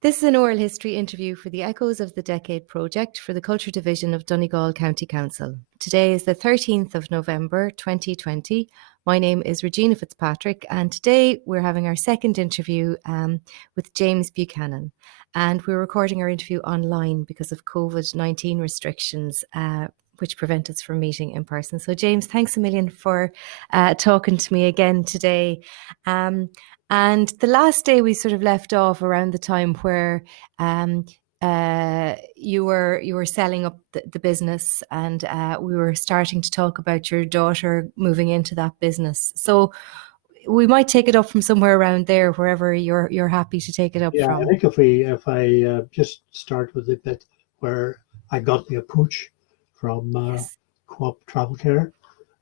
This is an oral history interview for the Echoes of the Decade project for the Culture Division of Donegal County Council. Today is the 13th of November 2020. My name is Regina Fitzpatrick, and today we're having our second interview with James Buchanan. And we're recording our interview online because of COVID-19 restrictions, which prevent us from meeting in person. So James, thanks a million for talking to me again today. And the last day we sort of left off around the time where you were selling up the business, and we were starting to talk about your daughter moving into that business. So we might take it up from somewhere around there, wherever you're happy to take it up from. I think if I just start with the bit where I got the approach from Yes. Co-op Travel Care,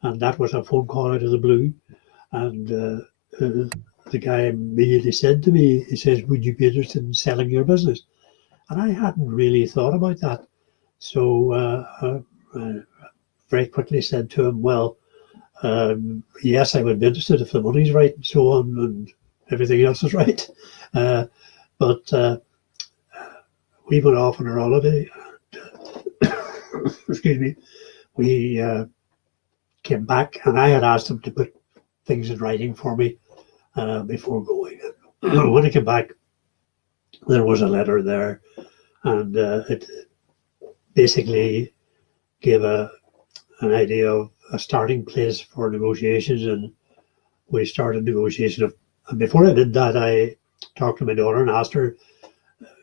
and that was a phone call out of the blue, and the guy immediately said to me, he says, "Would you be interested in selling your business?" And I hadn't really thought about that, so I very quickly said to him, "Well, yes, I would be interested if the money's right and so on, and everything else is right." But we went off on our holiday. Excuse me. We came back, and I had asked him to put things in writing for me before going. When I came back, there was a letter there, and it basically gave an idea of a starting place for negotiations, and we started negotiation. And before I did that, I talked to my daughter and asked her,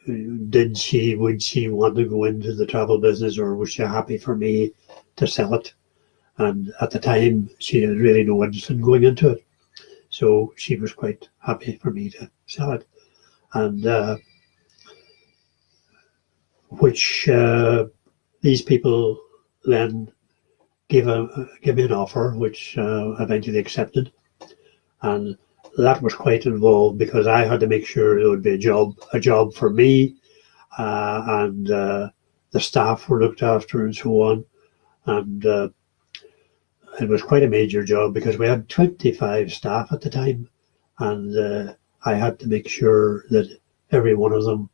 would she want to go into the travel business, or was she happy for me to sell it? And at the time, she had really no interest in going into it, so she was quite happy for me to sell it. And which these people then gave me an offer, which eventually accepted, and that was quite involved because I had to make sure there would be a job for me, and the staff were looked after and so on, and it was quite a major job because we had 25 staff at the time, and I had to make sure that every one of them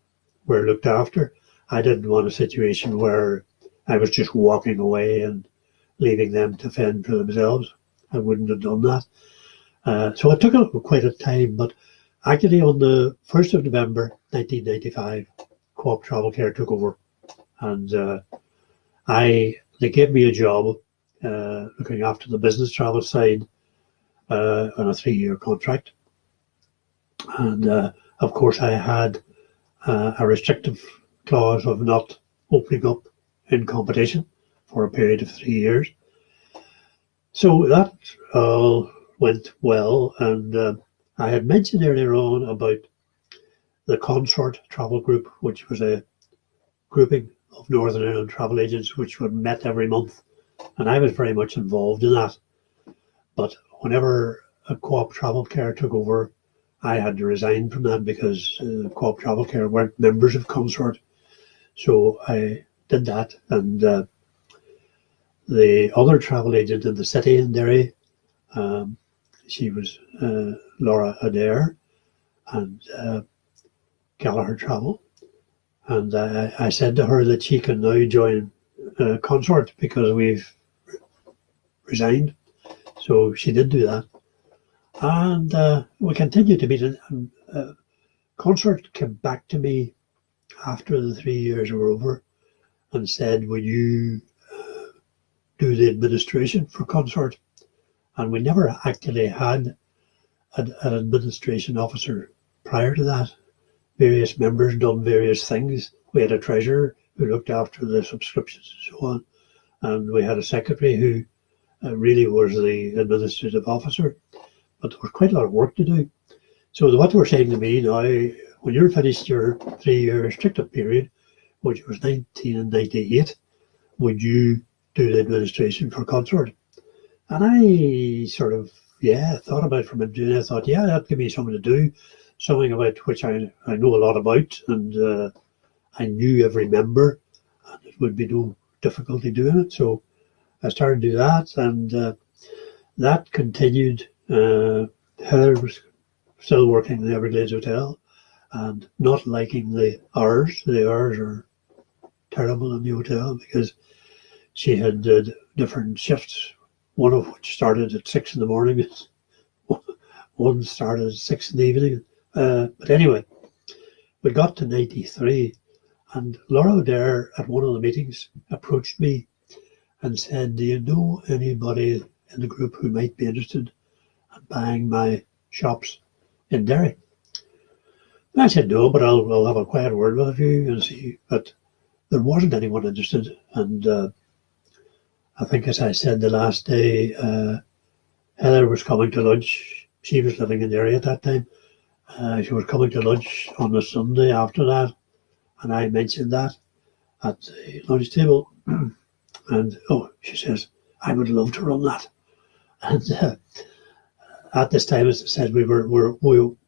were looked after. I didn't want a situation where I was just walking away and leaving them to fend for themselves. I wouldn't have done that. So it took quite a time, but actually on the 1st of November 1995, Co-op Travel Care took over, and they gave me a job looking after the business travel side on a 3-year contract. And of course I had a restrictive clause of not opening up in competition for a period of 3 years. So that all went well, and I had mentioned earlier on about the Consort Travel Group, which was a grouping of Northern Ireland travel agents which would met every month, and I was very much involved in that. But whenever a Co-op Travel Care took over, I had to resign from that because Co-op Travel Care weren't members of Consort. So I did that, and the other travel agent in the city in Derry, she was Laura Adair, and Gallagher Travel. And I said to her that she can now join Consort because we've resigned. So she did do that. And we continued to meet. Consort came back to me after the 3 years were over and said, "Would you do the administration for Consort?" And we never actually had an administration officer prior to that. Various members done various things. We had a treasurer who looked after the subscriptions and so on, and we had a secretary who really was the administrative officer, but there was quite a lot of work to do. So what they were saying to me now, when you're finished your 3-year restricted period, which was 1998, would you do the administration for Consort? And I sort of, thought about it from doing it. I thought, that'd give me something to do, something about which I know a lot about, and I knew every member, and it would be no difficulty doing it. So I started to do that, and that continued. Heather was still working in the Everglades Hotel, and not liking the hours. The hours are terrible in the hotel because she had different shifts, one of which started at 6 in the morning, one started at 6 in the evening. But anyway, we got to 93, and Laura O'Dare at one of the meetings approached me and said, "Do you know anybody in the group who might be interested in buying my shops in Derry?" And I said, "No, but I'll have a quiet word with you and see." But there wasn't anyone interested. And I think, as I said the last day, Heather was coming to lunch. She was living in the area at that time. She was coming to lunch on the Sunday after that, and I mentioned that at the lunch table. And she says, "I would love to run that." And at this time, as I said, we were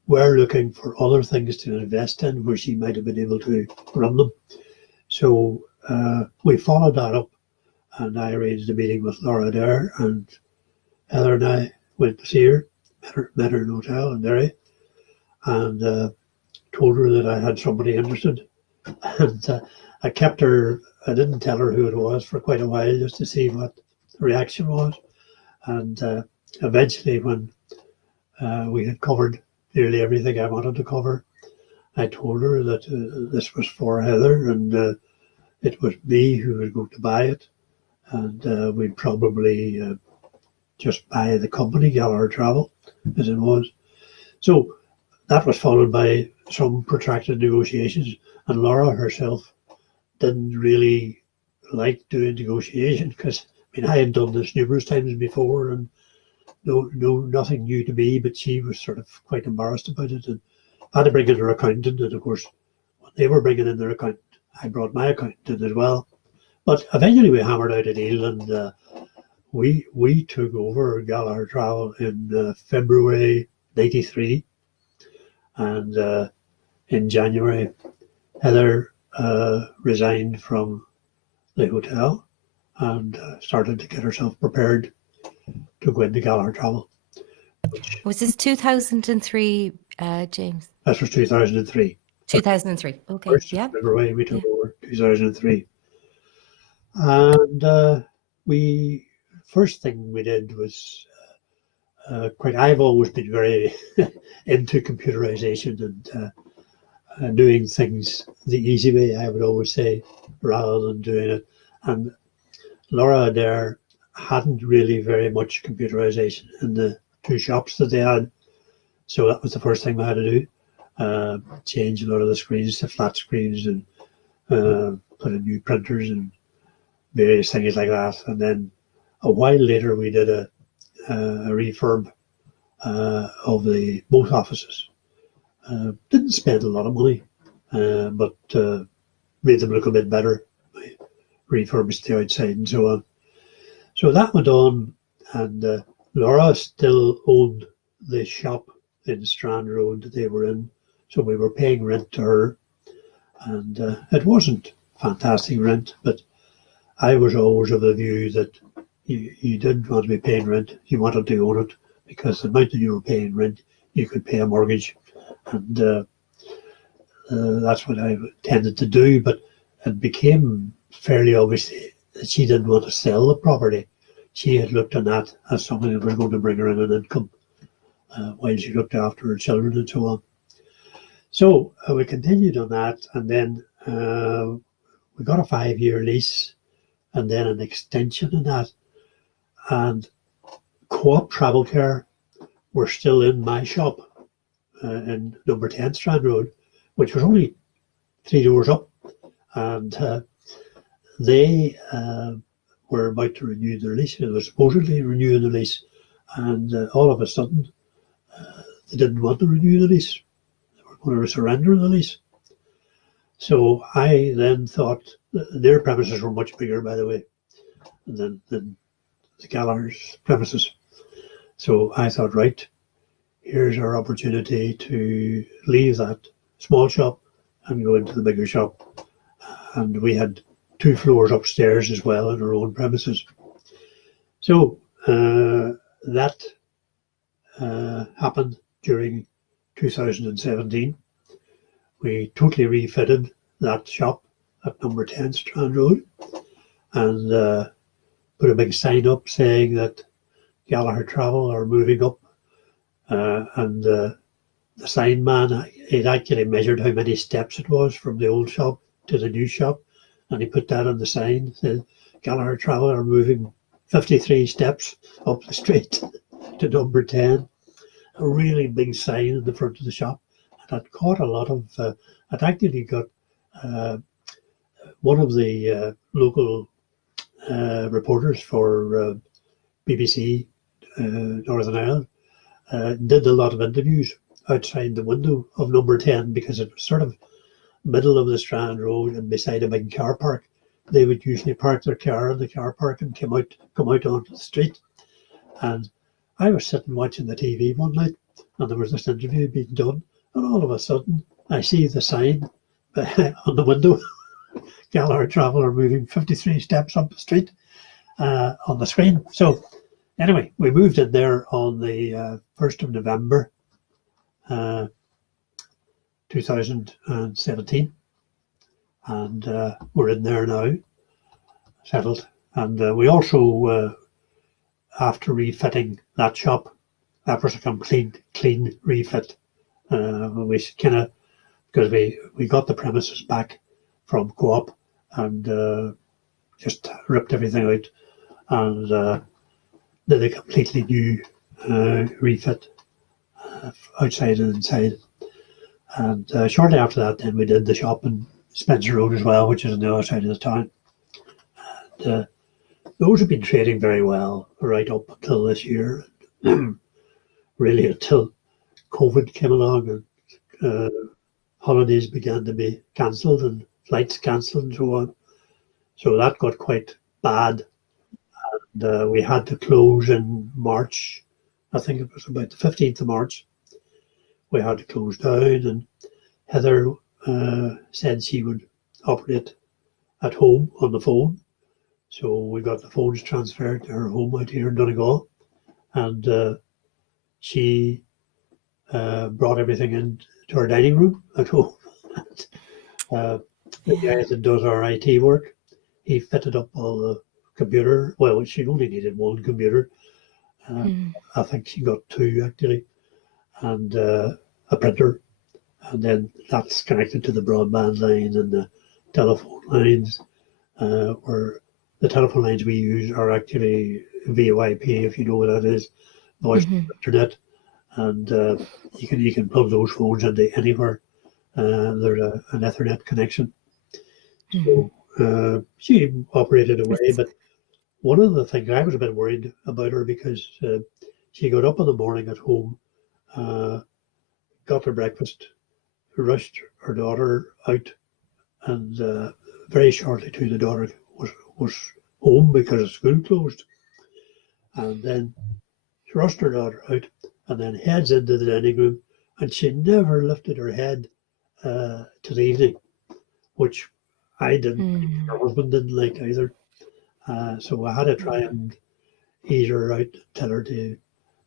looking for other things to invest in where she might have been able to run them. So we followed that up, and I arranged a meeting with Laura there, and Heather and I went to see her, met her in a hotel in Derry, and told her that I had somebody interested. And I kept her, I didn't tell her who it was for quite a while just to see what the reaction was. And eventually, when we had covered nearly everything I wanted to cover, I told her that this was for Heather, and it was me who was going to buy it, and we'd probably just buy the company, Gallagher Travel, as it was. So that was followed by some protracted negotiations, and Laura herself didn't really like doing negotiation because I had done this numerous times before, and nothing new to me, but she was sort of quite embarrassed about it, and had to bring in her accountant. And of course, when they were bringing in their accountant, I brought my accountant as well. But eventually we hammered out a deal, and we took over Gallagher Travel in February '93, and in January, Heather resigned from the hotel and started to get herself prepared to go into Gallagher Travel. Was this 2003, James? This was 2003. 2003. Okay. First Yeah. February we took over 2003, and we first thing we did was I've always been very into computerization and doing things the easy way, I would always say, rather than doing it. And Laura Adair hadn't really very much computerization in the two shops that they had. So that was the first thing we had to do. Change a lot of the screens to flat screens, and put in new printers and various things like that. And then a while later, we did a refurb of the both offices. Didn't spend a lot of money, but made them look a bit better. We refurbished the outside and so on. So that went on, and Laura still owned the shop in Strand Road that they were in, so we were paying rent to her, and it wasn't fantastic rent, but I was always of the view that you didn't want to be paying rent, you wanted to own it, because the amount that you were paying rent, you could pay a mortgage, and that's what I tended to do. But it became fairly obvious that she didn't want to sell the property. She had looked on that as something that was going to bring her in an income while she looked after her children and so on. So we continued on that, and then we got a 5-year lease and then an extension of that. And Co-op Travel Care were still in my shop in number 10 Strand Road, which was only 3 doors up. And they were about to renew their lease. They were supposedly renewing the lease. And all of a sudden, they didn't want to renew the lease. They were going to surrender the lease. So I then thought, their premises were much bigger, by the way, than the Gallagher's premises. So I thought, right, here's our opportunity to leave that small shop and go into the bigger shop. And we had 2 floors upstairs as well in our own premises. So that happened during 2017. we totally refitted that shop at number 10 Strand Road, and put a big sign up saying that Gallagher Travel are moving up. And the sign man, he'd actually measured how many steps it was from the old shop to the new shop, and he put that on the sign, said Gallagher Travel are moving 53 steps up the street to number 10. A really big sign in the front of the shop. And it caught a lot of, it actually got one of the local reporters for BBC Northern Ireland did a lot of interviews outside the window of number 10 because it was sort of middle of the Strand Road and beside a big car park. They would usually park their car in the car park and come out onto the street. And I was sitting watching the TV one night, and there was this interview being done, and all of a sudden I see the sign on the window, Gallagher Travel are moving 53 steps up the street on the screen. So anyway, we moved in there on the 1st of November 2017, and we're in there now, settled. And we also, after refitting that shop, that was a complete clean refit. We kind of, because we got the premises back from Co-op and just ripped everything out and did a completely new refit outside and inside. And shortly after that, then we did the shop in Spencer Road as well, which is on the other side of the town. And those have been trading very well right up until this year. Really until COVID came along and holidays began to be cancelled and flights cancelled and so on. So that got quite bad. And we had to close in March. I think it was about the 15th of March. We had to close down, and Heather said she would operate at home on the phone. So we got the phones transferred to her home out here in Donegal, and she brought everything into our dining room at home. The guy that does our IT work, he fitted up all the computer. Well, she only needed one computer. I think she got two actually, and a printer. And then that's connected to the broadband line and the telephone lines, where the telephone lines we use are actually VoIP, if you know what that is, voice internet. And you can plug those phones into anywhere. There's an Ethernet connection. So she operated away, but one of the things I was a bit worried about her because she got up in the morning at home, got her breakfast, rushed her daughter out, and very shortly too the daughter was home because the school closed, and then she rushed her daughter out and then heads into the dining room, and she never lifted her head to the evening, which I didn't, her husband didn't like either. So I had to try and ease her out, tell her to,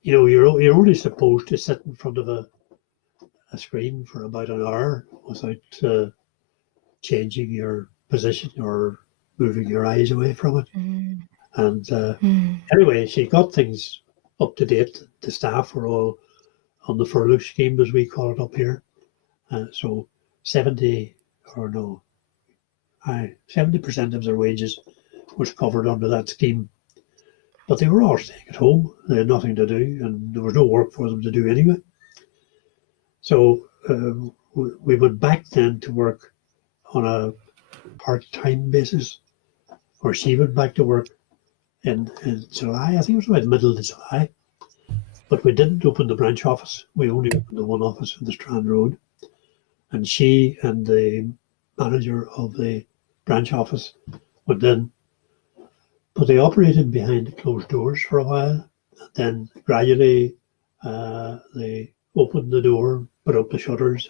you're only supposed to sit in front of a screen for about an hour without changing your position or moving your eyes away from it. And anyway, she got things up to date. The staff were all on the furlough scheme, as we call it up here. So 70% of their wages was covered under that scheme. But they were all staying at home. They had nothing to do, and there was no work for them to do anyway. So we went back then to work on a part-time basis, or she went back to work in July. I think it was about the middle of July. But we didn't open the branch office. We only opened the one office on the Strand Road. And she and the manager of the branch office went in. But they operated behind closed doors for a while. And then gradually they opened the door, put up the shutters,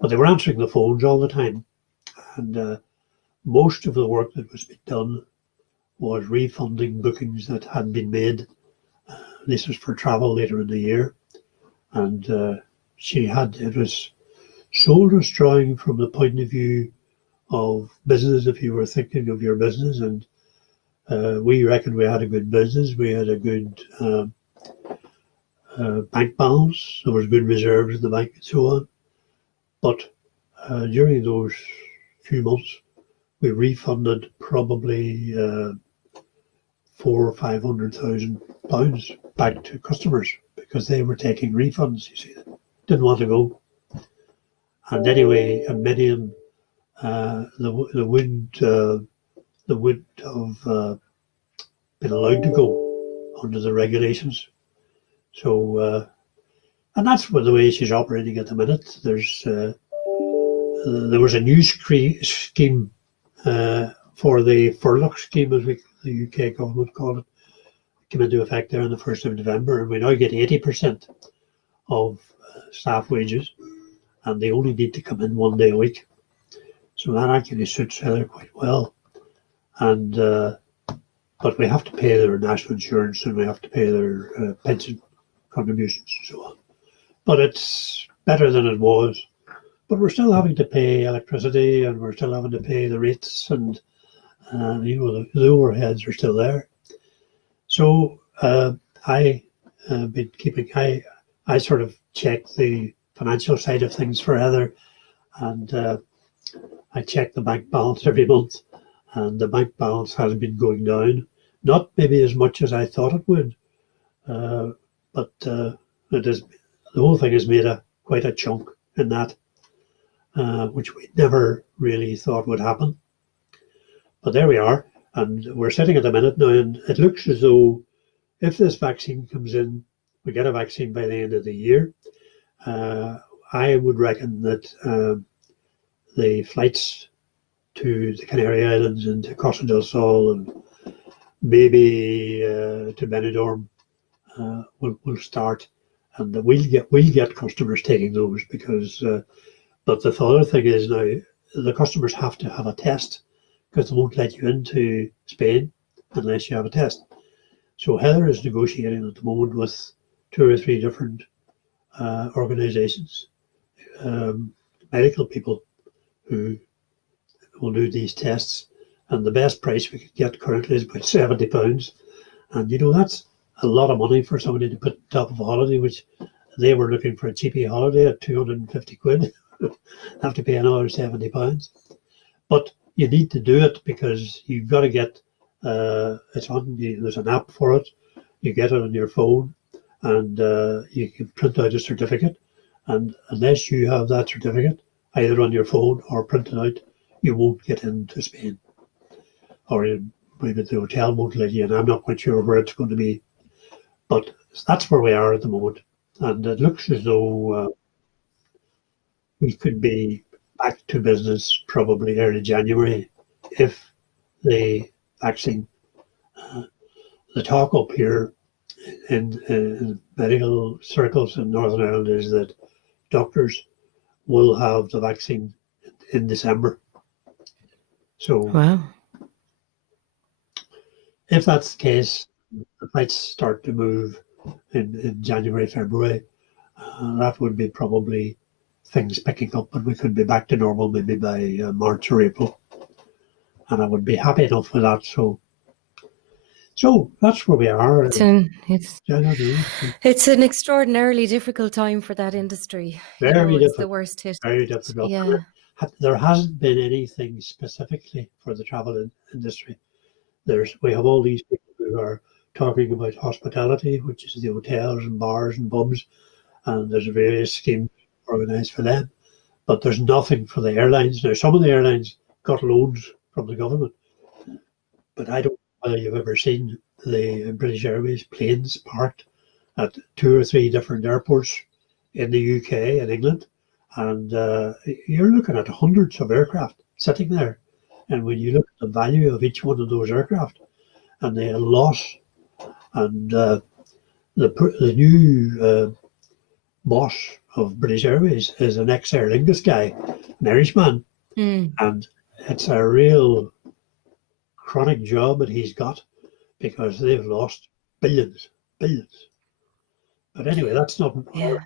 but they were answering the phones all the time. And most of the work that was being done was refunding bookings that had been made. This was for travel later in the year. And it was soul destroying from the point of view of business, if you were thinking of your business. And we reckon we had a good business. We had a good bank balance. There was good reserves in the bank and so on. But during those few months, we refunded probably £400,000 or £500,000 back to customers because they were taking refunds. You see, didn't want to go. And anyway, many of them, the would have been allowed to go under the regulations. So, and that's the way she's operating at the minute. There was a new scheme for the furlough scheme, as the UK government called it, came into effect there on the 1st of November, and we now get 80% of staff wages, and they only need to come in 1 day a week. So that actually suits Heather quite well. And but we have to pay their national insurance and we have to pay their pension contributions and so on. But it's better than it was. But we're still having to pay electricity and we're still having to pay the rates, and the overheads are still there. So I been keeping. I sort of check the financial side of things for Heather, and I check the bank balance every month, and the bank balance has been going down. Not maybe as much as I thought it would, but it is. The whole thing has made quite a chunk in that, which we never really thought would happen. But there we are, and we're sitting at the minute now, and it looks as though if this vaccine comes in, we get a vaccine by the end of the year. I would reckon that the flights to the Canary Islands and to Costa del Sol and maybe to Benidorm will start, and we'll get customers taking those because. But the other thing is now the customers have to have a test because they won't let you into Spain unless you have a test. So Heather is negotiating at the moment with 2 or 3 different organisations, medical people who will do these tests, and the best price we could get currently is about £70, and that's a lot of money for somebody to put on top of a holiday, which they were looking for a cheapy holiday at £250. Have to pay another £70, but you need to do it because you've got to get it's on. There's an app for it. You get it on your phone, and you can print out a certificate. And unless you have that certificate, either on your phone or printed out, you won't get into Spain, or maybe the hotel won't let you in. I'm not quite sure where it's going to be, but that's where we are at the moment, and it looks as though we could be back to business probably early January if the vaccine. The talk up here in medical circles in Northern Ireland is that doctors will have the vaccine in December. So Wow. If that's the case, the flights start to move in January, February. That would be probably things picking up, and we could be back to normal maybe by March or April. And I would be happy enough with that. So that's where we are. It's an extraordinarily difficult time for that industry. Very difficult. It's the worst hit. Very difficult. Yeah. There hasn't been anything specifically for the travel industry. We have all these people who are talking about hospitality, which is the hotels and bars and pubs, and there's various schemes organised for them. But there's nothing for the airlines. Now, some of the airlines got loans from the government, but I don't know whether you've ever seen the British Airways planes parked at 2 or 3 different airports in the UK and England, and you're looking at hundreds of aircraft sitting there. And when you look at the value of each one of those aircraft and the loss, and the new boss of British Airways is an ex-Aer Lingus guy, an Irishman, and it's a real chronic job that he's got because they've lost billions. But anyway, that's not. Yeah.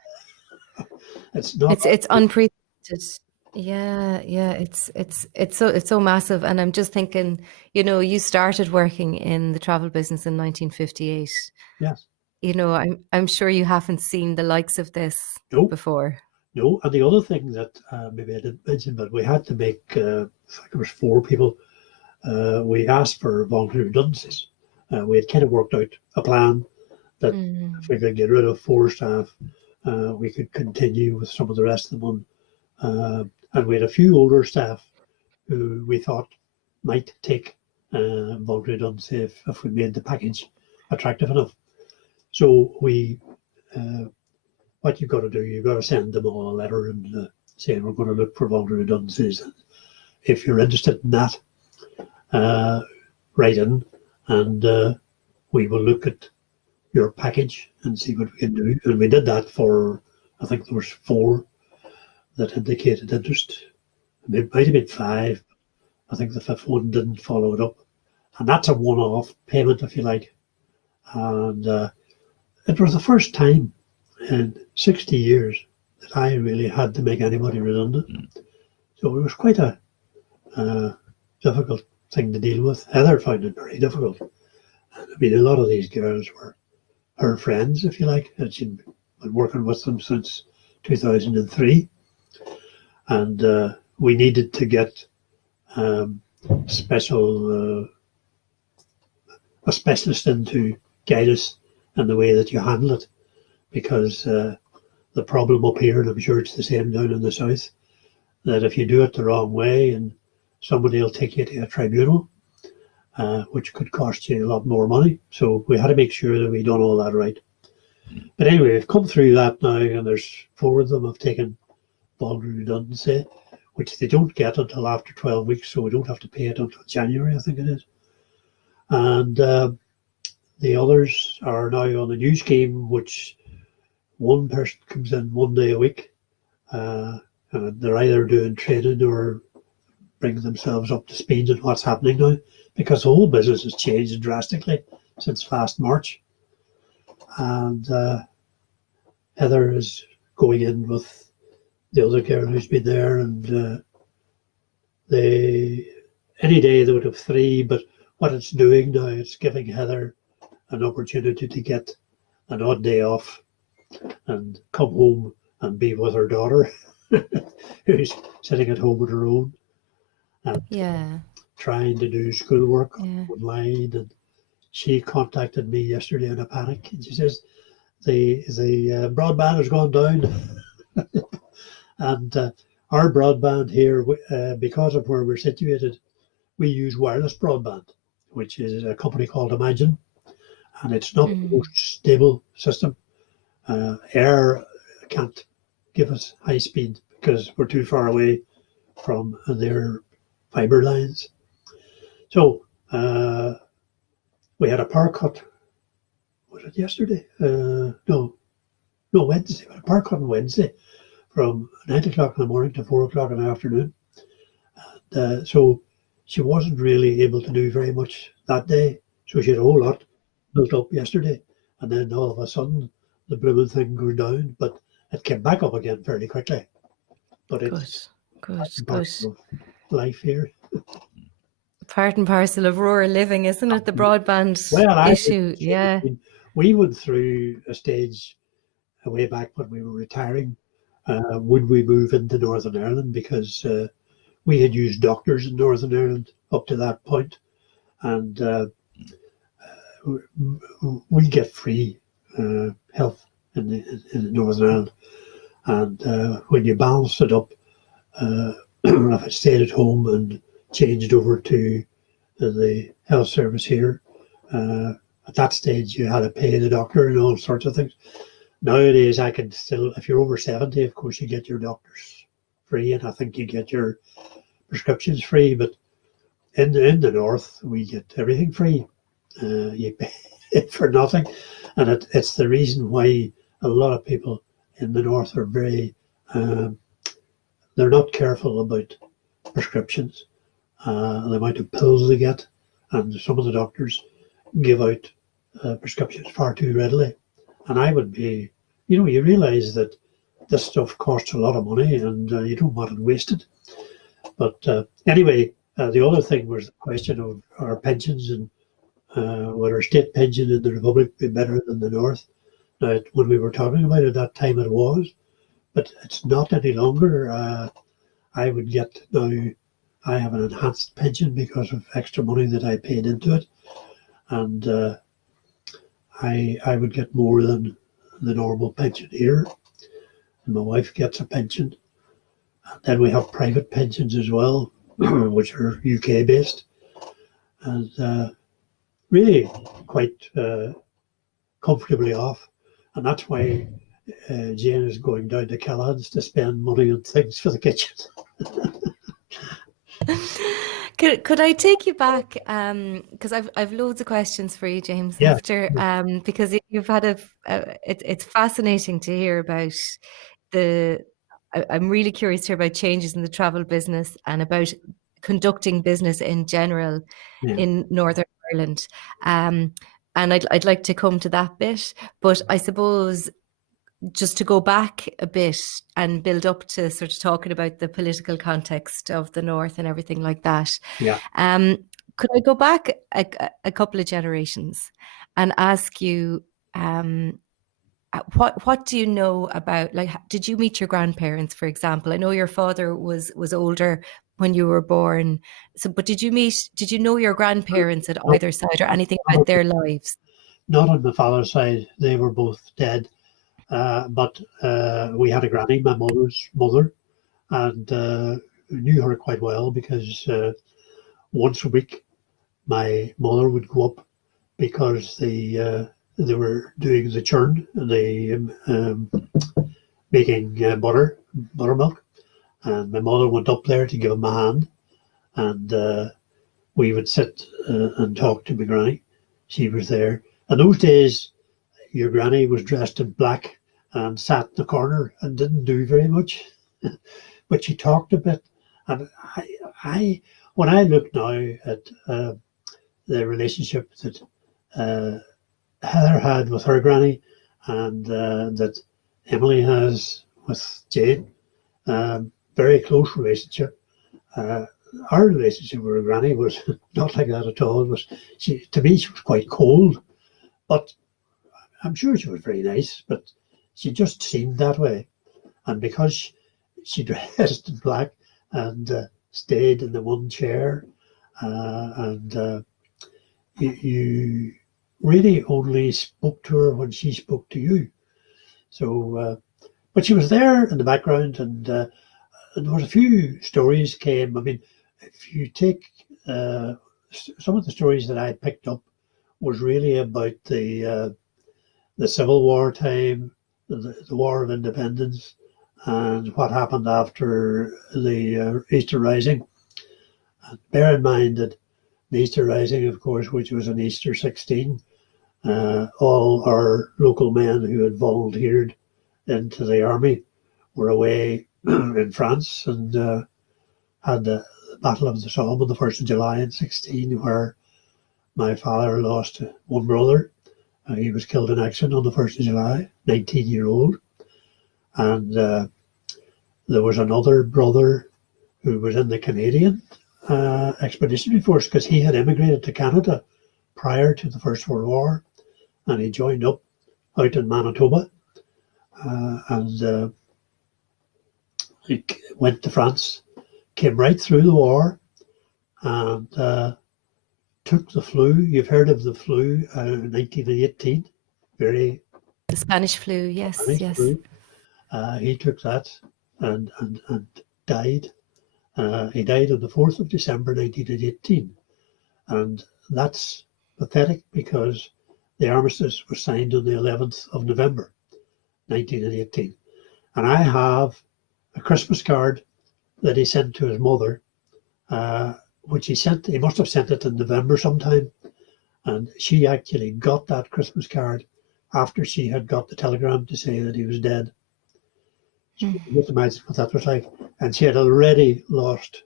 It's not. It's unprecedented adapted. Yeah, yeah, it's so massive. And I'm just thinking, you started working in the travel business in 1958. Yes. I'm sure you haven't seen the likes of this No, before. no. And the other thing that maybe I didn't mention, but we had to make, I think it was 4 people, we asked for voluntary redundancies. We had kind of worked out a plan that if we Mm. could get rid of 4 staff, we could continue with some of the rest of them. And we had a few older staff who we thought might take voluntary redundancy if we made the package attractive enough. So uh, what you've got to do, you've got to send them all a letter and saying we're going to look for voluntary redundancies. If you're interested in that, uh, write in, and we will look at your package and see what we can do. And we did that for, I think there was 4 that indicated interest. It might have been 5. I think the 5th one didn't follow it up. And that's a one-off payment, if you like. And it was the first time in 60 years that I really had to make anybody redundant. So it was quite a difficult thing to deal with. Heather found it very difficult. And I mean, a lot of these girls were her friends, if you like, and she'd been working with them since 2003. And we needed to get special a specialist in to guide us in the way that you handle it, because the problem up here, and I'm sure it's the same down in the south, that if you do it the wrong way, and somebody will take you to a tribunal, which could cost you a lot more money. So we had to make sure that we done all that right. But anyway, we've come through that now, and there's 4 of them have taken voluntary redundancy, which they don't get until after 12 weeks, so we don't have to pay it until January, I think it is. And the others are now on the new scheme, which one person comes in 1 day a week, and they're either doing training or bringing themselves up to speed on what's happening now, because the whole business has changed drastically since last March. And Heather is going in with the other girl who's been there, and they any day they would have 3, but what it's doing now, it's giving Heather an opportunity to get an odd day off and come home and be with her daughter, who's sitting at home on her own and Yeah, trying to do schoolwork yeah. online. And she contacted me yesterday in a panic, and she says the broadband has gone down, and our broadband here, because of where we're situated, we use wireless broadband, which is a company called Imagine, and it's not the Mm. most stable system. Air can't give us high speed because we're too far away from their fiber lines. So we had a power cut. Was it yesterday? No, Wednesday. We had a power cut on Wednesday from 9 o'clock in the morning to 4 o'clock in the afternoon. So she wasn't really able to do very much that day. So she had a whole lot built up yesterday, and then all of a sudden the blooming thing goes down, but it came back up again fairly quickly. But Good, it's good, part good. of life here. Part and parcel of rural living, isn't it? The broadband Well, I think issue. so. Yeah. I mean, we went through a stage way back when we were retiring. Would we move into Northern Ireland? Because we had used doctors in Northern Ireland up to that point, and we get free health in Northern Ireland. And when you balance it up, if I stayed at home and changed over to the health service here, at that stage you had to pay the doctor and all sorts of things. Nowadays, I can still, if you're over 70, of course, you get your doctors free, and I think you get your prescriptions free. But in the north, we get everything free. You pay for nothing, and it's the reason why a lot of people in the north are very they're not careful about prescriptions, the amount of pills they get, and some of the doctors give out prescriptions far too readily. And I would be, you realise that this stuff costs a lot of money, and you don't want it wasted. But anyway, the other thing was the question of our pensions, and would our state pension in the Republic be better than the North? Now, when we were talking about it at that time, it was, but it's not any longer. I would get now, I have an enhanced pension because of extra money that I paid into it, and I would get more than the normal pension here. And my wife gets a pension. And then we have private pensions as well, which are UK based, and really quite comfortably off. And that's why Jane is going down to Callahan's to spend money on things for the kitchen. Could I take you back? Because I've loads of questions for you, James. Yeah. After because you've had it's fascinating to hear about I'm really curious to hear about changes in the travel business and about conducting business in general in Northern Ireland. And I'd like to come to that bit, but I suppose just to go back a bit and build up to sort of talking about the political context of the North and everything like that. Yeah. Could I go back a couple of generations and ask you, what do you know about, like, did you meet your grandparents, for example? I know your father was older when you were born. So, but did you know your grandparents at either side, or anything about their lives? Not on my father's side. They were both dead. But we had a granny, my mother's mother, and knew her quite well because once a week my mother would go up because they were doing the churn and they making buttermilk, and my mother went up there to give him a hand, and we would sit and talk to my granny. She was there. In those days, your granny was dressed in black and sat in the corner and didn't do very much, but she talked a bit. And I when I look now at the relationship that Heather had with her granny, and that Emily has with Jane, very close relationship. Our relationship with her granny was not like that at all. It was, to me, she was quite cold, but I'm sure she was very nice, but she just seemed that way. And because she dressed in black and stayed in the one chair, and you really only spoke to her when she spoke to you. So, but she was there in the background, and there was a few stories came. I mean, if you take some of the stories that I picked up was really about the Civil War time, the War of Independence, and what happened after the Easter Rising. And bear in mind that the Easter Rising, of course, which was on Easter 16, all our local men who had volunteered into the army were away in France, and had the Battle of the Somme on the 1st of July in 16, where my father lost one brother. He was killed in action on the 1st of July, 19-year-old. And there was another brother who was in the Canadian Expeditionary Force, because he had immigrated to Canada prior to the First World War, and he joined up out in Manitoba, and he went to France, came right through the war, and took the flu. You've heard of the flu in 1918, the Spanish flu, yes, Spanish yes. flu. He took that and died. He died on the 4th of December 1918, and that's pathetic because the armistice was signed on the 11th of November 1918. And I have a Christmas card that he sent to his mother, which he must have sent it in November sometime, and she actually got that Christmas card after she had got the telegram to say that he was dead. So you can imagine what that was like. And she had already lost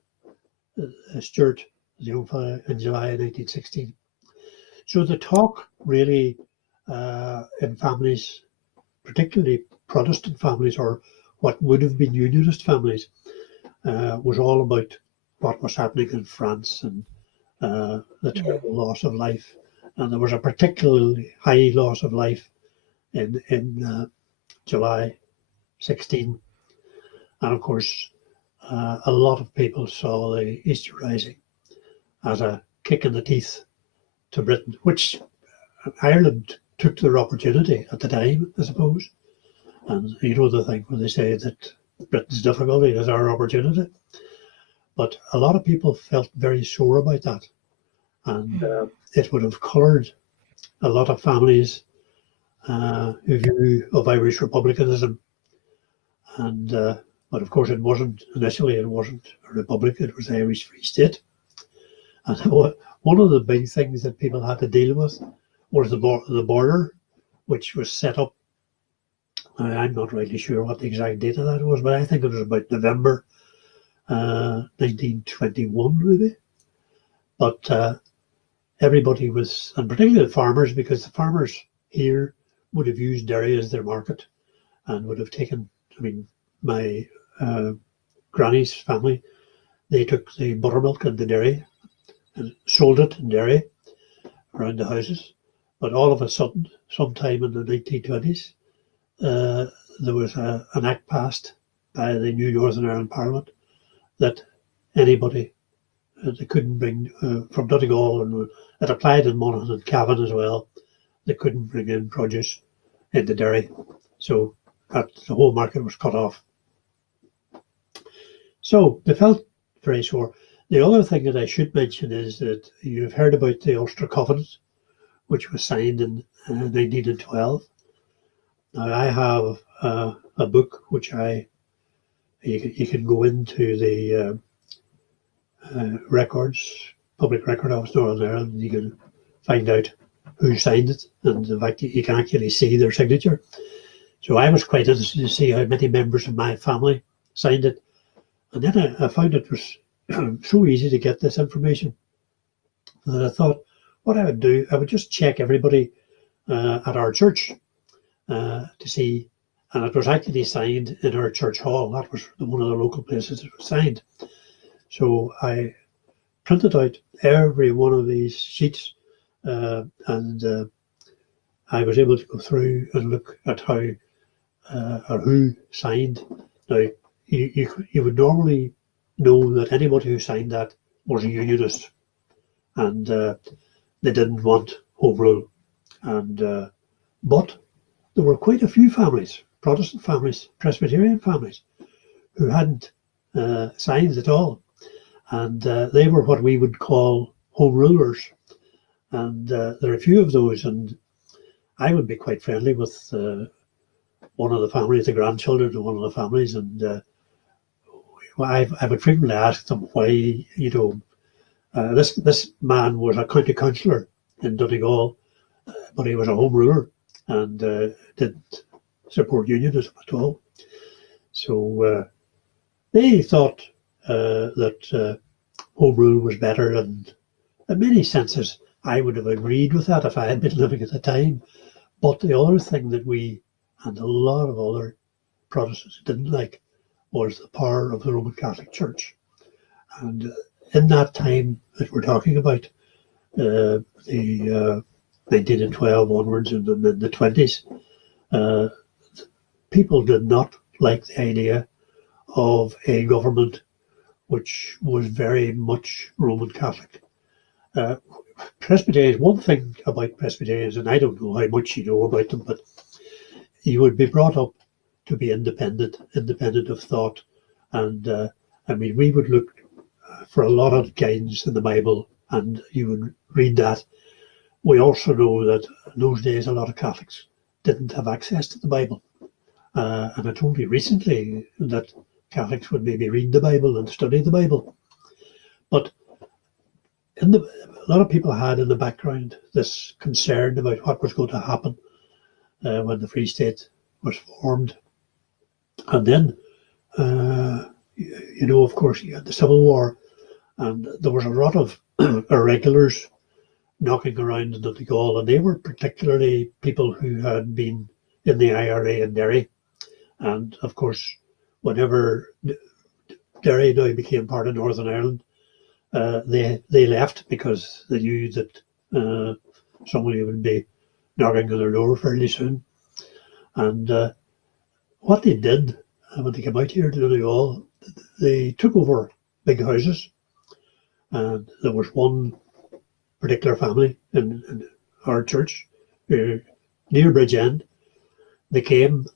Stuart, the young fellow, in July 1916. So the talk really in families, particularly Protestant families, or what would have been unionist families was all about what was happening in France and the terrible loss of life. And there was a particularly high loss of life in July 16. And of course, a lot of people saw the Easter Rising as a kick in the teeth to Britain, which Ireland took their opportunity at the time, I suppose. And you know the thing when they say that Britain's difficulty is our opportunity. But a lot of people felt very sore about that. And it would have coloured a lot of families' view of Irish republicanism. And but of course it wasn't, initially it wasn't a republic, it was the Irish Free State. And one of the big things that people had to deal with was the border, which was set up. I'm not really sure what the exact date of that was, but I think it was about November 1921 maybe. But everybody was, and particularly the farmers, because the farmers here would have used Derry as their market and would have taken, I mean, my granny's family, they took the buttermilk into Derry and sold it in Derry around the houses. But all of a sudden, sometime in the 1920s, there was an act passed by the new Northern Ireland Parliament that anybody they couldn't bring from Donegal, and it applied in Monaghan and Cavan as well. They couldn't bring in produce into Derry, so the whole market was cut off. So they felt very sore. The other thing that I should mention is that you've heard about the Ulster Covenant, which was signed in 1912. Now I have a book which you can go into the records, public record office Northern Ireland, and you can find out who signed it, and in fact you can actually see their signature. So I was quite interested to see how many members of my family signed it, and then I found it was so easy to get this information that I thought what I would do, I would just check everybody at our church to see, and it was actually signed in our church hall. That was one of the local places it was signed. So I printed out every one of these sheets and I was able to go through and look at how or who signed. Now, you would normally know that anybody who signed that was a unionist, and they didn't want home rule. And but there were quite a few families, Protestant families, Presbyterian families, who hadn't signed at all. And they were what we would call home rulers. And there are a few of those, and I would be quite friendly with one of the families, the grandchildren of one of the families, and I would frequently ask them why, this man was a county councillor in Donegal, but he was a home ruler and didn't support unionism at all. So they thought that home rule was better, and in many senses I would have agreed with that if I had been living at the time. But the other thing that we and a lot of other Protestants didn't like was the power of the Roman Catholic Church. And in that time that we're talking about, the 1912 onwards and then the 20s, people did not like the idea of a government which was very much Roman Catholic. Presbyterians, one thing about Presbyterians, and I don't know how much you know about them, but you would be brought up to be independent of thought. And I mean, we would look for a lot of guidance in the Bible, and you would read that. We also know that in those days a lot of Catholics didn't have access to the Bible. And it's only recently that Catholics would maybe read the Bible and study the Bible. But a lot of people had in the background this concern about what was going to happen when the Free State was formed. And then, of course, you had the Civil War, and there was a lot of irregulars knocking around in Donegal, and they were particularly people who had been in the IRA in Derry. And of course, whenever Derry now became part of Northern Ireland, they left because they knew that somebody would be knocking on their door fairly soon. And what they did when they came out here to Donegal, they took over big houses, and there was one particular family in our church near Bridge End. They came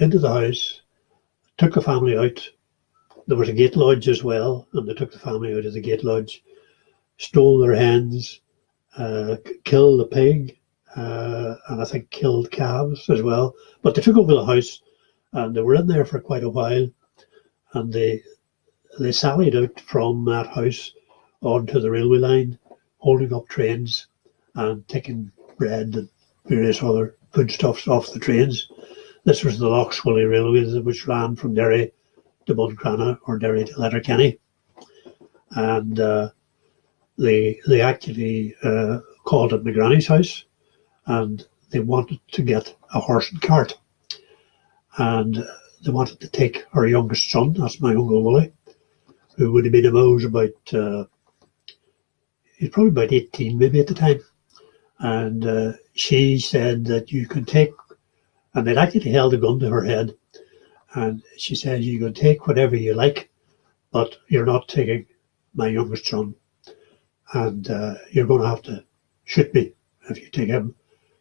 into the house, took the family out. There was a gate lodge as well, and they took the family out of the gate lodge, stole their hens, killed the pig, and I think killed calves as well. But they took over the house, and they were in there for quite a while, and they sallied out from that house onto the railway line, holding up trains and taking bread and various other foodstuffs off the trains. This was the Lough Swilly Railway, which ran from Derry to Buchanan or Derry to Letterkenny. And they actually called at my granny's house, and they wanted to get a horse and cart. And they wanted to take her youngest son, that's my Uncle Willie, who would have been about, he's probably about 18 maybe at the time. And she said that you could take, and they'd actually held a gun to her head, and she said, you can take whatever you like, but you're not taking my youngest son, and you're going to have to shoot me if you take him.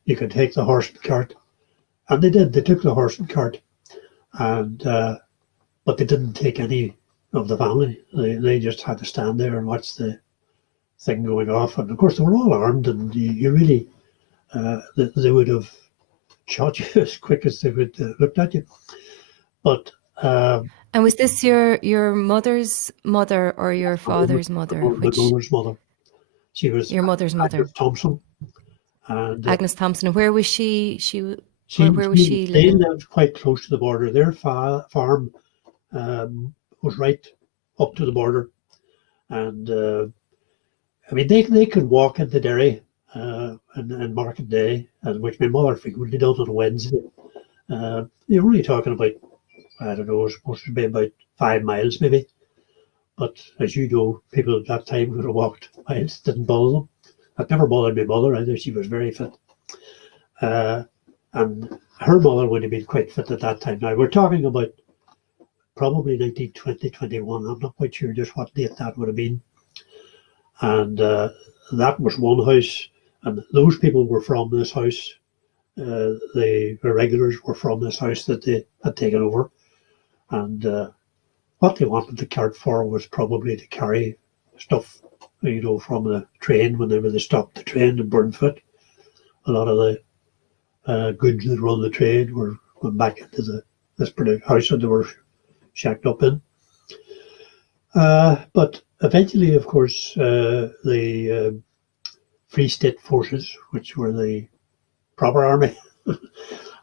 You can take the horse and cart. And they did, they took the horse and cart, and but they didn't take any of the family. They just had to stand there and watch the thing going off. And of course they were all armed, and you really, they would have shot you as quick as they would looked at you. But and was this your mother's mother or your father's mother? My mother's mother. She was your mother's mother, Agnes Thompson. And Agnes Thompson. And where was she? Where was she They living? lived quite close to the border. Their farm was right up to the border, and I mean they could walk into Derry and Market Day, and which my mother frequently done on a Wednesday. You're only talking about, I don't know, it's supposed to be about 5 miles maybe, but as you know, people at that time would have walked miles, didn't bother them. That never bothered my mother either. She was very fit. And her mother would have been quite fit at that time. Now, we're talking about probably 1920, 21. I'm not quite sure just what date that would have been. And that was one house. And those people were from this house. The irregulars were from this house that they had taken over. And what they wanted the cart for was probably to carry stuff, you know, from the train whenever they stopped the train in Burnfoot. A lot of the goods that were on the train were going back into this particular house that they were shacked up in. But eventually, of course, the Free State forces, which were the proper army,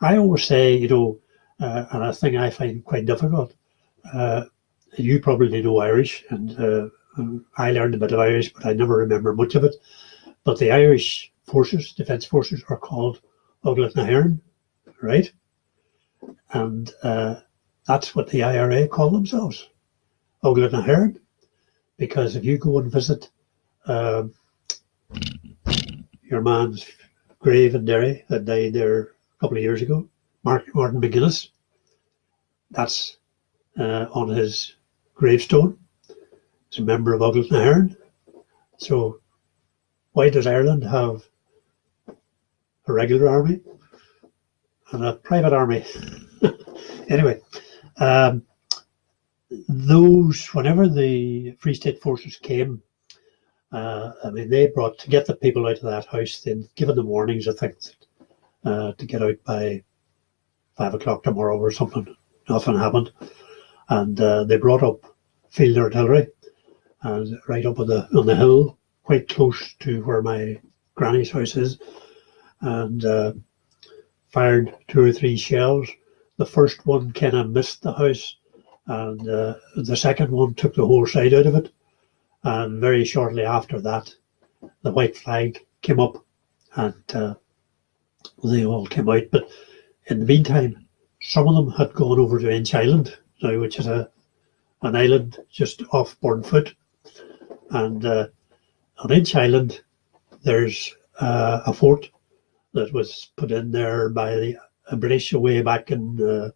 I always say, you know, and a thing I find quite difficult, you probably know Irish, and I learned a bit of Irish, but I never remember much of it. But the Irish forces, defence forces, are called Oglet na Herne, right? And that's what the IRA call themselves, Oglet na Herne, because if you go and visit your man's grave in Derry that died there a couple of years ago, Martin McGuinness, that's on his gravestone. He's a member of Oglet na Herne. So why does Ireland have a regular army and a private army? Anyway, whenever the Free State forces came, I mean, they brought, to get the people out of that house, they'd given them warnings, I think, to get out by 5 o'clock tomorrow or something. Nothing happened. And they brought up field artillery, and right up on the hill, quite close to where my granny's house is, and fired 2 or 3 shells. The first one kind of missed the house, and the second one took the whole side out of it. And very shortly after that, the white flag came up, and they all came out. But in the meantime, some of them had gone over to Inch Island now, which is an island just off Burnfoot. And on each island, there's a fort that was put in there by the British way back in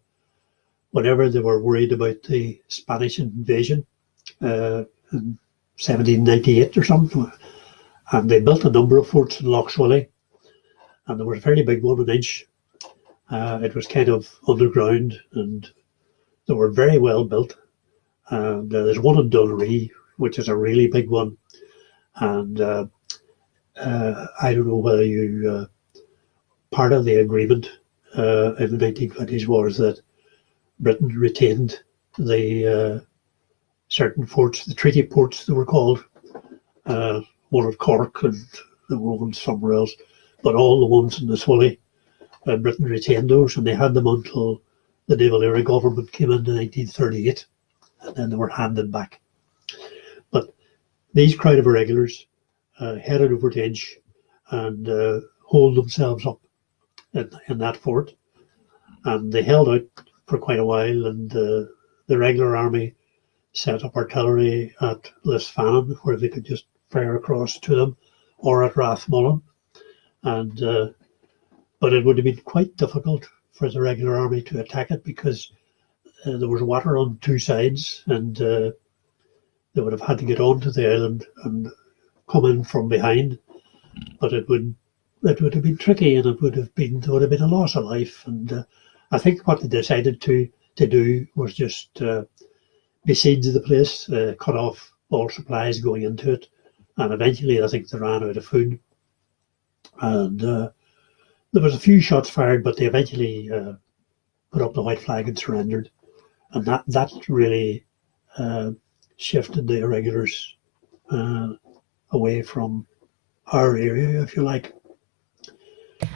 whenever they were worried about the Spanish invasion in 1798 or something. And they built a number of forts in Lough Swilly, and there was a fairly big one, an inch. It was kind of underground, and they were very well built. And there's one in Donegal, which is a really big one. And I don't know whether you, part of the agreement in the 1920s was that Britain retained the certain forts, the treaty ports they were called, one at Cork and the one somewhere else, but all the ones in the Swilly, Britain retained those, and they had them until the De Valera government came in 1938, and then they were handed back. But these crowd of irregulars headed over to Inch and holed themselves up in that fort, and they held out for quite a while, and the regular army set up artillery at Lisfannon, where they could just fire across to them, or at Rathmullen. And but it would have been quite difficult for the regular army to attack it, because there was water on two sides, and they would have had to get onto the island and come in from behind. But it would have been tricky, and there would have been a loss of life. And I think what they decided to do was just besiege the place, cut off all supplies going into it, and eventually I think they ran out of food. And there was a few shots fired, but they eventually put up the white flag and surrendered, and that really shifted the irregulars away from our area, if you like.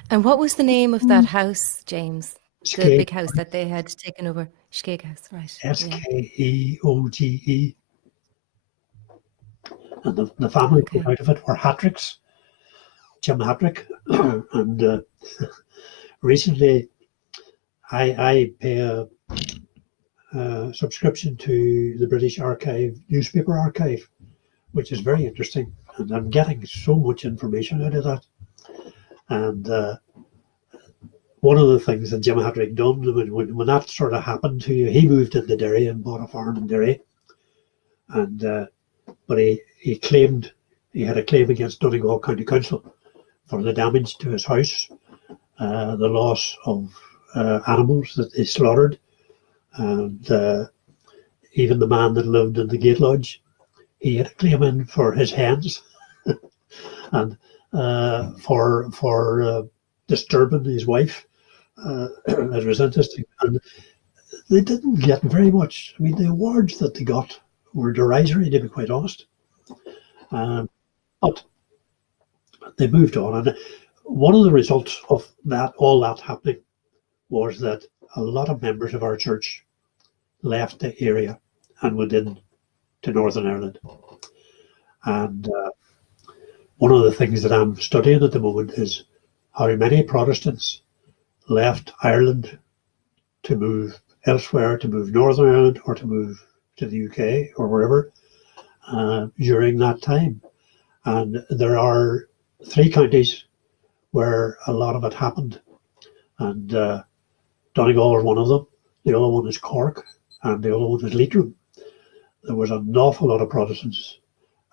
And what was the name of that house, James? The Skeg, big house that they had taken over? Skeg House, right. Skeoge. And the family Okay. out of it were Hattricks, Jim Hattrick. And recently I pay a subscription to the British Archive, newspaper archive, which is very interesting. And I'm getting so much information out of that. And one of the things that Jim Hattrick done when that sort of happened to you, he moved into Derry and bought a farm in Derry. And but he claimed, he had a claim against Donegal County Council for the damage to his house, the loss of animals that they slaughtered, and even the man that lived in the Gate Lodge, he had a claim in for his hens and for disturbing his wife. It was interesting, and they didn't get very much. I mean, the awards that they got were derisory, to be quite honest. But they moved on, and one of the results of all that happening was that a lot of members of our church left the area and went in to Northern Ireland. And one of the things that I'm studying at the moment is how many Protestants left Ireland to move elsewhere, to move Northern Ireland, or to move to the UK or wherever during that time. And there are 3 counties where a lot of it happened, and Donegal is one of them. The other one is Cork, and the other one is Leitrim. There was an awful lot of Protestants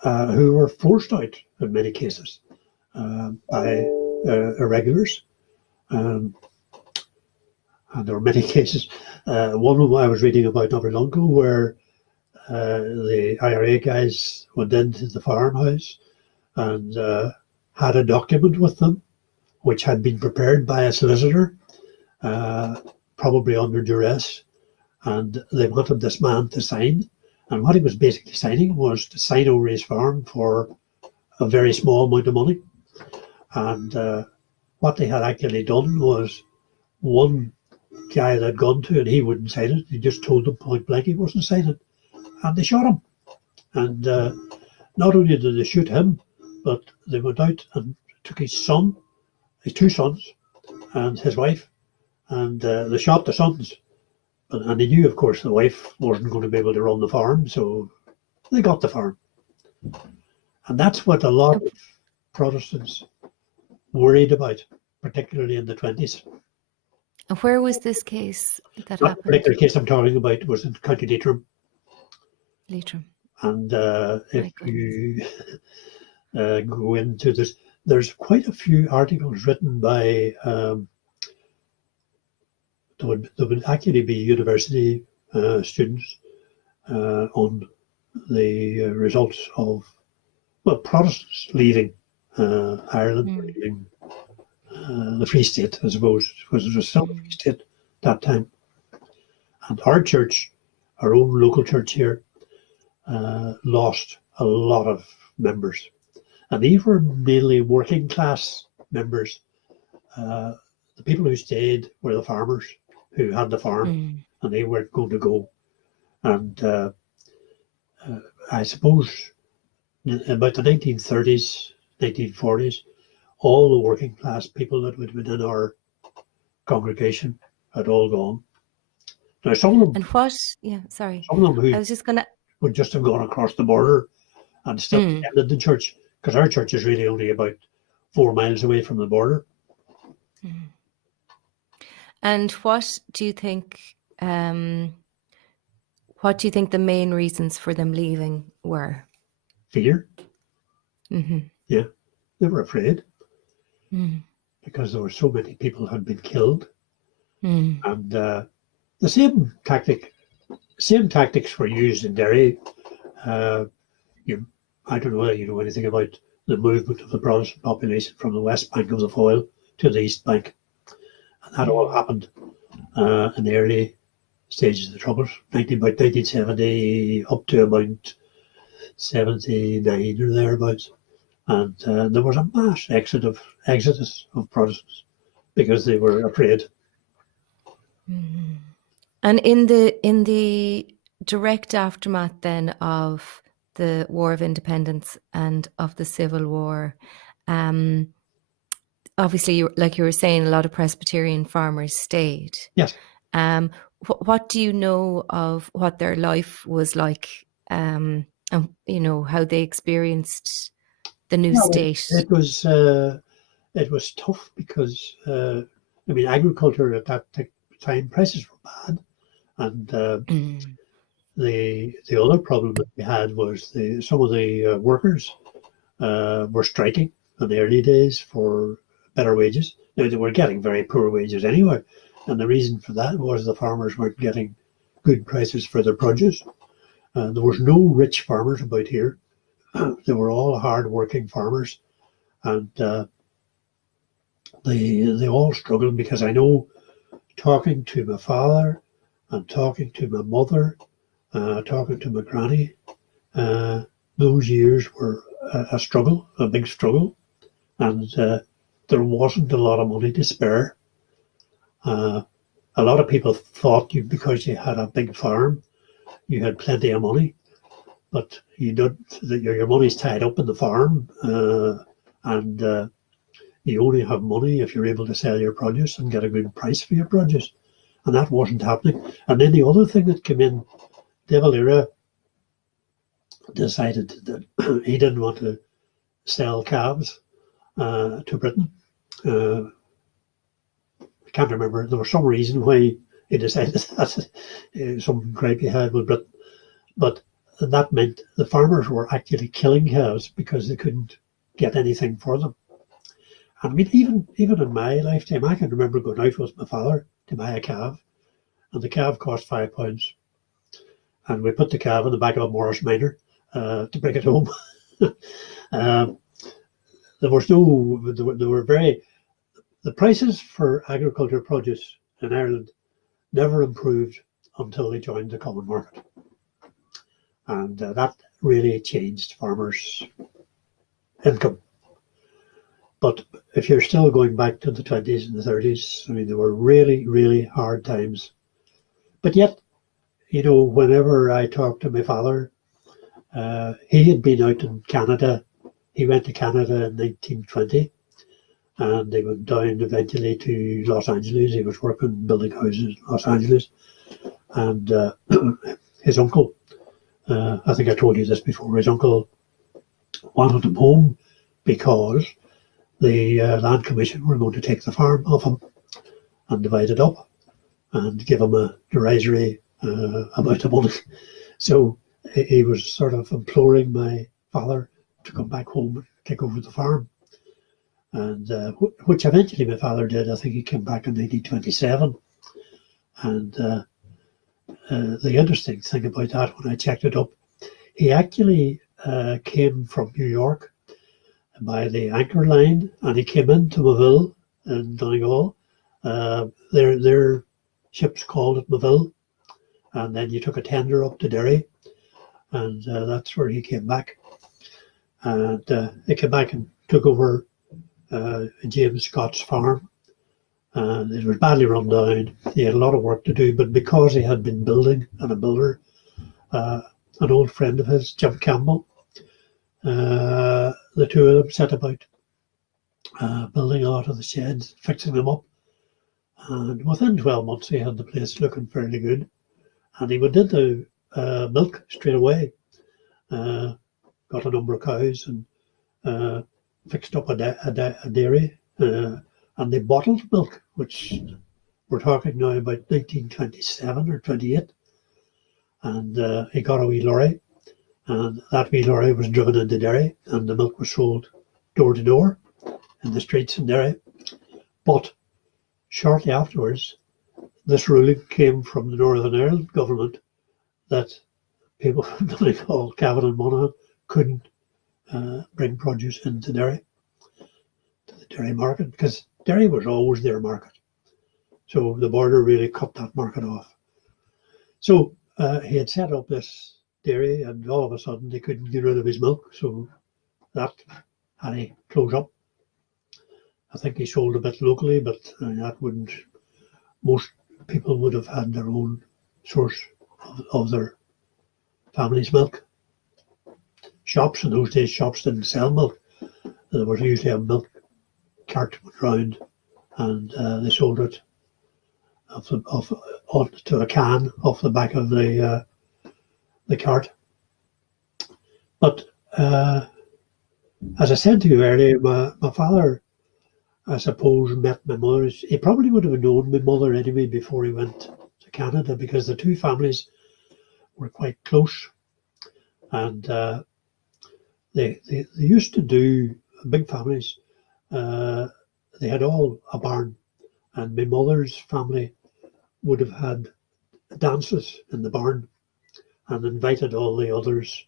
who were forced out in many cases by irregulars. And there were many cases. One of them I was reading about not very long ago, where the IRA guys went into the farmhouse and had a document with them, which had been prepared by a solicitor, probably under duress, and they wanted this man to sign. And what he was basically signing was to sign over his farm for a very small amount of money. And what they had actually done was, one guy that had gone to, and he wouldn't sign it, he just told them point blank he wasn't signing, and they shot him. And not only did they shoot him, but they went out and took his 2 sons, and his wife, and they shot the sons And they knew, of course, the wife wasn't going to be able to run the farm, so they got the farm. And that's what a lot of Protestants worried about, particularly in the 20s. And where was this case that That happened? particular case I'm talking about was in County Leitrim. Leitrim. And if My goodness. you go into this, there's quite a few articles written by, there would actually be university students on the results of, well, Protestants leaving Ireland, leaving the Free State, I suppose, because it was still a Free State at that time. And our church, our own local church here, lost a lot of members. And these were mainly working class members. The people who stayed were the farmers who had the farm, and they weren't going to go. And I suppose about the 1930s, 1940s, all the working class people that would have been in our congregation had all gone. Now, some of them, And what? Yeah, sorry. some of them who I was just going to. would just have gone across the border and still attended the church, because our church is really only about 4 miles away from the border. And what do you think? What do you think the main reasons for them leaving were? Fear. Yeah, they were afraid because there were so many people had been killed, and the same tactics were used in Derry. I don't know whether you know anything about the movement of the Protestant population from the west bank of the Foyle to the east bank, and that all happened in the early stages of the Troubles, about 1970 up to about 79 or thereabouts. And there was a mass exodus of Protestants because they were afraid. And in the direct aftermath then of the War of Independence and of the Civil War, obviously, like you were saying, a lot of Presbyterian farmers stayed. Yes. What do you know of what their life was like, and how they experienced the new state? It was tough because agriculture at that time, prices were bad, and the other problem that we had was some of the workers were striking in the early days for better wages. Now, they were getting very poor wages anyway, and the reason for that was the farmers weren't getting good prices for their produce. There was no rich farmers about here. They were all hard-working farmers, and they all struggled, because I know, talking to my father and talking to my mother, talking to my granny, those years were a struggle, a big struggle, and there wasn't a lot of money to spare. A lot of people thought because you had a big farm, you had plenty of money, but you don't. Your money's tied up in the farm, and you only have money if you're able to sell your produce and get a good price for your produce, and that wasn't happening. And then the other thing that came in, De Valera decided that he didn't want to sell calves to Britain. I can't remember. There was some reason why he decided that, some gripe he had with Britain. But that meant the farmers were actually killing calves because they couldn't get anything for them. And I mean, even in my lifetime, I can remember going out with my father to buy a calf, and the calf cost £5. And we put the calf in the back of a Morris Minor to bring it home. There were the prices for agricultural produce in Ireland never improved until they joined the common market. And that really changed farmers' income. But if you're still going back to the 20s and the 30s, I mean, they were really, really hard times. But yet, whenever I talked to my father, he had been out in Canada. He went to Canada in 1920, and they went down eventually to Los Angeles. He was working building houses in Los Angeles. And his uncle, I think I told you this before, his uncle wanted him home because the Land Commission were going to take the farm off him and divide it up and give him a derisory amount of money. So he was sort of imploring my father to come back home and take over the farm. And which eventually my father did. I think he came back in 1927. And the interesting thing about that, when I checked it up, he actually came from New York by the Anchor Line, and he came into Mayville in Donegal. Their ships called at Mayville, and then you took a tender up to Derry, and that's where he came back. And he came back and took over James Scott's farm, and it was badly run down. He had a lot of work to do, but because he had been building and a builder, an old friend of his, Jim Campbell, the two of them set about building a lot of the sheds, fixing them up, and within 12 months he had the place looking fairly good, and he went into milk straight away. Got a number of cows and fixed up a dairy, and they bottled milk, which we're talking now about 1927 or 28. And he got a wee lorry, and that wee lorry was driven into Derry, and the milk was sold door to door in the streets in Derry. But shortly afterwards, this ruling came from the Northern Ireland government that people from Donegal, Cavan and Monaghan couldn't bring produce into Derry, to the Derry market, because Derry was always their market. So the border really cut that market off. So he had set up this dairy, and all of a sudden they couldn't get rid of his milk, so that had to close up. I think he sold a bit locally, but that wouldn't. Most people would have had their own source of their family's milk. Shops in those days, shops didn't sell milk. There was usually a milk cart went round, and they sold it to a can off the back of the cart. But as I said to you earlier, my father, I suppose, met my mother. He probably would have known my mother anyway before he went to Canada, because the two families were quite close, and they used to do big families. They had all a barn, and my mother's family would have had dances in the barn and invited all the others,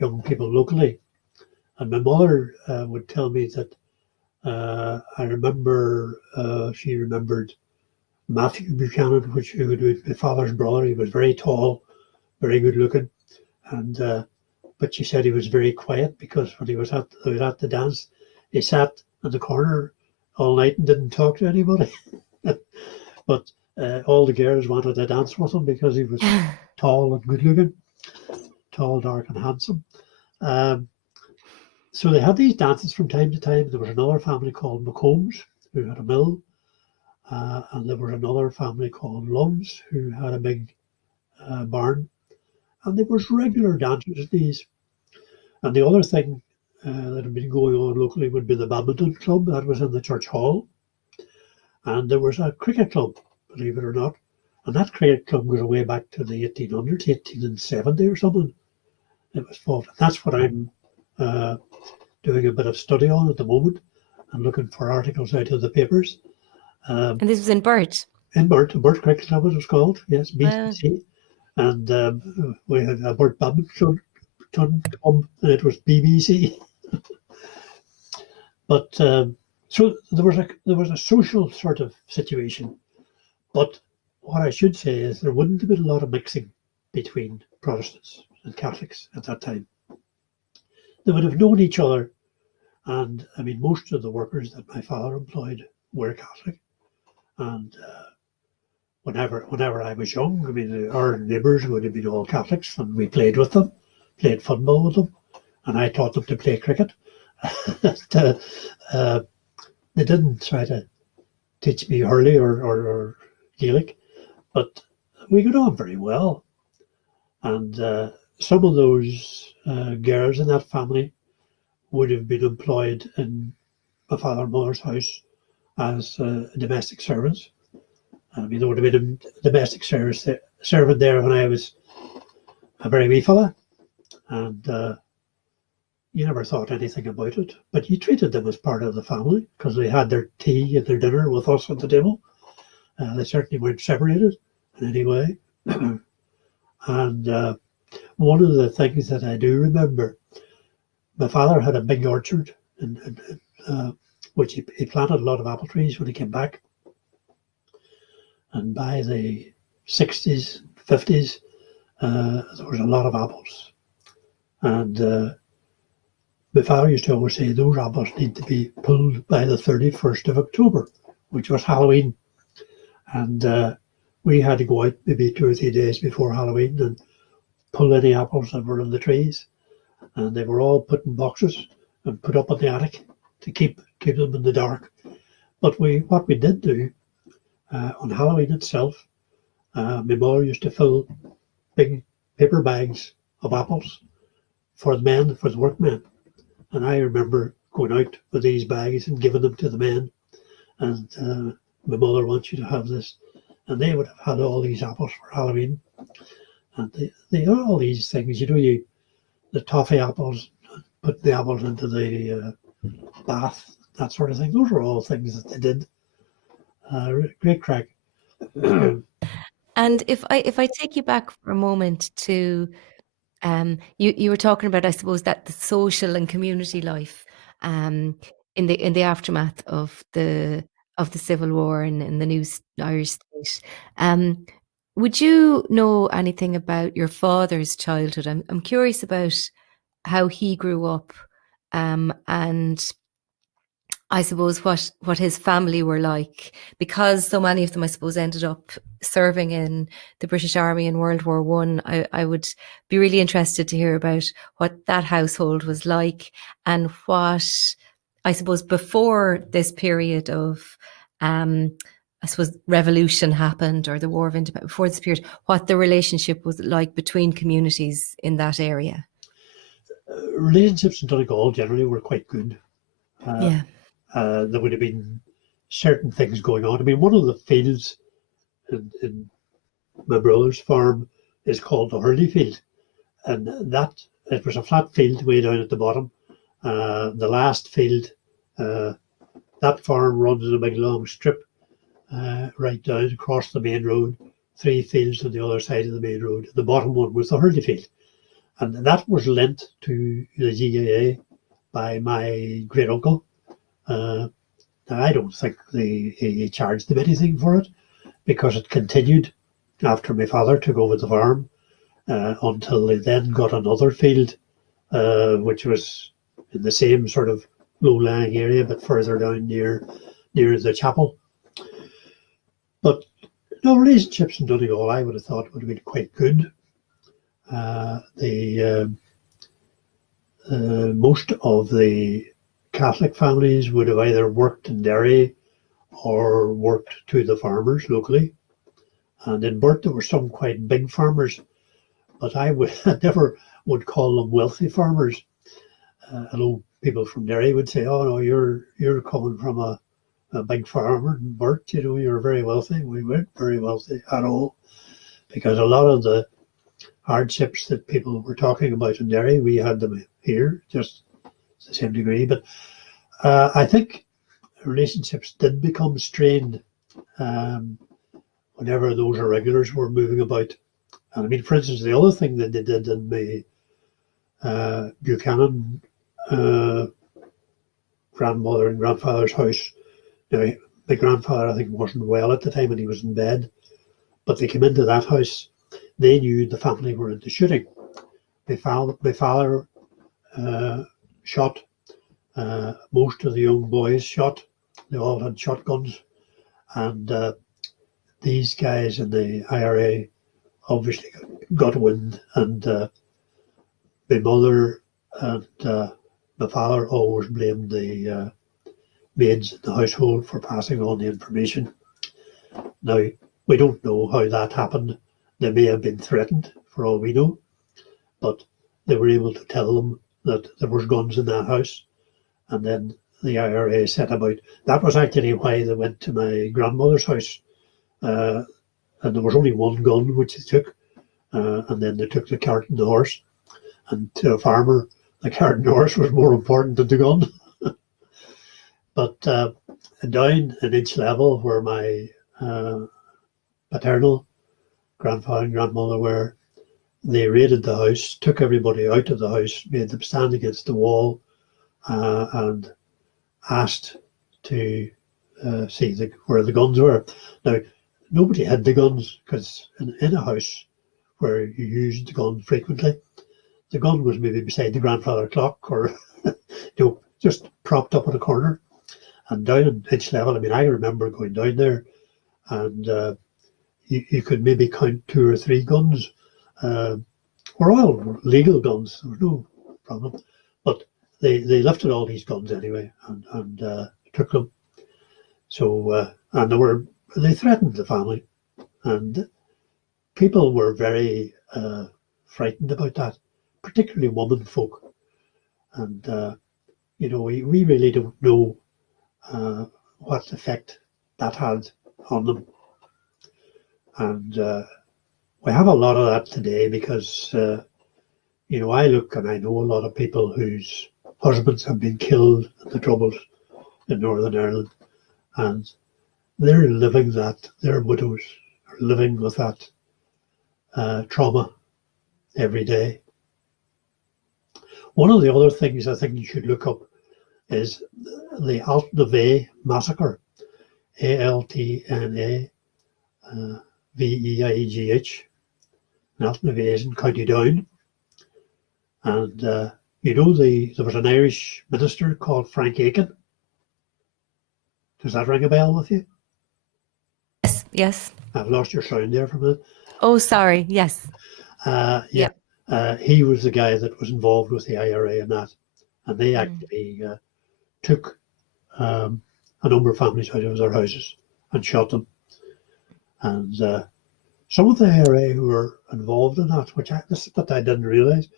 young people locally. And my mother would tell me that I remember she remembered Matthew Buchanan, who was my father's brother. He was very tall, very good looking, and but she said he was very quiet, because when he was at the dance, he sat in the corner all night and didn't talk to anybody. But all the girls wanted to dance with him because he was tall and good looking, tall, dark and handsome. So they had these dances from time to time. There was another family called McCombs who had a mill, and there was another family called Lums who had a big barn, and there was regular dances at these. And the other thing that had been going on locally would be the badminton club that was in the church hall, and there was a cricket club, believe it or not, and that cricket club goes way back to the 1800s, 1870 or something. It was fought. That's what I'm doing a bit of study on at the moment, and looking for articles out of the papers. And this was in Burt? In Burt, the Burt Cricket Club it was called, yes, BCC. And we had a Burt badminton club, and it was BBC. But so there was a social sort of situation. But what I should say is there wouldn't have been a lot of mixing between Protestants and Catholics at that time. They would have known each other, and I mean, most of the workers that my father employed were Catholic, and whenever I was young, I mean, our neighbours would have been all Catholics, and we played with them, played football with them, and I taught them to play cricket. They didn't try to teach me hurley or Gaelic, but we got on very well. And some of those girls in that family would have been employed in my father and mother's house as domestic servants. I mean, there would have been a domestic servant there when I was a very wee fella, and you never thought anything about it. But you treated them as part of the family because they had their tea and their dinner with us at the table. They certainly weren't separated in any way. And one of the things that I do remember, my father had a big orchard, which he planted a lot of apple trees when he came back. And by the 60s, 50s, there was a lot of apples. And my father used to always say those apples need to be pulled by the 31st of October, which was Halloween. And we had to go out maybe 2 or 3 days before Halloween and pull any apples that were in the trees. And they were all put in boxes and put up in the attic to keep them in the dark. But what we did do on Halloween itself, my mother used to fill big paper bags of apples for the men, for the workmen. And I remember going out with these bags and giving them to the men. And my mother wants you to have this. And they would have had all these apples for Halloween. And they are all these things, the toffee apples, put the apples into the bath, that sort of thing. Those are all things that they did. Great crack. And if I take you back for a moment to you were talking about, I suppose, that the social and community life in the aftermath of the Civil War and in the new Irish state. Would you know anything about your father's childhood? I'm curious about how he grew up, and I suppose what his family were like, because so many of them, I suppose, ended up serving in the British Army in World War One. I would be really interested to hear about what that household was like, and what, I suppose, before this period of I suppose revolution happened, or the War of Independence, before this period, what the relationship was like between communities in that area. Relationships in Donegal generally were quite good. Yeah. There would have been certain things going on. I mean, one of the fields in my brother's farm is called the Hurley Field, and it was a flat field way down at the bottom. The last field, that farm runs in a big long strip right down across the main road, 3 fields on the other side of the main road. The bottom one was the Hurley Field, and that was lent to the GAA by my great uncle. Now, I don't think he charged them anything for it, because it continued after my father took over the farm until they then got another field, which was in the same sort of low-lying area, but further down near the chapel. But no, relationships in Donegal, I would have thought, would have been quite good. Most of the Catholic families would have either worked in Derry or worked to the farmers locally. And in Burt there were some quite big farmers, but I never would call them wealthy farmers. I know people from Derry would say, "Oh no, you're coming from a big farmer in Burt, you're very wealthy." We weren't very wealthy at all, because a lot of the hardships that people were talking about in Derry, we had them here, just to the same degree. But I think relationships did become strained whenever those irregulars were moving about. And I mean, for instance, the other thing that they did in the Buchanan grandmother and grandfather's house, now, my grandfather, I think, wasn't well at the time and he was in bed, but they came into that house, they knew the family were into shooting. My father shot, most of the young boys shot, they all had shotguns, and these guys in the IRA obviously got wind, and my mother and my father always blamed the maids in the household for passing on the information. Now, we don't know how that happened. They may have been threatened, for all we know, but they were able to tell them that there was guns in that house, and then the IRA set about. That was actually why they went to my grandmother's house, and there was only one gun which they took, and then they took the cart and the horse. And to a farmer, the cart and the horse was more important than the gun. But down in each level where my paternal grandfather and grandmother were, they raided the house, took everybody out of the house, made them stand against the wall, and asked to see where the guns were. Now, nobody had the guns, because in a house where you used the gun frequently, the gun was maybe beside the grandfather clock, or just propped up in a corner. And down in each level, I mean, I remember going down there, and you could maybe count 2 or 3 guns. Were all legal guns, there was no problem. But they lifted all these guns anyway, and took them. So, and they threatened the family, and people were very frightened about that, particularly women folk. And we really don't know what effect that had on them. And we have a lot of that today because, I look and I know a lot of people whose husbands have been killed in the Troubles in Northern Ireland, and they're living that, their widows are living with that trauma every day. One of the other things I think you should look up is the Altnavay massacre, Altna Veigh. Altnavay is in County Down, and there was an Irish minister called Frank Aiken. Does that ring a bell with you? Yes. I've lost your sound there for a minute. Oh, sorry. Yes. Yeah. He was the guy that was involved with the IRA and that, and they actually took a number of families out of their houses and shot them. And some of the IRA who were involved in that, this is what I didn't realise,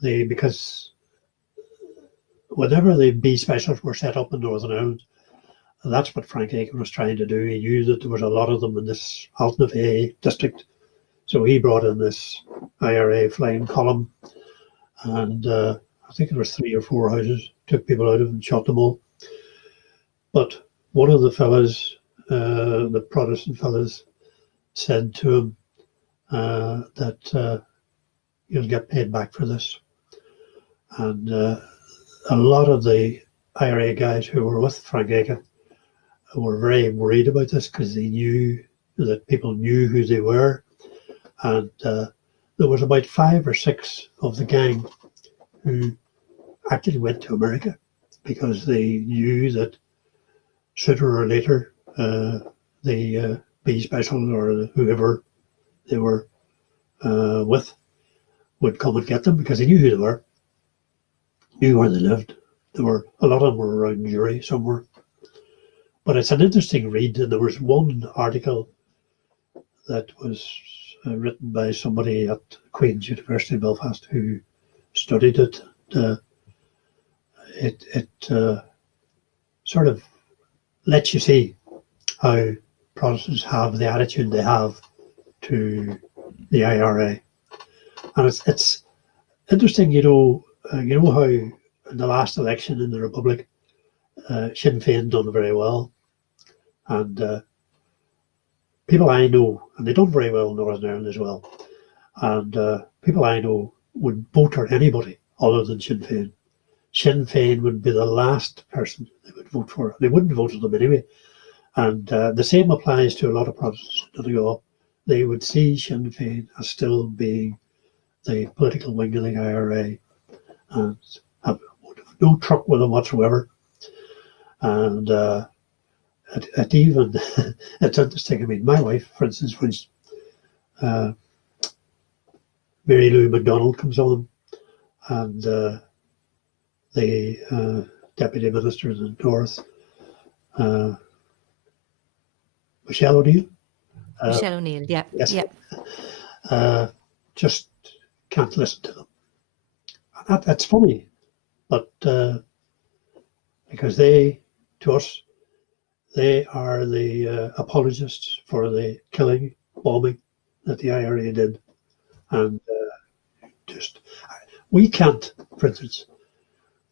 because whenever the B specialists were set up in Northern Ireland, that's what Frank Aiken was trying to do. He knew that there was a lot of them in this Altnavay district, so he brought in this IRA flying column, and I think there was 3 or 4 houses, took people out of them and shot them all. But one of the fellas, the Protestant fellas, said to him that you'll get paid back for this. And a lot of the IRA guys who were with Frank Aiken were very worried about this because they knew that people knew who they were. And there was about 5 or 6 of the gang who actually went to America because they knew that sooner or later the B special or whoever they were with would come and get them because they knew who they were, knew where they lived. A lot of them were around Newry somewhere. But it's an interesting read, and there was one article that was written by somebody at Queen's University in Belfast who studied it. It sort of lets you see how Protestants have the attitude they have to the IRA, and it's interesting. How in the last election in the Republic, Sinn Féin done very well, and people I know, and they done very well in Northern Ireland as well, and people I know would vote for anybody other than Sinn Féin. Sinn Féin would be the last person they would vote for. They wouldn't vote for them anyway. And the same applies to a lot of Protestants in Donegal. They would see Sinn Féin as still being the political wing of the IRA and have no truck with them whatsoever. And it even, it's interesting. I mean, my wife, for instance, when Mary Lou MacDonald comes on, and the Deputy Minister in the North, Michelle O'Neill, Michelle O'Neill, yeah, Yes, yeah. just can't listen to them. That's funny, but because to us, they are the apologists for the killing, bombing that the IRA did, and just we can't. For instance,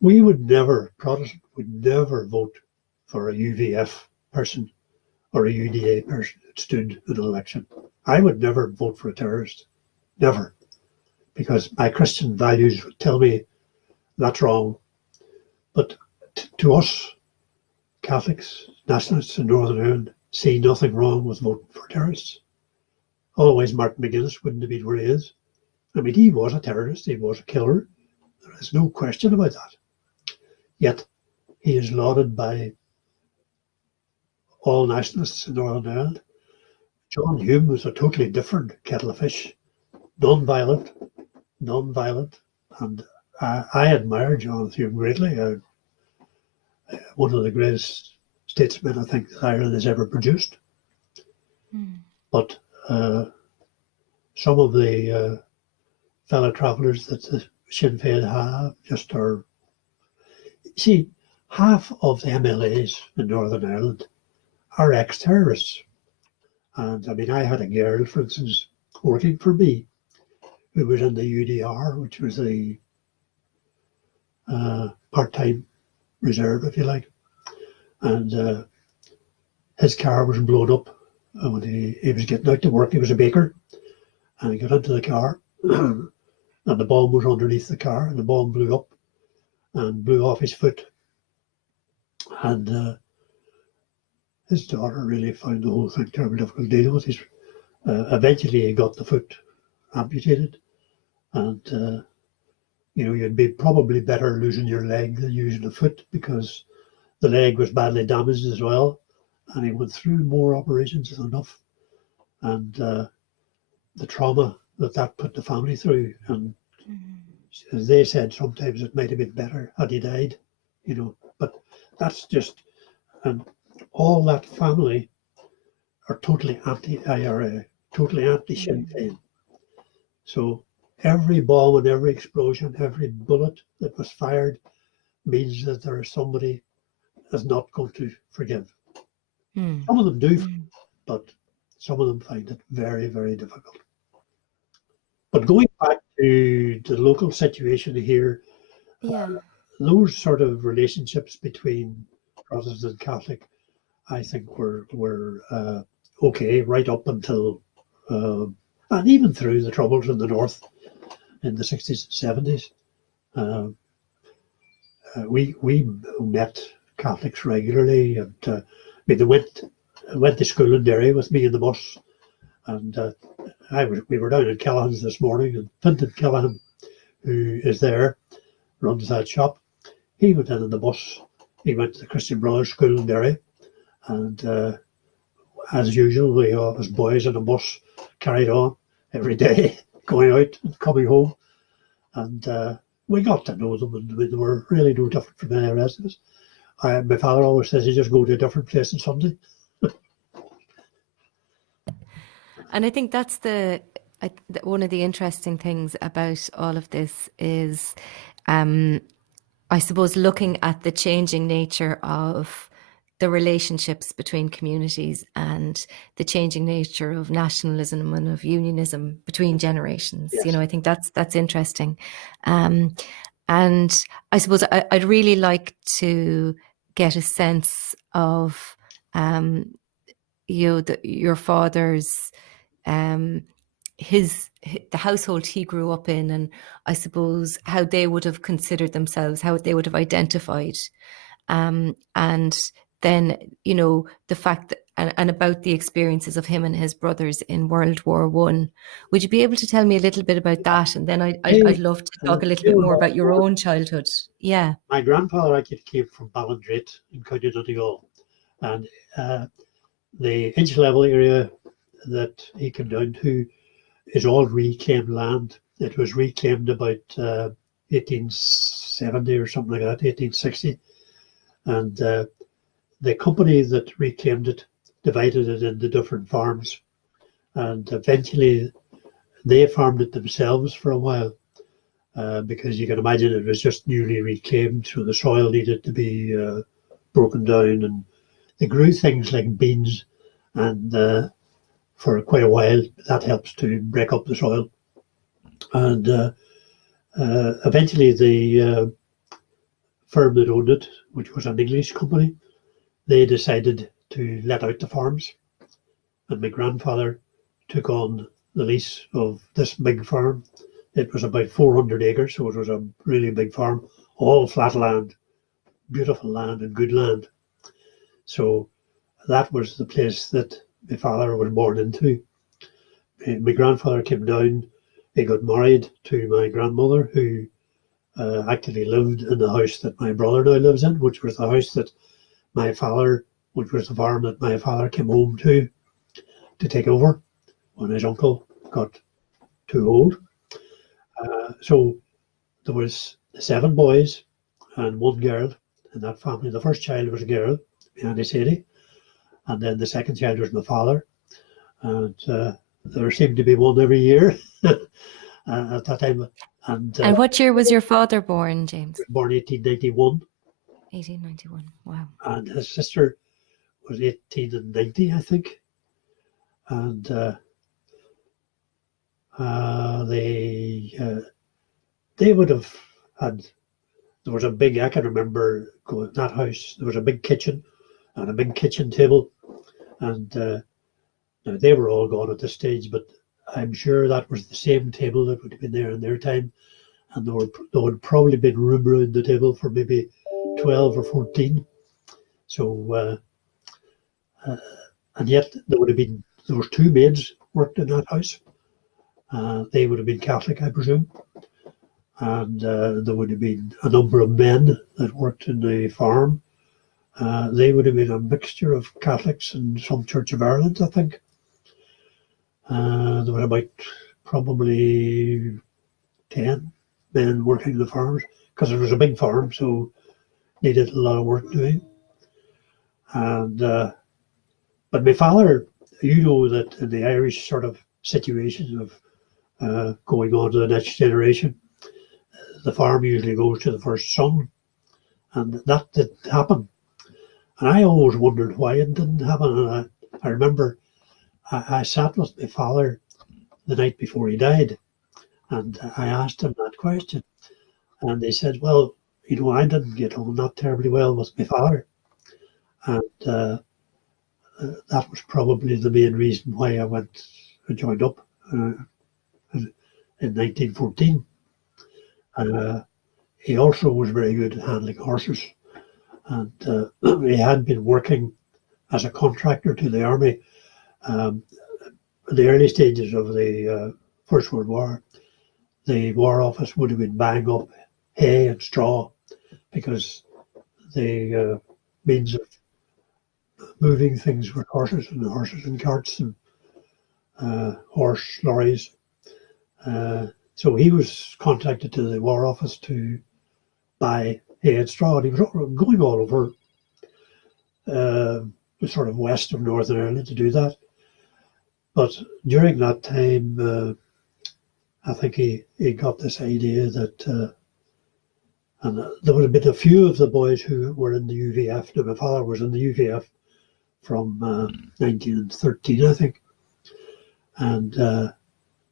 we would never, Protestant would never vote for a UVF person or a UDA person that stood in an election. I would never vote for a terrorist, never, because my Christian values would tell me that's wrong. But to us, Catholics, nationalists in Northern Ireland, see nothing wrong with voting for terrorists. Otherwise, Martin McGuinness wouldn't have been where he is. I mean, he was a terrorist, he was a killer. There is no question about that. Yet, he is lauded by all nationalists in Northern Ireland. John Hume was a totally different kettle of fish, non-violent, and I admire John Hume greatly. One of the greatest statesmen I think that Ireland has ever produced. But some of the fellow travellers that the Sinn Féin have just are. See, half of the MLAs in Northern Ireland are ex-terrorists. And I mean, I had a girl, for instance, working for me who was in the UDR, which was the part-time reserve, if you like. And his car was blown up when he was getting out to work. He was a baker, and he got into the car, and the bomb was underneath the car, and the bomb blew up and blew off his foot. And his daughter really found the whole thing terribly difficult to deal with. Eventually, he got the foot amputated, and you'd be probably better losing your leg than using a foot, because the leg was badly damaged as well, and he went through more operations than enough, and the trauma that put the family through, and as they said, sometimes it might have been better had he died, but that's just, and all that family are totally anti-IRA, totally anti-Sinn Féin. So every bomb and every explosion, every bullet that was fired means that there is somebody that's not going to forgive. Some of them do, but some of them find it very, very difficult. But going back to the local situation here, those sort of relationships between Protestant and Catholic, I think were okay right up until, and even through the Troubles in the North in the 60s and 70s. We met Catholics regularly, and they went to school in Derry with me in the bus, and we were down in Callahan's this morning, and Fintan Callahan, who is there, runs that shop. He went in the bus. He went to the Christian Brothers School in Derry, and as usual, we all as boys in a bus carried on every day, going out and coming home, and we got to know them, and they were really no different from any rest of us. My father always says you just go to a different place on Sunday. And I think that's one of the interesting things about all of this is, I suppose, looking at the changing nature of the relationships between communities and the changing nature of nationalism and of unionism between generations. Yes. I think that's interesting. And I suppose I'd really like to get a sense of, your father's, the household he grew up in, and I suppose how they would have considered themselves, how they would have identified, and then the fact that, and about the experiences of him and his brothers in World War I. Would you be able to tell me a little bit about that? And then I'd love to talk a little bit more about your own childhood. Yeah. My grandfather actually came from Ballindrate in County Donegal, and the inch level area that he came down to is all reclaimed land. It was reclaimed about 1870 or something like that, 1860. And the company that reclaimed it divided it into different farms. and eventually they farmed it themselves for a while, because you can imagine it was just newly reclaimed, so the soil needed to be broken down, and they grew things like beans, and for quite a while that helps to break up the soil. And eventually the firm that owned it, which was an English company, they decided to let out the farms, and my grandfather took on the lease of this big farm. It was about 400 acres, so it was a really big farm, all flat land, beautiful land and good land. So that was the place that my father was born into. My grandfather came down, he got married to my grandmother, who actually lived in the house that my brother now lives in, which was the house that my father, which was the farm that my father came home to take over when his uncle got too old. So there was 7 boys and 1 girl in that family. The first child was a girl, Annie Sadie, and then the second child was my father. And there seemed to be one every year at that time. And what year was your father born, James? He was born 1891. 1891, wow. And his sister was 1890, I think. And they would have had, there was a big, I can remember going that house, there was a big kitchen and a big kitchen table, and now they were all gone at this stage, but I'm sure that was the same table that would have been there in their time, and there would probably been room around the table for maybe 12 or 14. So and yet there was 2 maids worked in that house. They would have been Catholic, I presume. And there would have been a number of men that worked in the farm. They would have been a mixture of Catholics and some Church of Ireland, I think. There were about probably 10 men working the farms, because it was a big farm, so needed a lot of work doing. And but my father, you know that in the Irish sort of situation of going on to the next generation, the farm usually goes to the first son, and that didn't happen. And I always wondered why it didn't happen. And I remember I sat with my father the night before he died, and I asked him that question. And he said, well, you know, I didn't get on that terribly well with my father. And that was probably the main reason why I joined up in 1914. He also was very good at handling horses, and he had been working as a contractor to the army. In the early stages of the First World War, the War Office would have been buying up hay and straw, because the means of moving things were horses and carts and horse lorries. So he was contracted to the War Office to buy hay and straw, and he was going all over the sort of west of Northern Ireland to do that. But during that time, I think he got this idea that, and there would have been a few of the boys who were in the UVF. Now, my father was in the UVF from 1913, I think, and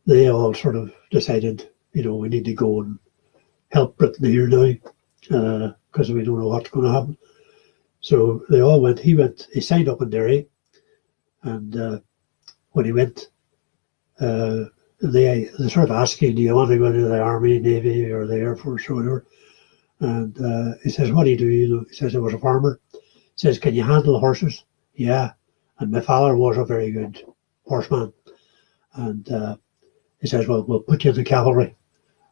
they all sort of decided, you know, we need to go and help Britain here now, because we don't know what's going to happen. So they all went. He signed up in Derry, and when he went, they sort of asked him, do you want to go into the Army, Navy, or the Air Force, or whatever? And he says, what do you do? You know, he says, I was a farmer. He says, can you handle horses? Yeah. And my father was a very good horseman. And he says, well, we'll put you in the cavalry.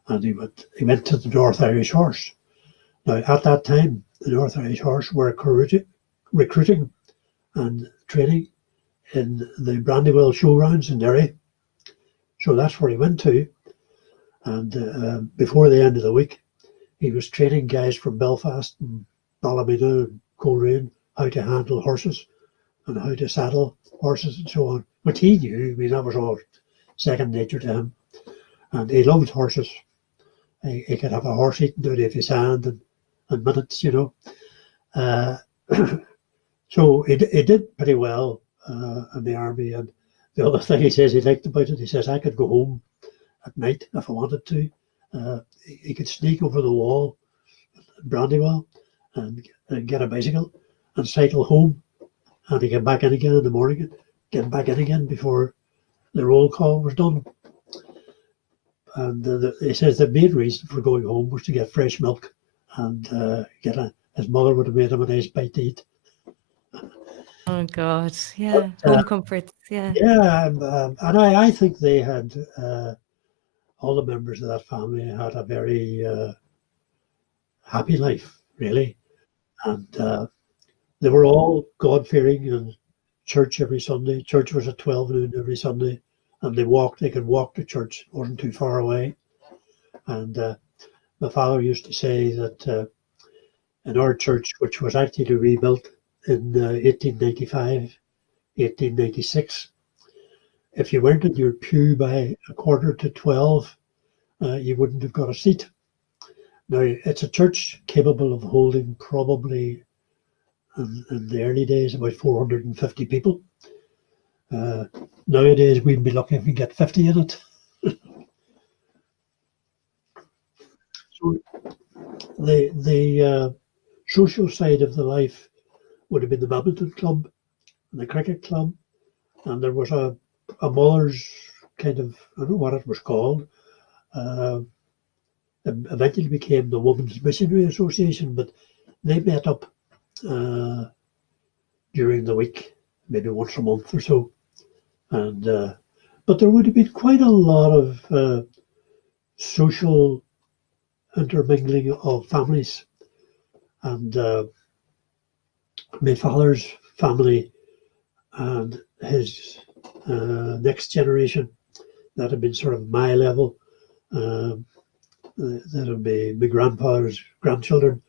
And he went to the North Irish Horse. Now, at that time, the North Irish Horse were recruiting and training in the Brandywell showgrounds in Derry. So that's where he went to. And before the end of the week, he was training guys from Belfast and Ballymena and Coleraine how to handle horses and how to saddle horses and so on. which he knew. I mean, that was all second nature to him. And he loved horses. He could have a horse eaten out of his hand in minutes, you know. Uh, so he did pretty well in the army. And the other thing he says he liked about it, he says, I could go home at night if I wanted to. He could sneak over the wall, Brandywell, and get a bicycle and cycle home. And he get back in again in the morning and get back in again before the roll call was done. And he says the main reason for going home was to get fresh milk and his mother would have made him a nice bite to eat. Oh God, yeah, home comforts, yeah. Yeah, and I think they had, all the members of that family had a very happy life, really. And they were all God-fearing and church every Sunday. Church was at 12 noon every Sunday. And they could walk to church, it wasn't too far away. And my father used to say that in our church, which was actually rebuilt in 1895, 1896, if you weren't in your pew by 11:45, you wouldn't have got a seat. Now, it's a church capable of holding probably, in the early days, about 450 people. Nowadays, we'd be lucky if we get 50 in it. So the social side of the life would have been the badminton club and the cricket club, and there was a mother's kind of, I don't know what it was called, eventually became the Women's Missionary Association, but they met up during the week, maybe once a month or so. And but there would have been quite a lot of social intermingling of families. And my father's family and his next generation, that had been sort of my level, that would be my grandfather's grandchildren,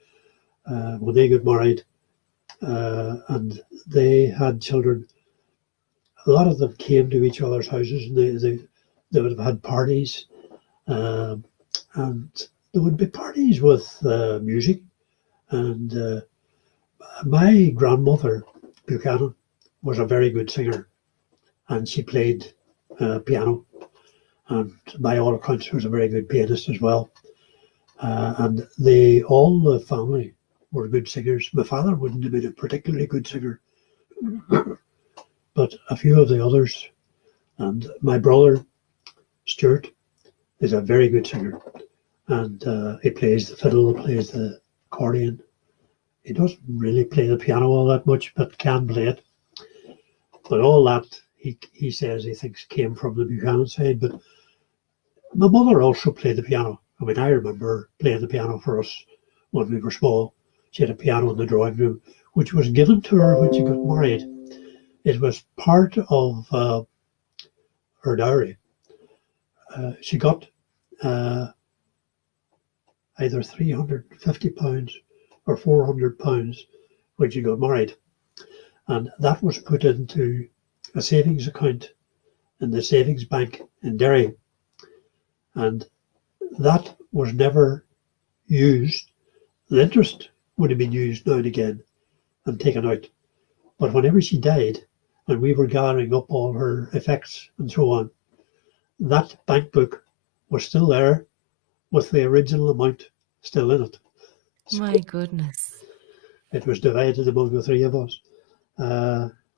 when they got married, and they had children. A lot of them came to each other's houses, and they would have had parties, and there would be parties with music. And my grandmother, Buchanan, was a very good singer, and she played piano, and by all accounts was a very good pianist as well. And all the family were good singers. My father wouldn't have been a particularly good singer, but a few of the others. And my brother, Stuart, is a very good singer, and he plays the fiddle, plays the accordion. He doesn't really play the piano all that much, but can play it. But all that, he says he thinks came from the Buchanan side. But my mother also played the piano. I mean, I remember playing the piano for us when we were small. She had a piano in the drawing room, which was given to her when she got married. It was part of her dowry. She got either £350 or £400 when she got married. And that was put into a savings account in the savings bank in Derry. And that was never used. The interest would have been used now and again and taken out. But whenever she died, and we were gathering up all her effects and so on, that bank book was still there with the original amount still in it. So my goodness. It was divided among the three of us,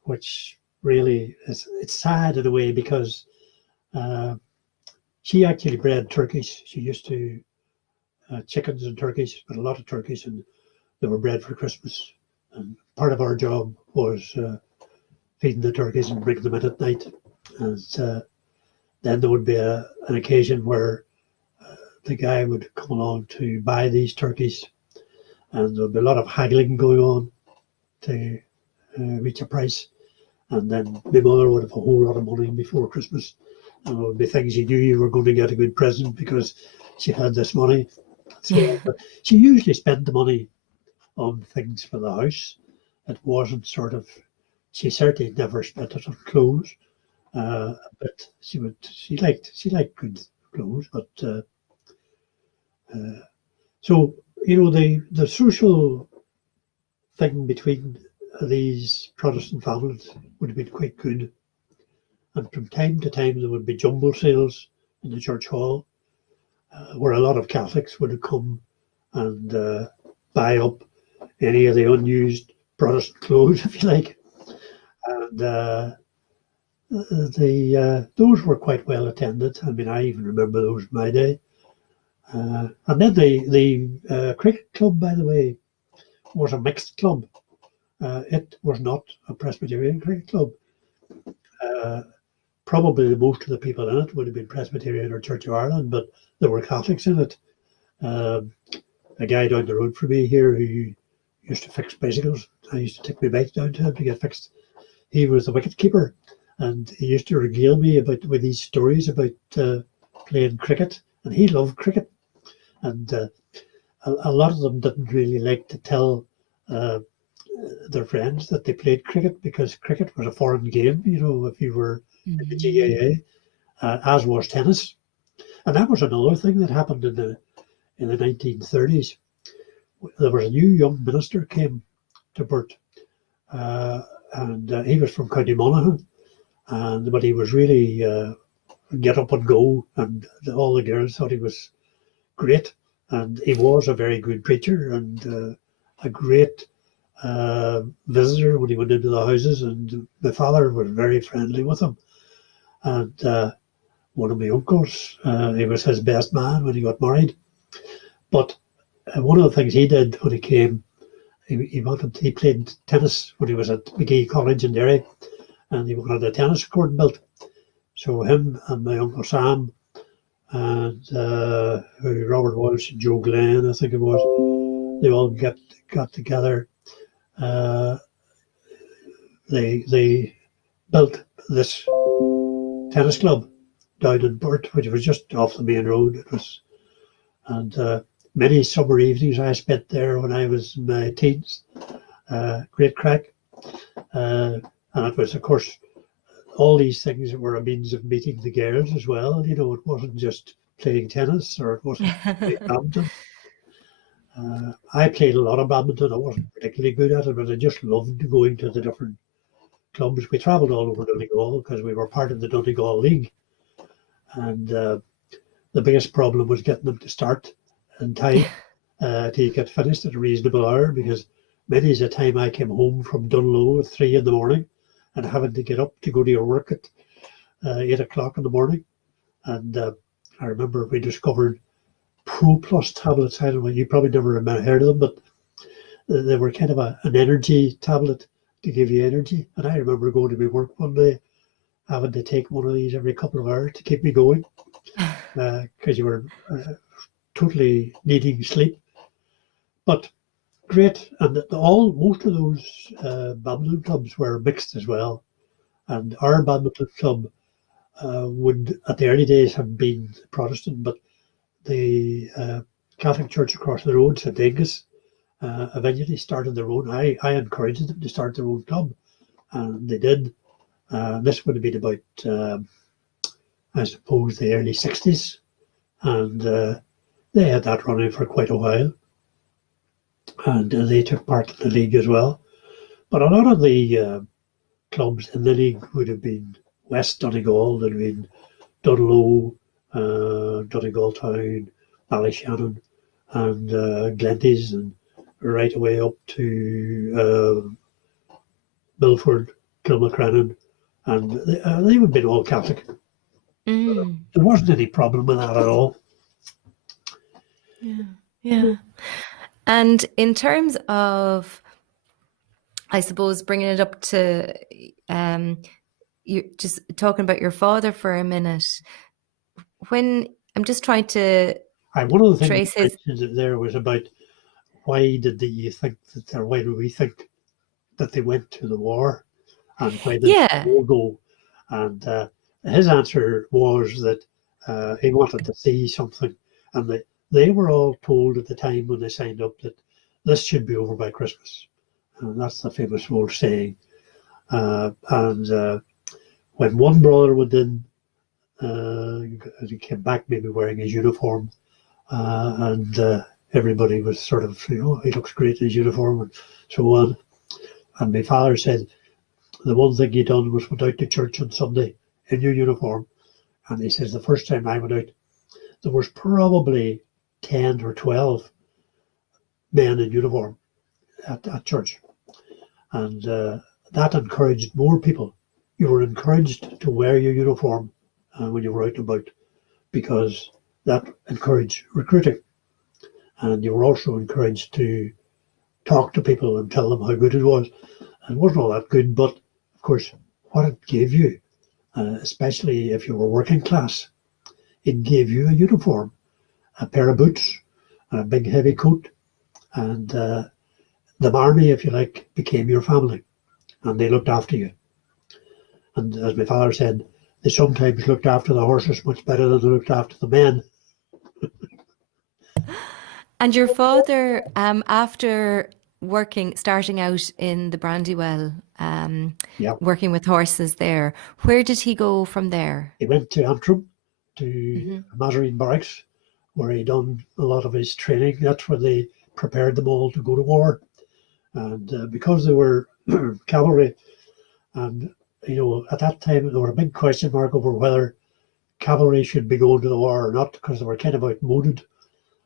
which really it's sad in a way, because she actually bred turkeys. She used to chickens and turkeys, but a lot of turkeys, and they were bred for Christmas. And part of our job was feeding the turkeys and bringing them in at night. And then there would be an occasion where the guy would come along to buy these turkeys, and there would be a lot of haggling going on to reach a price. And then my mother would have a whole lot of money before Christmas, and there would be things you knew you were going to get a good present because she had this money. So, but she usually spent the money on things for the house. It wasn't sort of, she certainly never spent it on clothes. But she liked good clothes. But so the social thing between these Protestant families would have been quite good. And from time to time there would be jumble sales in the church hall, where a lot of Catholics would come and buy up any of the unused Protestant clothes, if you like. And those were quite well attended. I mean, I even remember those in my day. And then the cricket club, by the way, was a mixed club. It was not a Presbyterian cricket club. Probably most of the people in it would have been Presbyterian or Church of Ireland, but there were Catholics in it. A guy down the road from me here who used to fix bicycles. I used to take my bike down to him to get fixed. He was the wicket keeper, and he used to regale me with these stories about playing cricket, and he loved cricket. And a lot of them didn't really like to tell their friends that they played cricket, because cricket was a foreign game, if you were in the GAA, as was tennis. And that was another thing that happened in the 1930s. There was a new young minister came to Burt, and he was from County Monaghan, but he was really get up and go, and all the girls thought he was great, and he was a very good preacher and a great visitor when he went into the houses, and my father was very friendly with him. And one of my uncles, he was his best man when he got married. But one of the things he did when he came, he played tennis when he was at McGee College in Derry, and he wanted a tennis court built. So him and my uncle Sam and Robert Walsh and Joe Glenn, I think it was, they all got together. They built this tennis club down in Burt, which was just off the main road. It was, and many summer evenings I spent there when I was in my teens. Great crack, and it was, of course, all these things were a means of meeting the girls as well. It wasn't just playing tennis, or it wasn't playing badminton. I played a lot of badminton. I wasn't particularly good at it, but I just loved going to the different clubs. We travelled all over Donegal because we were part of the Donegal League. And the biggest problem was getting them to start in time to get finished at a reasonable hour, because many's the time I came home from Dunlow at 3 a.m. and having to get up to go to your work at 8 o'clock in the morning. And I remember we discovered Pro Plus tablets. I don't know, you probably never heard of them, but they were kind of an energy tablet to give you energy. And I remember going to my work one day, having to take one of these every couple of hours to keep me going, because you were totally needing sleep. But great, and most of those badminton clubs were mixed as well. And our badminton club would, at the early days, have been Protestant, but the Catholic Church across the road, St. Angus, eventually started their own. I encouraged them to start their own club, and they did. This would have been about, I suppose, the early 60s, and they had that running for quite a while, and they took part in the league as well. But a lot of the clubs in the league would have been West Donegal, there'd have been Dunlow, Donegal Town, Ballyshannon, and Glenties, and right away up to Milford, Kilmacrennan, and they would have been all Catholic. Mm. There wasn't any problem with that at all. Yeah. And in terms of, I suppose, bringing it up to you, just talking about your father for a minute, when I'm just trying to One of the things trace his... there was about why did you think that, or why do we think that they went to the war, and why did the war go? And his answer was that he wanted to see something, and they were all told at the time when they signed up that this should be over by Christmas. And that's the famous old saying. And when one brother went in, he came back maybe wearing his uniform, and everybody was sort of, he looks great in his uniform and so on. And my father said the one thing he done was went out to church on Sunday in your uniform. And he says the first time I went out, there was probably 10 or 12 men in uniform at church. And that encouraged more people. You were encouraged to wear your uniform when you were out and about, because that encouraged recruiting. And you were also encouraged to talk to people and tell them how good it was. And it wasn't all that good, but of course, what it gave you, especially if you were working class, it gave you a uniform, a pair of boots, and a big heavy coat. And the army, if you like, became your family, and they looked after you. And as my father said, they sometimes looked after the horses much better than they looked after the men. And your father, after starting out in the Brandywell, Yeah, working with horses there, where did he go from there? he went to Antrim, to Mm-hmm. Mazarine Barracks, where he done a lot of his training. That's where they prepared them all to go to war. And because they were cavalry, and at that time there was a big question mark over whether cavalry should be going to the war or not, because they were kind of outmoded.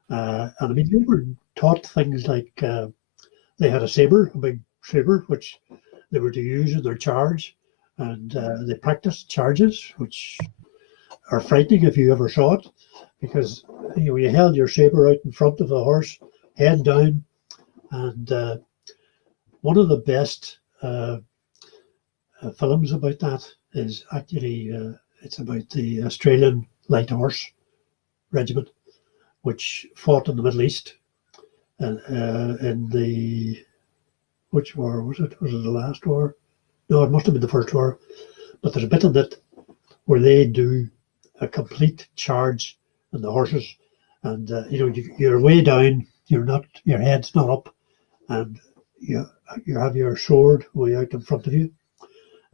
And I mean, they were taught things like they had a big saber, which they were to use in their charge, and they practiced charges, which are frightening if you ever saw it, because you held your saber out in front of the horse, head down, and one of the best films about that is actually it's about the Australian Light Horse Regiment, which fought in the Middle East, and in which war was it? Was it the last war? No, it must have been the first war. But there's a bit in it where they do a complete charge on the horses, and you're way down. Your head's not up, and you have your sword way out in front of you,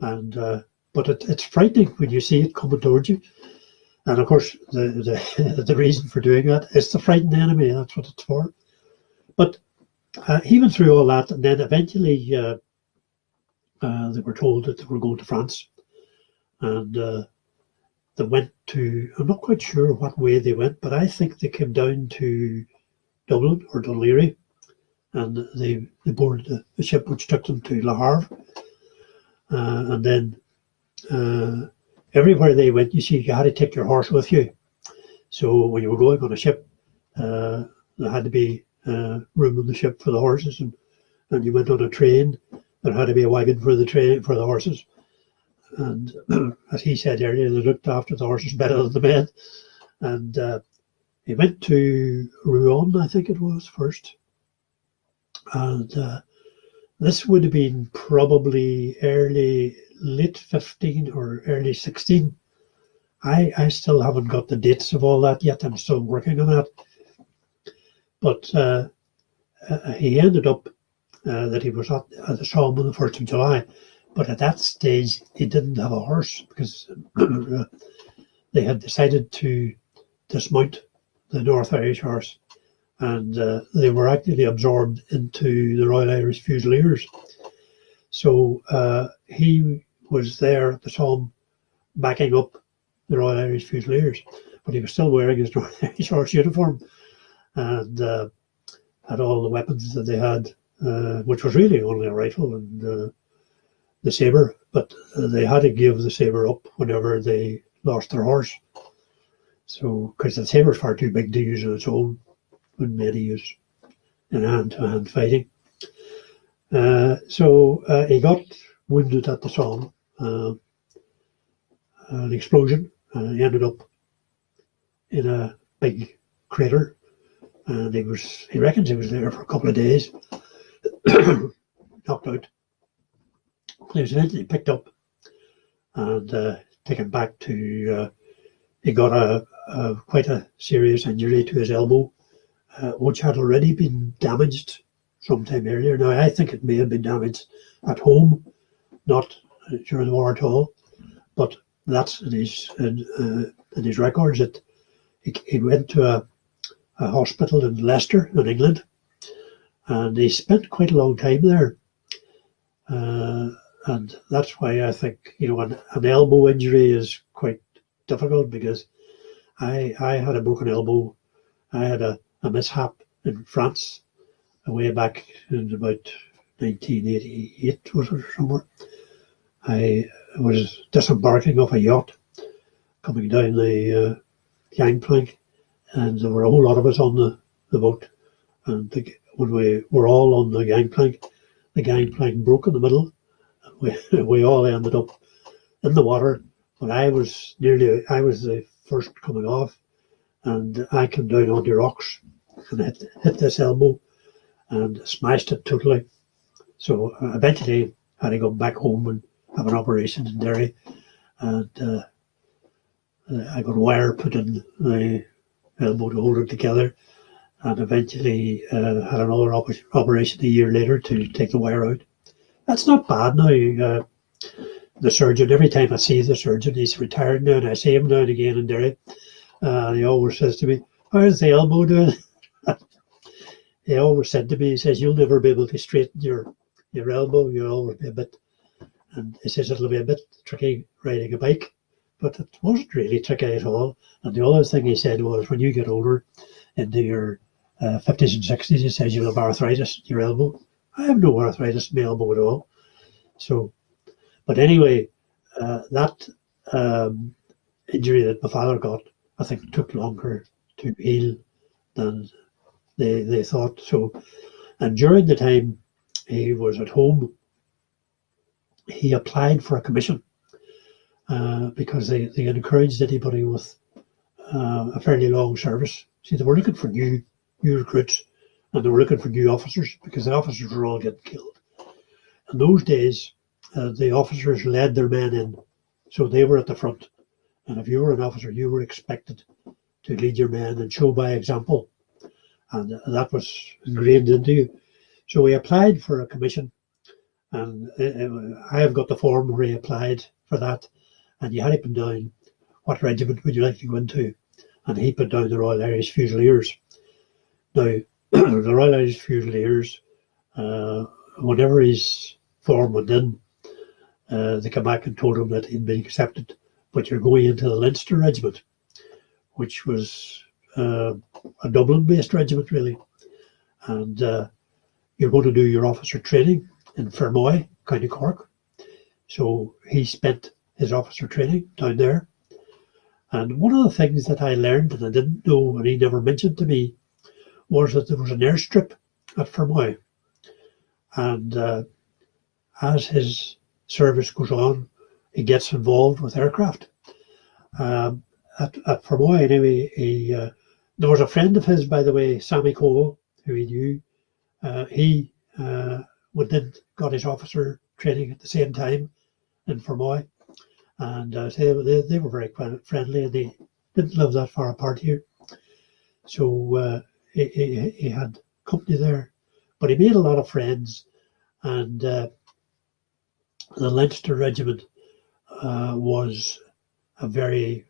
and but it's frightening when you see it coming towards you. And of course, the reason for doing that is to frighten the enemy. That's what it's for. But he went through all that, and then eventually they were told that they were going to France, and they went to, I'm not quite sure what way they went, but I think they came down to Dublin or Dunleary, and they boarded the ship which took them to Le Havre. And then everywhere they went, you had to take your horse with you. So when you were going on a ship, there had to be room on the ship for the horses, and you went on a train, there had to be a wagon for the horses. And as he said earlier, they looked after the horses better than the men. And he went to Rouen, I think it was, first. And this would have been probably late 15 or early 16. I still haven't got the dates of all that yet. I'm still working on that. But he ended up that he was at the Somme on the 1st of July. But at that stage, he didn't have a horse, because they had decided to dismount the North Irish horse, and they were actually absorbed into the Royal Irish Fusiliers. So he was there at the Somme backing up the Royal Irish Fusiliers, but he was still wearing his North Irish horse uniform, and had all the weapons that they had, which was really only a rifle and the saber, but they had to give the saber up whenever they lost their horse. So, because the saber's far too big to use on its own, wouldn't any use in hand-to-hand fighting. So he got wounded at the Somme, an explosion. He ended up in a big crater, and he reckons he was there for a couple of days, knocked out. He was eventually picked up and taken back to. He got quite a serious injury to his elbow, which had already been damaged sometime earlier. Now I think it may have been damaged at home, not during the war at all. but that's in his records that he went to a hospital in Leicester in England, and he spent quite a long time there. And that's why I think, an elbow injury is quite difficult, because I had a broken elbow. I had a mishap in France way back in about 1988, was it, or somewhere. I was disembarking off a yacht coming down the gangplank, and there were a whole lot of us on the boat. And when we were all on the gangplank broke in the middle. We all ended up in the water, but I was the first coming off, and I came down onto rocks and hit this elbow and smashed it totally. So eventually I had to go back home and have an operation in Derry, and I got wire put in the elbow to hold it together, and eventually had another operation a year later to take the wire out. That's not bad now. The surgeon, every time I see the surgeon, he's retired now, and I see him now and again in Derry. He always says to me, "How's the elbow doing?" He always said to me, he says, "You'll never be able to straighten your elbow. You'll always be a bit," and he says it'll be a bit tricky riding a bike, but it wasn't really tricky at all. And the other thing he said was, when you get older, into your 50s and 60s, he says you'll have arthritis in your elbow. I have no arthritis in my elbow at all. So, but anyway, that injury that my father got, I think, took longer to heal than they thought. So, and during the time he was at home, he applied for a commission because they encouraged anybody with a fairly long service. See, they were looking for new recruits, and they were looking for new officers, because the officers were all getting killed. In those days, the officers led their men in, so they were at the front. And if you were an officer, you were expected to lead your men and show by example. And that was ingrained into you. So we applied for a commission, and I have got the form where he applied for that. And you had to put down what regiment would you like to go into. And he put down the Royal Irish Fusiliers. Now, the Royal Irish Fusiliers, whenever his form went in, they came back and told him that he'd been accepted, but you're going into the Leinster Regiment, which was a Dublin-based regiment, really. And you're going to do your officer training in Fermoy, County Cork. So he spent his officer training down there. And one of the things that I learned, and I didn't know, and he never mentioned to me, was that there was an airstrip at Fermoy. And as his service goes on, he gets involved with aircraft. At Fermoy, anyway, there was a friend of his, by the way, Sammy Cole, who he knew. He got his officer training at the same time in Fermoy. And they were very friendly, and they didn't live that far apart here. So he had company there. But he made a lot of friends, and the Leinster Regiment was a very,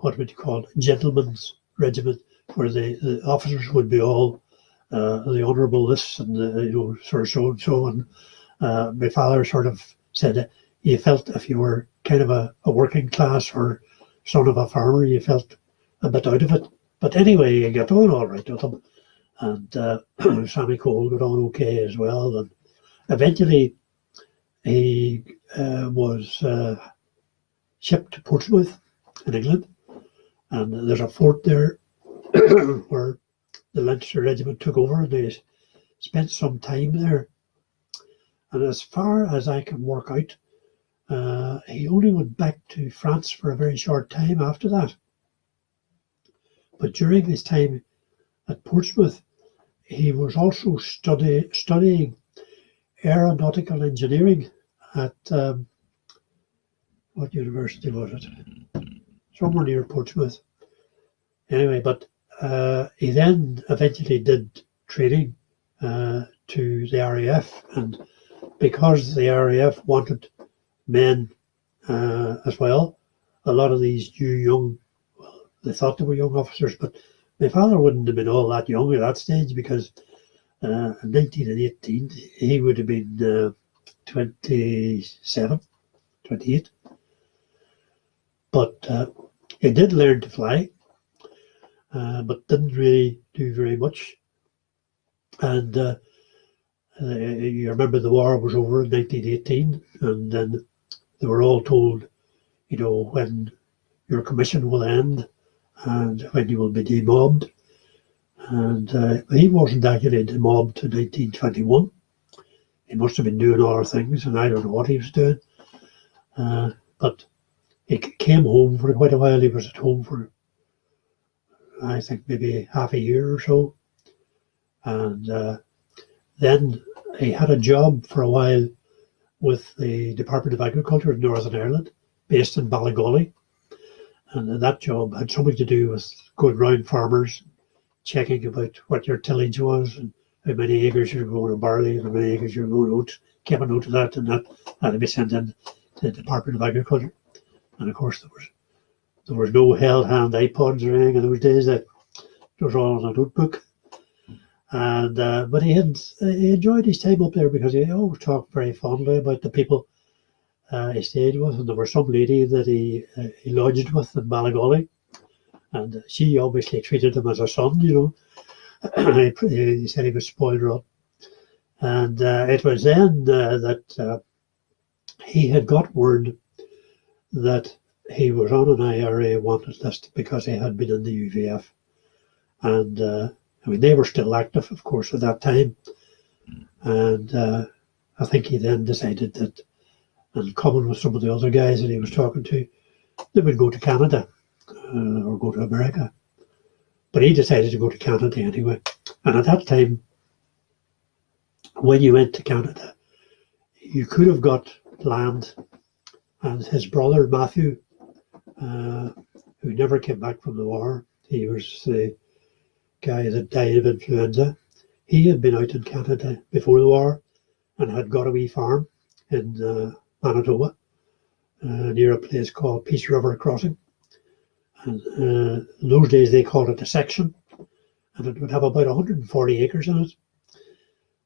what would you call it, gentleman's regiment, where the officers would be all the honourable this and sort of so and so. And my father sort of said that you felt if you were kind of a working class or son of a farmer, you felt a bit out of it. But anyway, you got on all right with them. And Sammy Cole got on okay as well. And eventually he was shipped to Portsmouth in England. And there's a fort there where the Leinster Regiment took over, and they spent some time there. And as far as I can work out, he only went back to France for a very short time after that. But during his time at Portsmouth, he was also studying aeronautical engineering at, what university was it? Somewhere near Portsmouth. Anyway, but he then eventually did training to the RAF, and because the RAF wanted men as well. A lot of these new young, well, they thought they were young officers, but my father wouldn't have been all that young at that stage, because in 1918 he would have been 27, 28. But he did learn to fly, but didn't really do very much. And you remember the war was over in 1918, and then they were all told, when your commission will end and when you will be demobbed. And he wasn't actually demobbed in 1921. He must have been doing other things, and I don't know what he was doing. But he came home for quite a while. He was at home for, I think, maybe half a year or so. And then he had a job for a while with the Department of Agriculture in Northern Ireland, based in Ballygolly. And that job had something to do with going around farmers, checking about what your tillage was and how many acres you're growing of barley and how many acres you're growing oats. Kept a note of that, and that had to be sent in to the Department of Agriculture. And of course, there was no held hand iPods or anything in those days. It was all in a notebook. And but he enjoyed his time up there, because he always talked very fondly about the people he stayed with. And there was some lady that he lodged with in Ballygolly, and she obviously treated him as a son. He said he was spoiled rotten. And it was then that he had got word that he was on an IRA wanted list because he had been in the UVF. And they were still active, of course, at that time. And I think he then decided that, in common with some of the other guys that he was talking to, they would go to Canada or go to America. But he decided to go to Canada anyway. And at that time, when you went to Canada, you could have got land. And his brother, Matthew, who never came back from the war, he was the guy that died of influenza. He had been out in Canada before the war and had got a wee farm in Manitoba, near a place called Peace River Crossing. And in those days they called it a section, and it would have about 140 acres in it.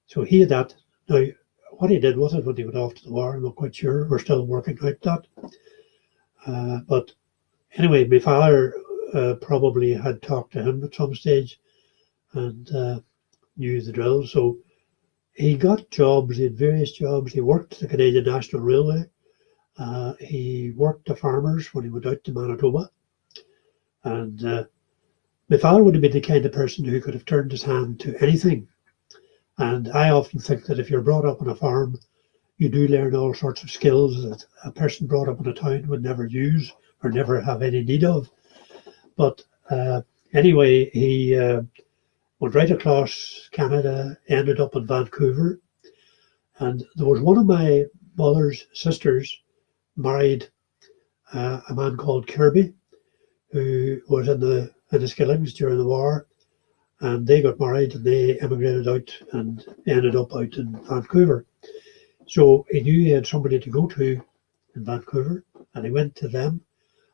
So he had that. Now, what he did with it when he went off to the war, I'm not quite sure. We're still working out that. But anyway, my father probably had talked to him at some stage and knew the drill. So he got jobs, he had various jobs. He worked the Canadian National Railway. He worked the farmers when he went out to Manitoba. And my father would have been the kind of person who could have turned his hand to anything. And I often think that if you're brought up on a farm, you do learn all sorts of skills that a person brought up in a town would never use or never have any need of. But anyway, he went right across Canada, ended up in Vancouver. And there was one of my mother's sisters married a man called Kirby, who was in the Skillings during the war. And they got married and they emigrated out and ended up out in Vancouver. So he knew he had somebody to go to in Vancouver, and he went to them.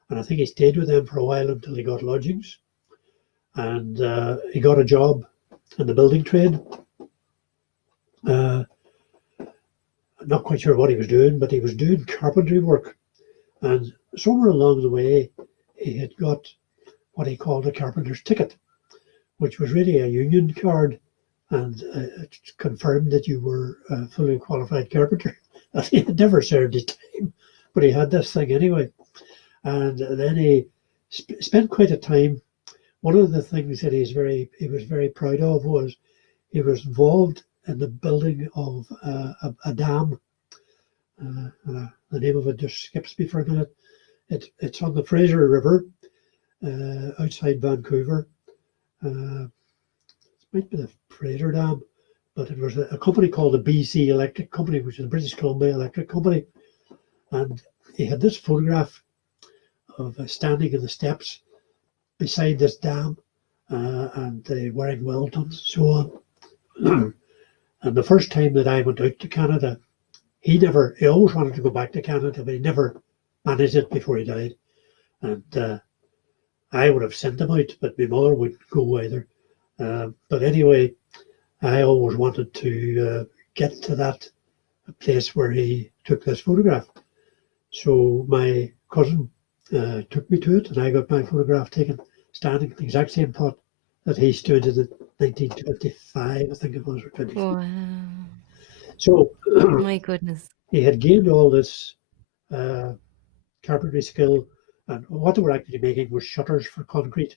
And I think he stayed with them for a while until he got lodgings. And he got a job in the building trade. I'm not quite sure what he was doing, but he was doing carpentry work. And somewhere along the way, he had got what he called a carpenter's ticket, which was really a union card, and it confirmed that you were a fully qualified carpenter. He had never served his time, but he had this thing anyway. And then he spent quite a time. One of the things that he was very proud of was he was involved in the building of a dam. The name of it just skips me for a minute. It's on the Fraser River outside Vancouver. It might be the Fraser Dam, but it was a company called the BC Electric Company, which is the British Columbia Electric Company. And he had this photograph of standing in the steps beside this dam and wearing Wellingtons and so on. And the first time that I went out to Canada, he always wanted to go back to Canada, but he never managed it before he died. And I would have sent him out, but my mother wouldn't go either. But anyway, I always wanted to get to that place where he took this photograph. So my cousin took me to it, and I got my photograph taken standing in the exact same spot that he stood in 1925, I think it was, or 24. Wow. So My goodness. he had gained all this carpentry skill, and what they were actually making was shutters for concrete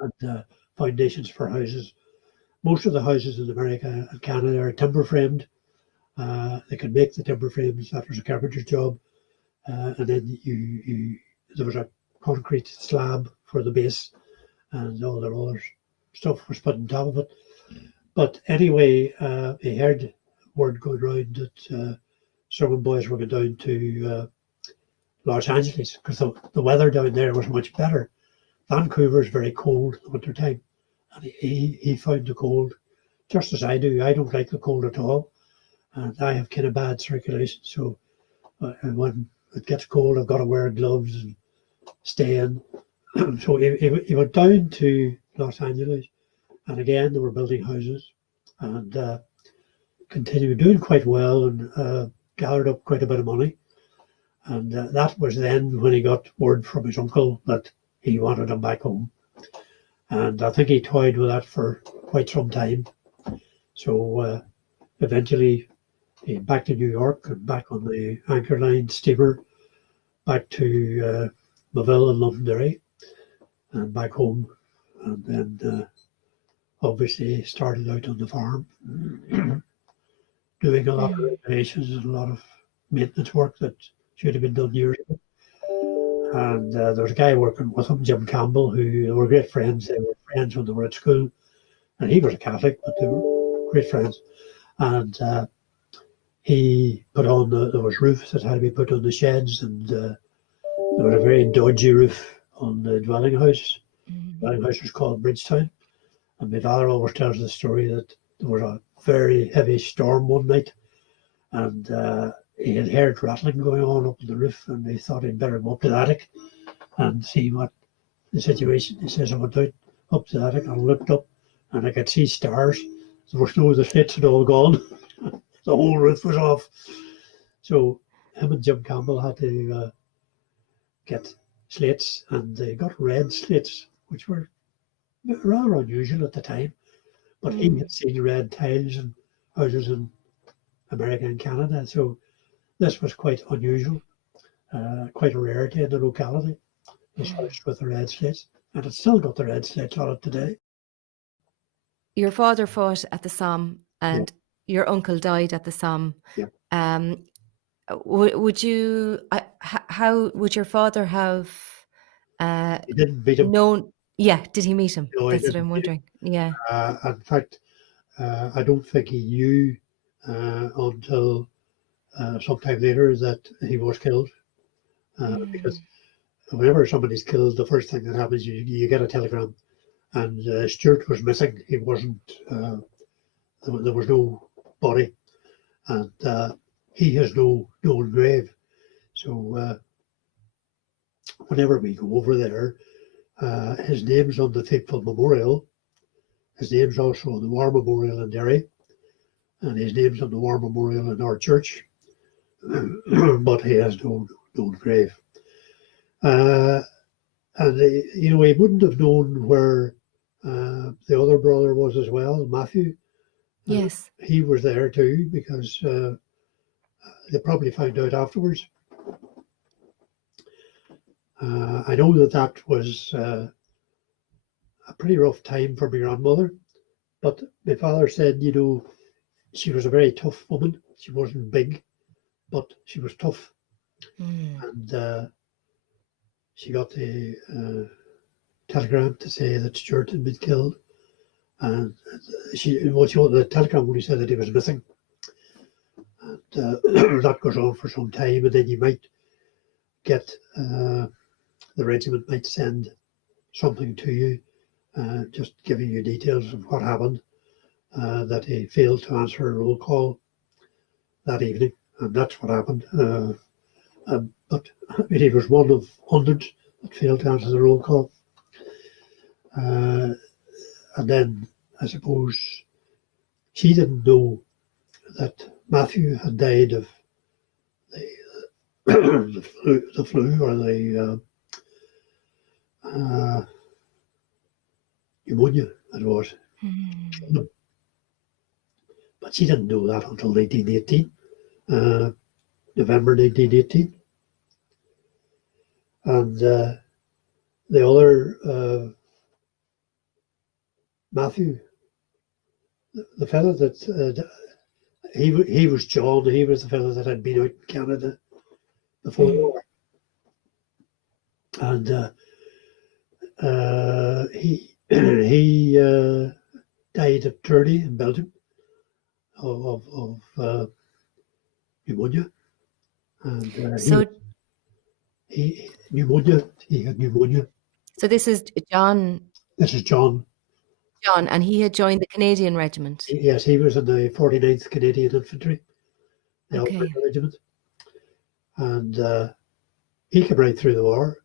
and foundations for houses. Most of the houses in America and Canada are timber framed. They can make the timber frames. That was a carpenter's job, and then there was a concrete slab for the base, and all the other stuff was put on top of it. But anyway, he heard word going around that some boys were going down to Los Angeles because the weather down there was much better. Vancouver is very cold in the winter time, and he found the cold just as I do. I don't like the cold at all, and I have kind of bad circulation. So when it gets cold, I've got to wear gloves and stay in. So he went down to Los Angeles, and again they were building houses, and continued doing quite well, and gathered up quite a bit of money. And that was then when he got word from his uncle that he wanted him back home. And I think he toyed with that for quite some time. So eventually he came back to New York and back on the Anchor Line steamer back to Mayville and Londonderry and back home. And then obviously started out on the farm doing a lot of renovations and a lot of maintenance work that should have been done years ago. And there was a guy working with him, Jim Campbell, who were great friends. They were friends when they were at school. And he was a Catholic, but they were great friends. And he put on, there was roofs that had to be put on the sheds, and there was a very dodgy roof on the dwelling house. The dwelling house was called Bridgetown. And my father always tells the story that there was a very heavy storm one night, and he had heard rattling going on up on the roof, and he thought he'd better go up to the attic and see what the situation. He says, I went out up to the attic and looked up, and I could see stars. There was no, the slits had all gone. The whole roof was off. So him and Jim Campbell had to get slates, and they got red slates, which were rather unusual at the time. But he had seen red tiles in houses in America and Canada, so this was quite unusual, quite a rarity in the locality, this house with the red slates, and it's still got the red slates on it today. Your father fought at the Somme, and your uncle died at the Somme. Yeah. Would you? How would your father have? He didn't beat him. Known? Yeah. Did he meet him? No, That's what I'm wondering. Yeah. In fact, I don't think he knew until sometime later that he was killed, because whenever somebody's killed, the first thing that happens, you get a telegram, and Stuart was missing. He wasn't. There was no body, and he has no known grave. So whenever we go over there, his name's on the Faithful Memorial. His name's also on the War Memorial in Derry, and his name's on the War Memorial in our church. But he has no known grave. And he wouldn't have known where the other brother was as well, Matthew. Yes. He was there too, because they probably found out afterwards. I know that was a pretty rough time for my grandmother, but my father said, she was a very tough woman. She wasn't big, but she was tough. And she got the telegram to say that Stuart had been killed, and the telegram only said that he was missing. And that goes on for some time, and then you might get the regiment might send something to you, just giving you details of what happened, that he failed to answer a roll call that evening, and that's what happened. But I mean, he was one of hundreds that failed to answer the roll call. And then I suppose she didn't know that Matthew had died of the flu or the pneumonia, it was. But she didn't know that until 1918, November 1918. And the other, Matthew, the fellow that, he was John, he was the fellow that had been out in Canada before the war. And he died at Tournai in Belgium of pneumonia. And So he had pneumonia. so this is John, This is John. and he had joined the Canadian regiment. Yes, he was in the 49th Canadian Infantry, the Okay. Alberta Regiment. And he came right through the war.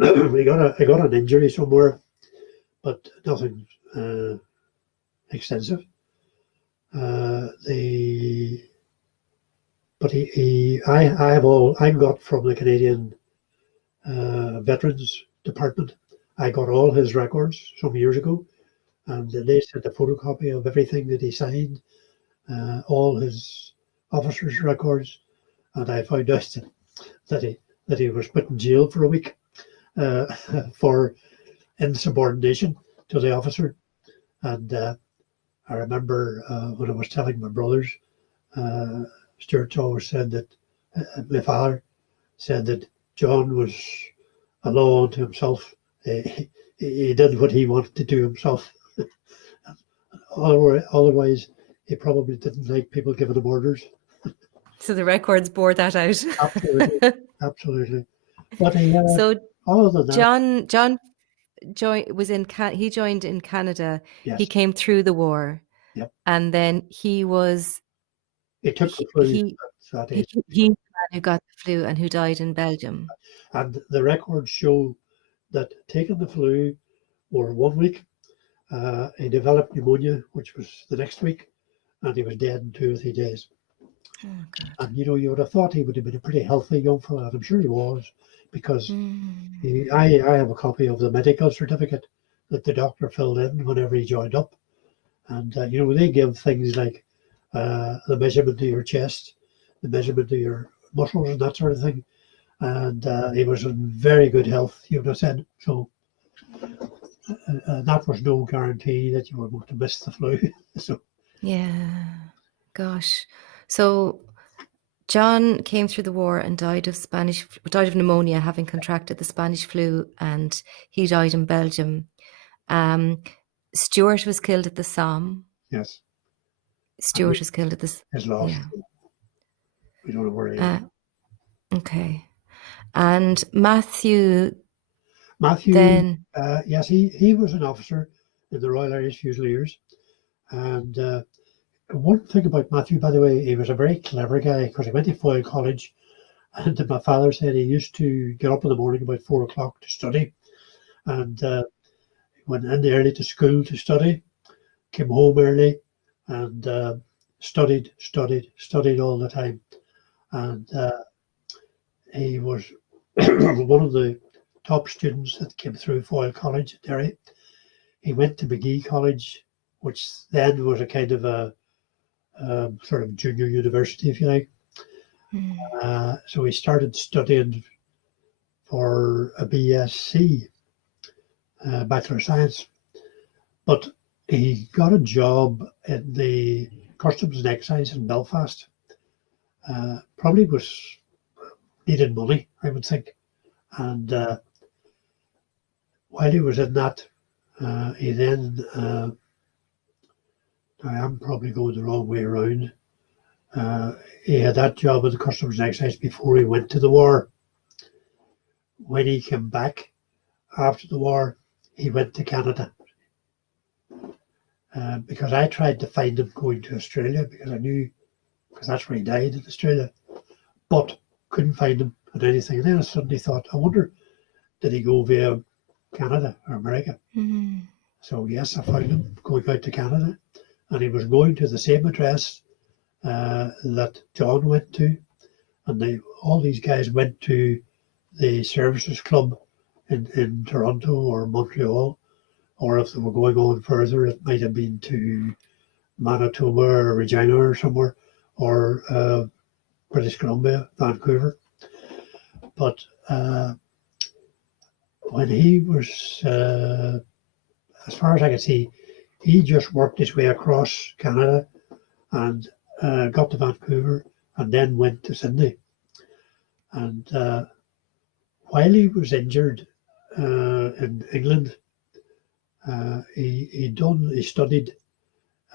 He got an injury somewhere, but nothing extensive. But I got from the Canadian Veterans Department. I got all his records some years ago, and they sent a photocopy of everything that he signed, all his officers' records, and I found out that he was put in jail for a week for insubordination to the officer. And I remember when I was telling my brothers, Stuart always said that my father said that John was a law unto himself. He did what he wanted to do himself. Otherwise, he probably didn't like people giving him orders. So the records bore that out. Absolutely, absolutely. But So other than that, John he joined in Canada. yes, He came through the war. Yep. And then he took the flu that age. he's the man who got the flu and who died in Belgium. And the records show that taking the flu for 1 week, he developed pneumonia, which was the next week, and he was dead in 2 or 3 days. Oh, God. And you would have thought he would have been a pretty healthy young fella, and I'm sure he was, because I have a copy of the medical certificate that the doctor filled in whenever he joined up. And they give things like the measurement of your chest, the measurement of your muscles, and that sort of thing. And he was in very good health, you would have said. So that was no guarantee that you were going to miss the flu. So yeah, gosh. So John came through the war and died of pneumonia, having contracted the Spanish flu, and he died in Belgium. Stuart was killed at the Somme. yes, Stuart was killed at this. his loss. Yeah. We don't know where he is. Okay. And Matthew then yes, he was an officer in the Royal Irish Fusiliers. And one thing about Matthew, by the way, he was a very clever guy because he went to Foyle College, and my father said he used to get up in the morning about 4 o'clock to study, and went in early to school to study, came home early, and studied all the time. And he was one of the top students that came through Foyle College at Derry. He went to McGee College, which then was a kind of a sort of junior university, if you like. So he started studying for a BSc, Bachelor of Science. But he got a job in the Customs and Excise in Belfast. Probably needed money, I would think. And while he was in that, he then, I am probably going the wrong way around. He had that job at the Customs and Excise before he went to the war. When he came back after the war, he went to Canada. Because I tried to find him going to Australia because I knew, because that's where he died in Australia, but couldn't find him. and anything. And then I suddenly thought, I wonder, did he go via Canada or America? Mm. So yes, I found him going out to Canada, and he was going to the same address that John went to, and all these guys went to the services club in Toronto or Montreal, or if they were going on further, it might have been to Manitoba or Regina or somewhere, or British Columbia, Vancouver. But when he was, as far as I could see, he just worked his way across Canada and got to Vancouver and then went to Sydney. And while he was injured in England, he studied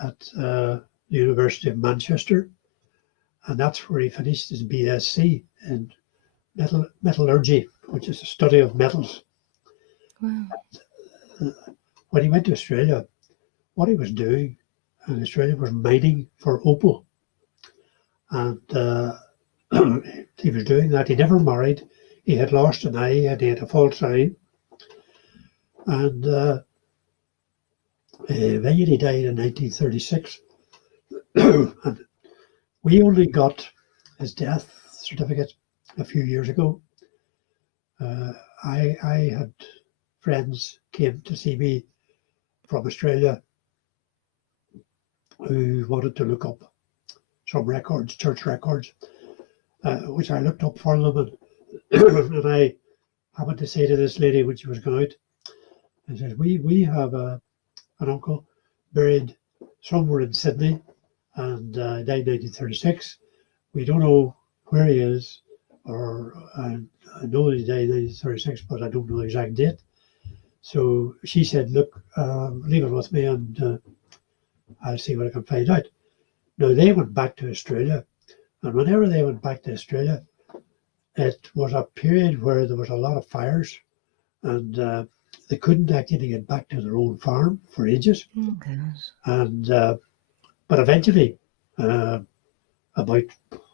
at the University of Manchester, and that's where he finished his BSc in metallurgy, which is the study of metals. Wow. When he went to Australia, what he was doing in Australia was mining for opal, and he was doing that. He never married. He had lost an eye and he had a false eye, and eventually he died in 1936. And we only got his death certificate a few years ago. I had friends came to see me from Australia who wanted to look up some records, church records, which I looked up for them, and I happened to say to this lady when she was going out, I said, we have an uncle buried somewhere in Sydney, and died in 1936. We don't know where he is, or I know he died in 1936, but I don't know the exact date. So she said, look, leave it with me, and I'll see what I can find out. Now, they went back to Australia, and whenever they went back to Australia, it was a period where there was a lot of fires, and they couldn't actually get back to their own farm for ages. Oh, God. And but eventually, about,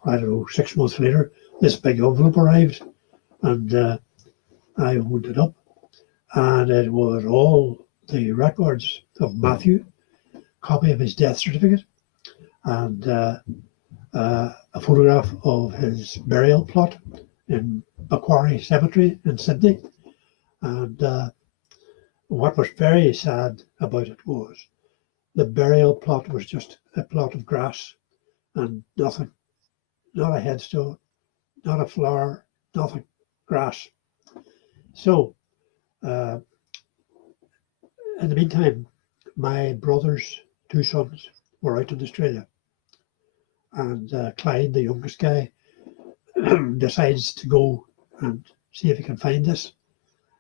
I don't know, 6 months later, this big envelope arrived, and I opened it up, and it was all the records of Matthew, copy of his death certificate, and a photograph of his burial plot in Macquarie Cemetery in Sydney. And what was very sad about it was the burial plot was just a plot of grass and nothing, not a headstone, not a flower, nothing, grass. So in the meantime, my brother's 2 sons were out in Australia, and Clyde, the youngest guy, decides to go and see if he can find this,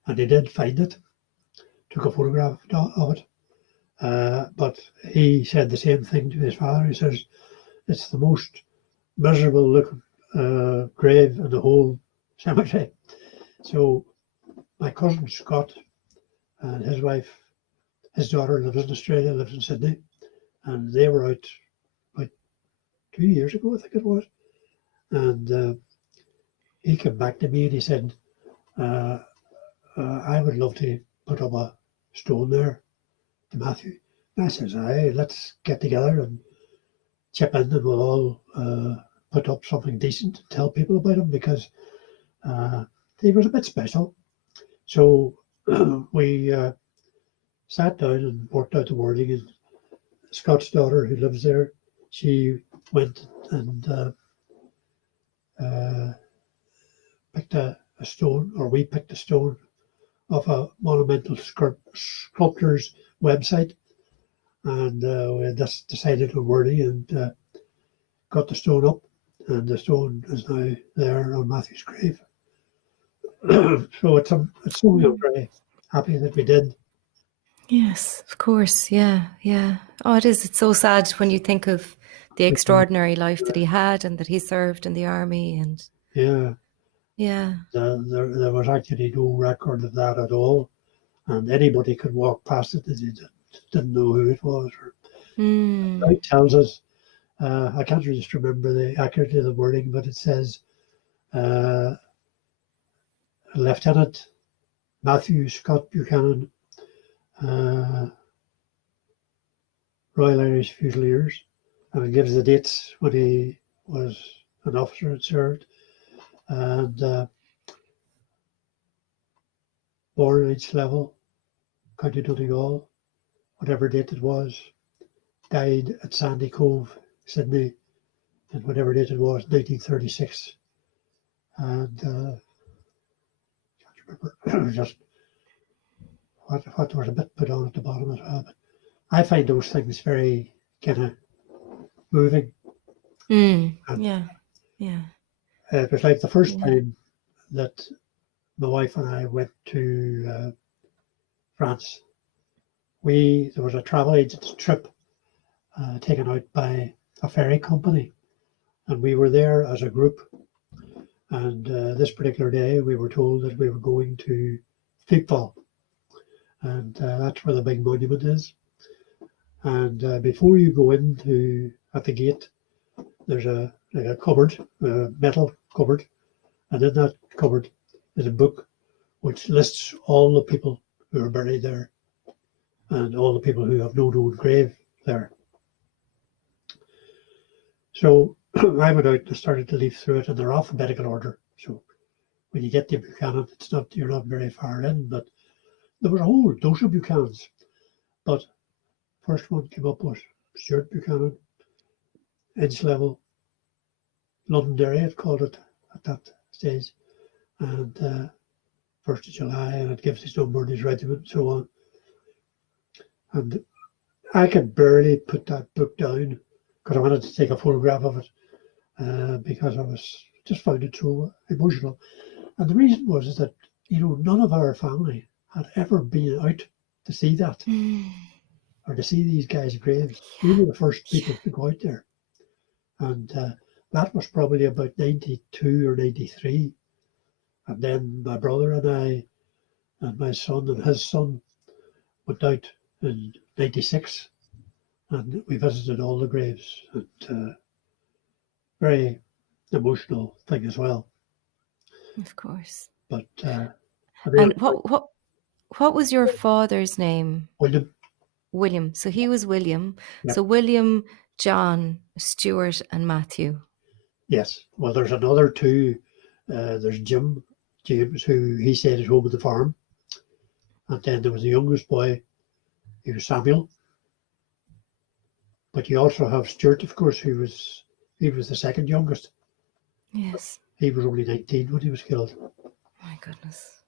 and he did find it, took a photograph of it, but he said the same thing to his father. He says, it's the most miserable looking grave in the whole cemetery. So my cousin Scott and his wife, his daughter lives in Australia, lives in Sydney, and they were out about 2 years ago, I think it was, and he came back to me and he said, I would love to put up a stone there to Matthew. And I says, aye, let's get together and chip in, and we'll all put up something decent and tell people about him, because he was a bit special. So we sat down and worked out the wording, and Scott's daughter, who lives there, she went and picked a stone, or we picked a stone off a monumental sculptor's website, and we just decided on wording and got the stone up, and the stone is now there on Matthew's grave. So it's something I'm very happy that we did. Yes, of course. Yeah, yeah. Oh, it is. It's so sad when you think of the extraordinary life that he had and that he served in the army. And Yeah, yeah, there was actually no record of that at all, and anybody could walk past it and they didn't know who it was. It tells us, I can't just remember the accurately the wording, but it says Lieutenant Matthew Scott Buchanan, Royal Irish Fusiliers, and it gives the dates when he was an officer and served, and born at Level, County Donegal, whatever date it was, died at Sandy Cove, Sydney, and whatever date it was, 1936. And can't remember just what there was a bit put on at the bottom as well. But I find those things very kind of moving. Yeah. It was like the first time that my wife and I went to France. There was a travel agent's trip taken out by a ferry company, and we were there as a group. And this particular day, we were told that we were going to Thiepval, and that's where the big monument is. And before you go into at the gate, there's a cupboard, a metal cupboard, and in that cupboard is a book which lists all the people who are buried there and all the people who have no known grave there. So I went out and started to leaf through it, and they're alphabetical order. So when you get to Buchanan, you're not very far in, but there was a whole dose of Buchanans. But first one came up was Stuart Buchanan, Level, Londonderry, it called it at that stage, and 1st of July, and it gives his number and his regiment and so on. And I could barely put that book down because I wanted to take a photograph of it because I just found it so emotional. And the reason was that, none of our family had ever been out to see that or to see these guys' graves. We were the first people to go out there. And that was probably about 92 or 93. And then my brother and I and my son and his son went out in 96, and we visited all the graves, and very emotional thing as well. Of course. But and what was your father's name? William. So he was William. Yep. So William, John, Stuart, and Matthew. Yes. Well, there's another two. There's James, who he stayed at home at the farm, and then there was the youngest boy, he was Samuel. But you also have Stuart, of course, he was the second youngest. Yes. He was only 19 when he was killed. My goodness.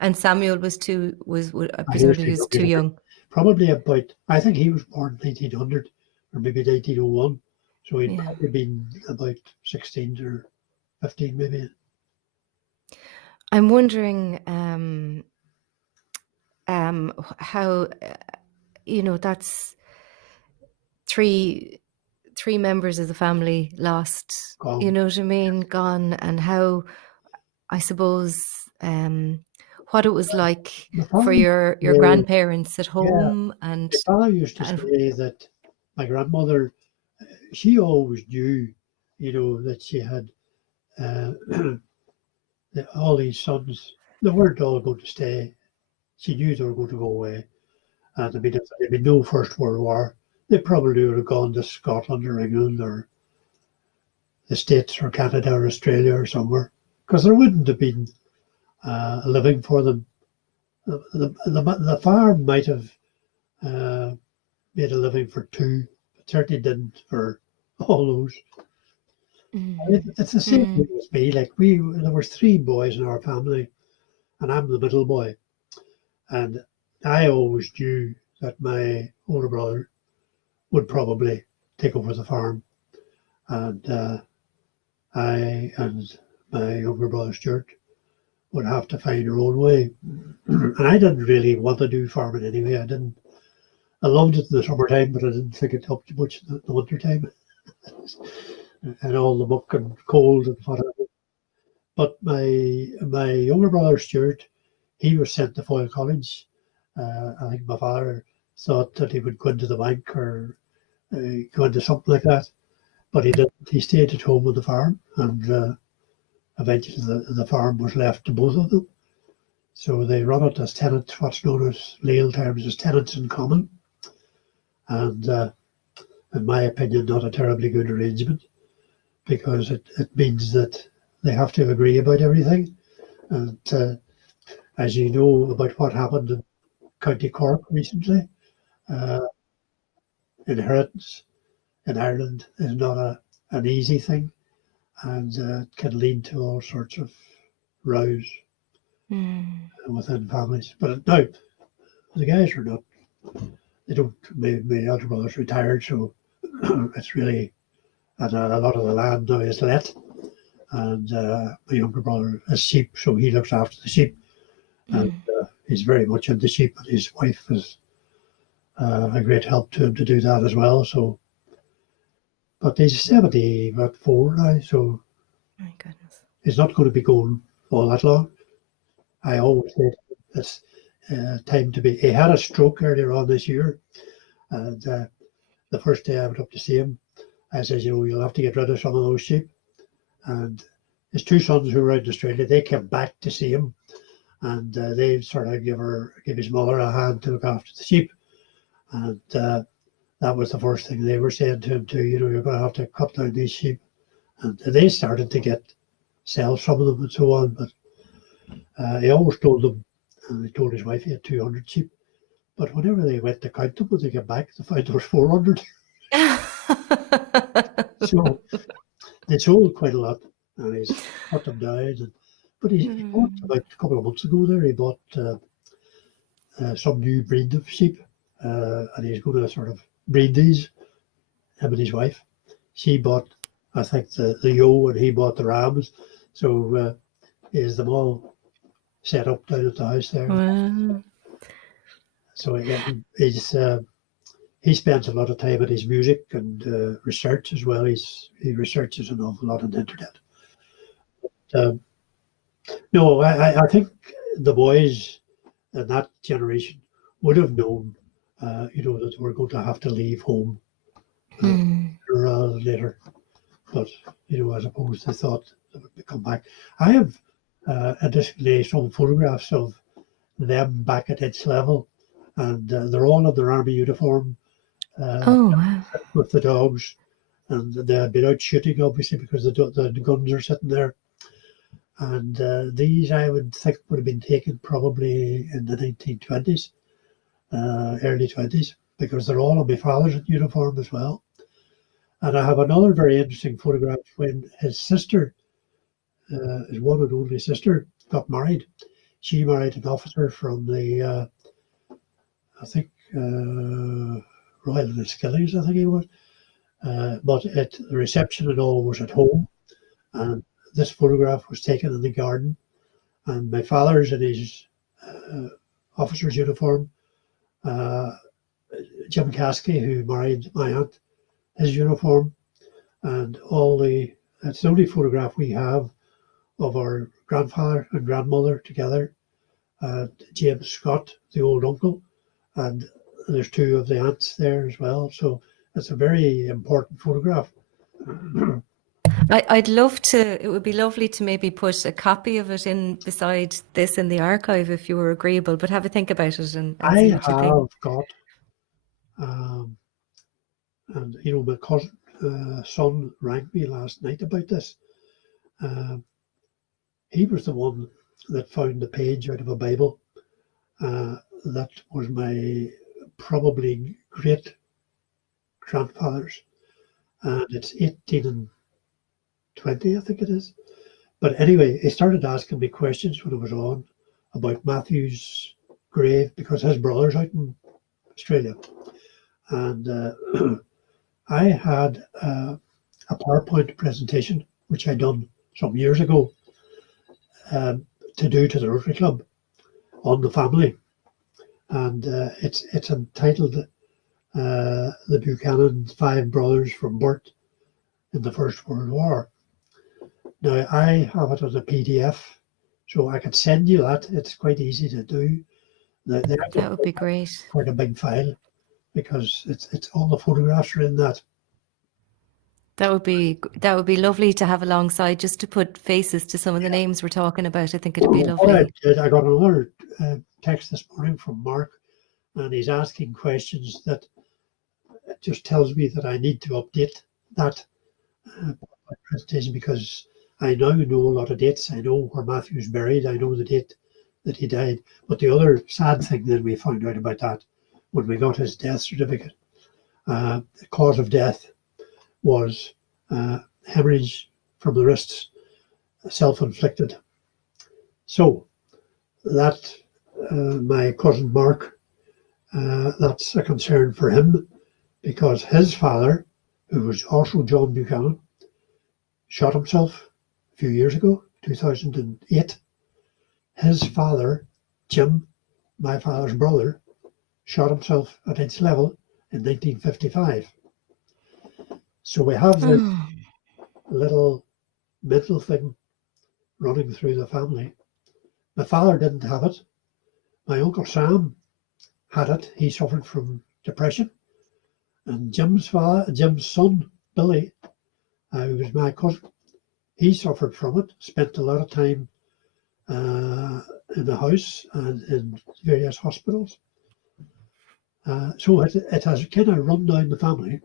And Samuel was presumably he was too young. Probably about, I think he was born 1900 or maybe 1901. So he'd probably been about 16 or 15 maybe. I'm wondering how, that's three members of the family lost, gone. You know what I mean? Gone, and how, I suppose, what it was like for your grandparents at home. Yeah. And my father used to say that my grandmother, she always knew, that she had all these sons. They weren't all going to stay. She knew they were going to go away. And if there'd been no First World War, they probably would have gone to Scotland or England or the States or Canada or Australia or somewhere, because there wouldn't have been a living for them. The farm might have made a living for two, but certainly didn't for all those. It's the same thing with me. Like there were three boys in our family, and I'm the middle boy. And I always knew that my older brother would probably take over the farm, and I and my younger brother Stuart would have to find our own way. And I didn't really want to do farming anyway. I loved it in the summertime, but I didn't think it helped much in the wintertime. And all the muck and cold and whatever. But my younger brother Stuart, he was sent to Foyle College. I think my father thought that he would go into the bank or go into something like that, but he didn't. He stayed at home on the farm, and eventually the farm was left to both of them. So they run it as tenants, what's known as legal terms as tenants in common. And in my opinion, not a terribly good arrangement, because it means that they have to agree about everything. And as you know about what happened in County Cork recently, inheritance in Ireland is not an easy thing, and can lead to all sorts of rows within families. But now, the guys are not, they don't, my elder brother's retired, so it's really, and a lot of the land now is let, and my younger brother has sheep, so he looks after the sheep, and he's very much into sheep, and his wife is a great help to him to do that as well. So, but he's 74 now, so My goodness. he's not going to be going all that long. I always said it's time to be. He had a stroke earlier on this year, and the first day I went up to see him, I said, you know, you'll have to get rid of some of those sheep. And his two sons who were out in Australia, they came back to see him, and they sort of give his mother a hand to look after the sheep. And that was the first thing they were saying to him too. You know, you're going to have to cut down these sheep. And they started to sell some of them and so on. But he always told them, and he told his wife he had 200 sheep. But whenever they went to count them, when they came back, they found there was 400. So they sold quite a lot, and he's cut them down. But he bought, about a couple of months ago there, he bought some new breed of sheep, and he's going to sort of breed these, him and his wife. She bought, I think, the ewe, and he bought the rams. So he has them all set up down at the house there. Wow. So yeah, he spends a lot of time at his music and research as well. He researches an awful lot on the internet. No, I think the boys in that generation would have known, you know, that we're going to have to leave home sooner rather than later. But, you know, I suppose they thought they would come back. I have additionally some photographs of them back at its level, and they're all in their army uniform. Oh, wow. With the dogs, and they had been out shooting, obviously, because the guns are sitting there. And these, I would think, would have been taken probably in the 1920s, early 20s, because they're all in my father's uniform as well. And I have another very interesting photograph when his sister, his one and only sister, got married. She married an officer from the, I think, Royal Enniskillings, I think he was. But the reception and all was at home, and this photograph was taken in the garden, and my father's in his officer's uniform, Jim Caskey, who married my aunt, his uniform, and it's the only photograph we have of our grandfather and grandmother together, James Scott, the old uncle, and there's two of the aunts there as well. So it's a very important photograph. I'd love to, it would be lovely to maybe put a copy of it in beside this in the archive if you were agreeable, but have a think about it and I see what you think. have got, and you know, my cousin, son rang me last night about this. He was the one that found the page out of a Bible. That was my probably great grandfather's, and it's 1820, I think it is. But anyway, he started asking me questions when I was on about Matthew's grave, because his brother's out in Australia. And I had a PowerPoint presentation, which I'd done some years ago, to do to the Rotary Club on the family. And it's entitled The Buchanan Five Brothers from Burt in the First World War. Now, I have it as a PDF, so I could send you that. It's quite easy to do. That would be great. Quite a big file, because it's all the photographs are in that. That would be lovely to have alongside, just to put faces to some of the names we're talking about. I think it'd be What I lovely. did, I got another text this morning from Mark, and he's asking questions that just tells me that I need to update that presentation, because I now know a lot of dates. I know where Matthew's buried. I know the date that he died. But the other sad thing that we found out about that when we got his death certificate, the cause of death was hemorrhage from the wrists, self-inflicted. So that my cousin Mark, that's a concern for him, because his father, who was also John Buchanan, shot himself a few years ago, 2008. His father, Jim, my father's brother, shot himself at its level in 1955. So we have this Oh, little mental thing running through the family. My father didn't have it. My uncle Sam had it. He suffered from depression. And Jim's son, Billy, who was my cousin, he suffered from it, spent a lot of time in the house and in various hospitals. So it has kind of run down the family.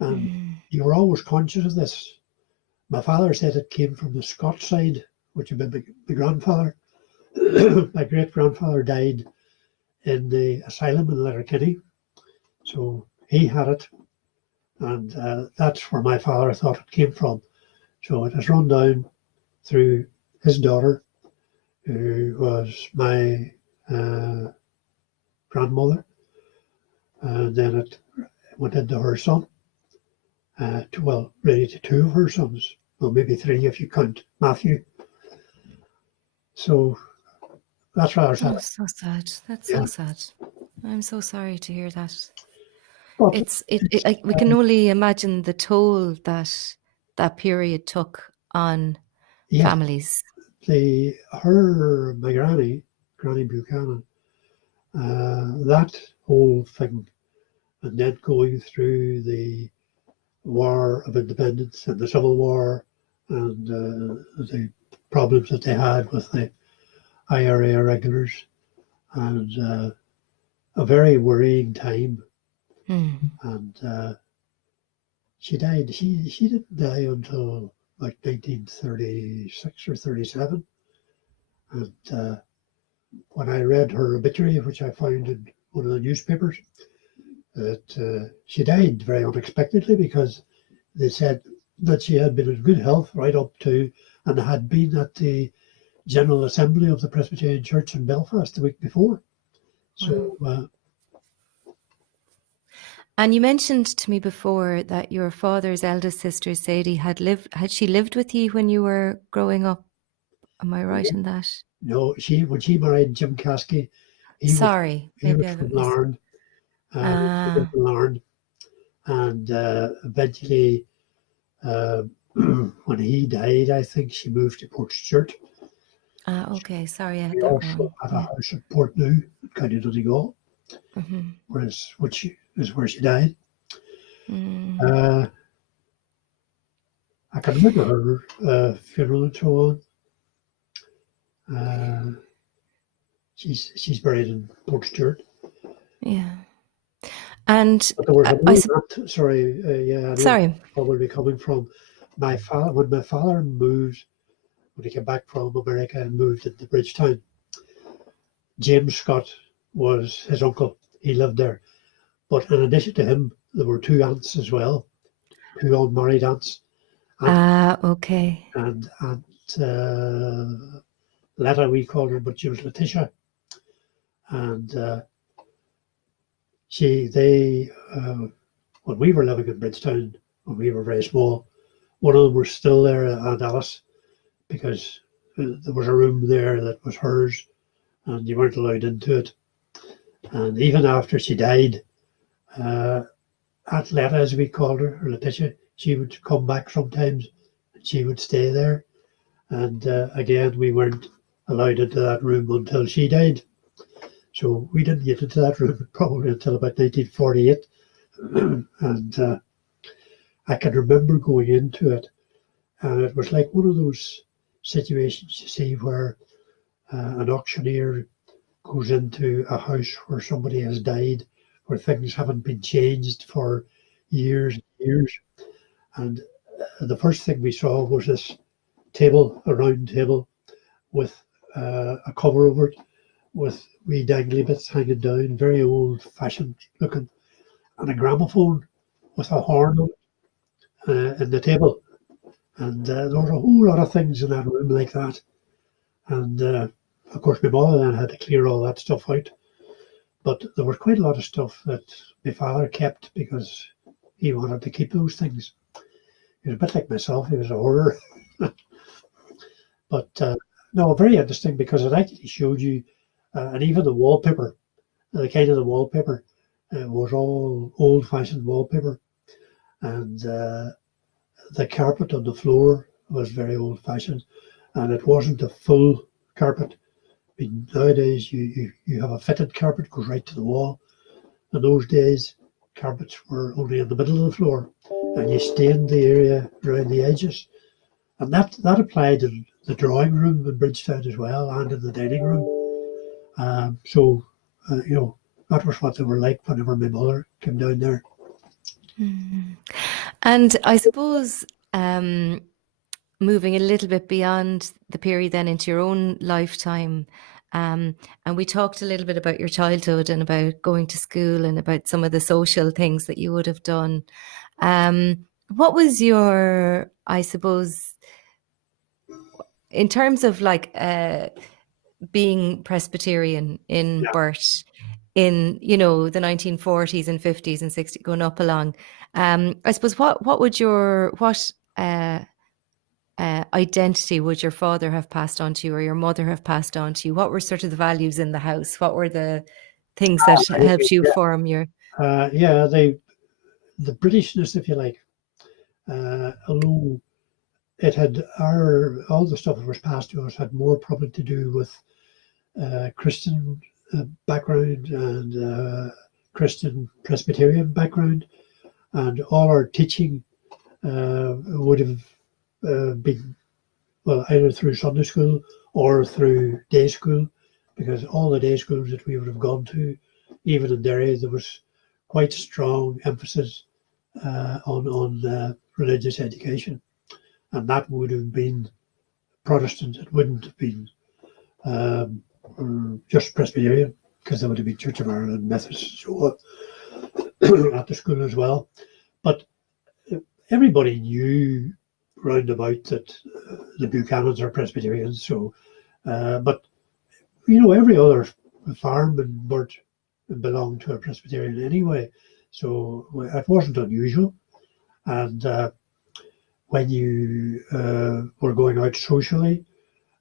And you were always conscious of this. My father said it came from the Scots side, which had been my grandfather. My great-grandfather died in the asylum in Letterkenny. So he had it, and that's where my father thought it came from. So it has run down through his daughter, who was my grandmother, and then it went into her son. Really to two of her sons, well, maybe three if you count Matthew. So that's rather sad. oh, so sad. That's Yeah. so sad. I'm so sorry to hear that. But We can only imagine the toll that that period took on yes, families. my Granny Buchanan, that whole thing, and then going through the War of Independence and the Civil War, and the problems that they had with the IRA irregulars, and a very worrying time. And she died. She didn't die until like 1936 or 37. And when I read her obituary, which I found in one of the newspapers, that she died very unexpectedly, because they said that she had been in good health right up to, and had been at the General Assembly of the Presbyterian Church in Belfast the week before. So And you mentioned to me before that your father's eldest sister, Sadie, had she lived with you when you were growing up? Am I right in that? no, when she married Jim Caskey, he was Sorry, he maybe was I from was. Larne, she was from Larne, and eventually, when he died, I think she moved to Portstewart. Okay. Sorry, I had She that also wrong. had a Yeah. house at Portnew, County Donegal, which is where she died. Uh, I can remember her funeral and so on. She's buried in Portstewart. Yeah. And But there was I, I another sup- aunt, sorry, I know sorry. probably coming from my father. When my father moved, when he came back from America and moved into Bridgetown, James Scott was his uncle. He lived there. But in addition to him, there were two aunts as well, two unmarried aunts. Okay. And Letta, we called her, but she was Letitia. And when we were living in Bridgetown, when we were very small, one of them was still there, Aunt Alice, because there was a room there that was hers, and you weren't allowed into it. And even after she died, Aunt Letta, as we called her, or Letitia, she would come back sometimes, and she would stay there. And again, we weren't allowed into that room until she died. So we didn't get into that room probably until about 1948. And I can remember going into it, and it was like one of those situations you see where an auctioneer goes into a house where somebody has died, where things haven't been changed for years and years. And the first thing we saw was this table, a round table, with a cover over it, with wee dangly bits hanging down, very old-fashioned looking, and a gramophone with a horn on it in the table. And there was a whole lot of things in that room like that. And of course, my mother then had to clear all that stuff out. But there was quite a lot of stuff that my father kept because he wanted to keep those things. He was a bit like myself, he was a hoarder. But no, very interesting because it actually showed you, and even the wallpaper, the kind of the wallpaper was all old-fashioned wallpaper. And the carpet on the floor was very old-fashioned, and it wasn't a full carpet. I mean, nowadays you have a fitted carpet, goes right to the wall. In those days, carpets were only in the middle of the floor, and you stained the area around the edges. And that applied in the drawing room in Bridgetown as well, and in the dining room. So, you know, that was what they were like whenever my mother came down there. Mm. And I suppose moving a little bit beyond the period then into your own lifetime, and we talked a little bit about your childhood and about going to school and about some of the social things that you would have done. What was your, I suppose, in terms of like being Presbyterian in Burt in, you know, the 1940s and 50s and 60s, going up along, I suppose what would your identity would your father have passed on to you, or your mother have passed on to you? What were sort of the values in the house? What were the things that helped you form your the Britishness, if you like, although it had all the stuff that was passed to us had more probably to do with Christian background and Christian Presbyterian background, and all our teaching would have been, well, either through Sunday school or through day school, because all the day schools that we would have gone to, even in Derry, there was quite strong emphasis on religious education, and that would have been Protestant. It wouldn't have been just Presbyterian, because there would have been Church of Ireland, Methodist, so at the school as well. But everybody knew round about that the Buchanans are Presbyterians. So, but you know, every other farm in Burt belonged to a Presbyterian anyway, so it wasn't unusual. And when you were going out socially,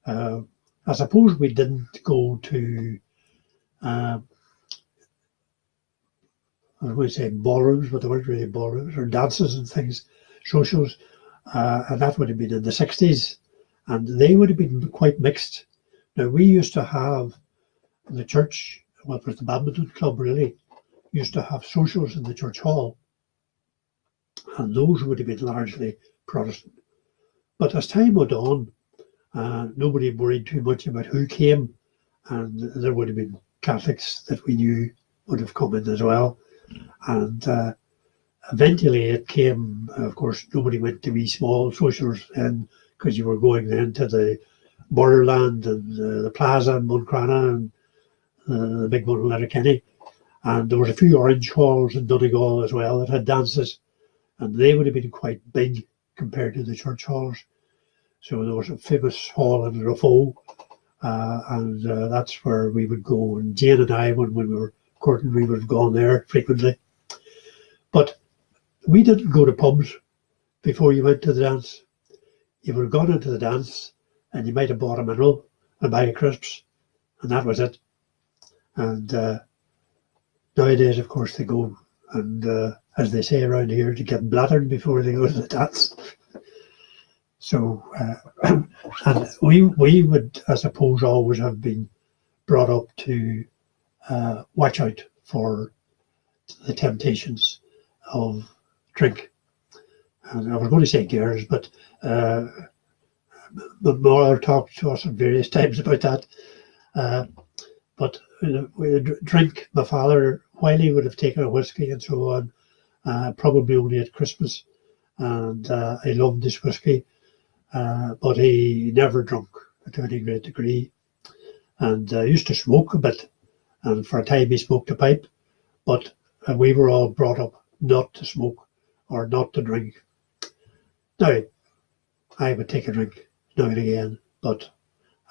I suppose we didn't go to, I would say ballrooms, but they weren't really ballrooms, or dances and things, socials, and that would have been in the 60s, and they would have been quite mixed. Now, we used to have the church, well, it was the badminton club really, used to have socials in the church hall, and those would have been largely Protestant. But as time went on, nobody worried too much about who came, and there would have been Catholics that we knew would have come in as well. And eventually it came, of course, nobody went to wee small socials then, because you were going then to the Borderland and the Plaza in Buchanan and the big one in Letterkenny. And there was a few orange halls in Donegal as well that had dances, and they would have been quite big compared to the church halls. So there was a famous hall in Rafo, and that's where we would go. And Jane and I, when we were courting, we would have gone there frequently. But we didn't go to pubs before you went to the dance. You would have gone into the dance, and you might have bought a mineral, a bag of crisps, and that was it. And nowadays, of course, they go and, as they say around here, to get blattered before they go to the dance. So, and we would, I suppose, always have been brought up to watch out for the temptations of drink. and I was going to say girls, but my mother talked to us at various times about that. But we would drink, my father, while he would have taken a whiskey and so on, probably only at Christmas, and I loved this whiskey, but he never drunk to any great degree, and used to smoke a bit, and for a time he smoked a pipe, but we were all brought up not to smoke or not to drink. Now, I would take a drink now and again, but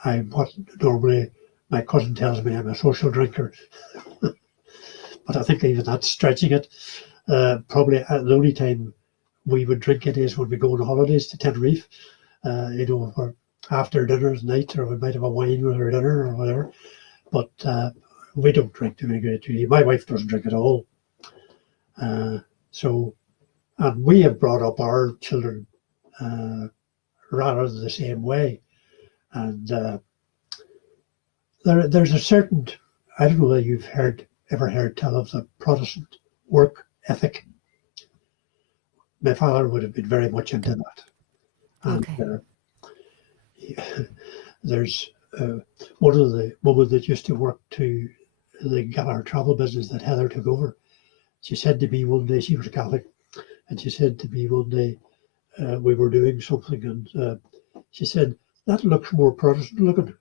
I'm what normally my cousin tells me I'm a social drinker. But I think even that's stretching it. Probably the only time we would drink it is when we go on holidays to Tenerife, or after dinner at night, or we might have a wine with our dinner or whatever. But we don't drink to any great degree. My wife doesn't drink at all. And we have brought up our children rather the same way. And there's a certain, I don't know whether you've ever heard tell of the Protestant work ethic. My father would have been very much into that. And there's one of the women that used to work to the Gallar travel business that Heather took over. She said to me one day, she was a Catholic, and she said to me one day, we were doing something, and she said, "That looks more Protestant looking."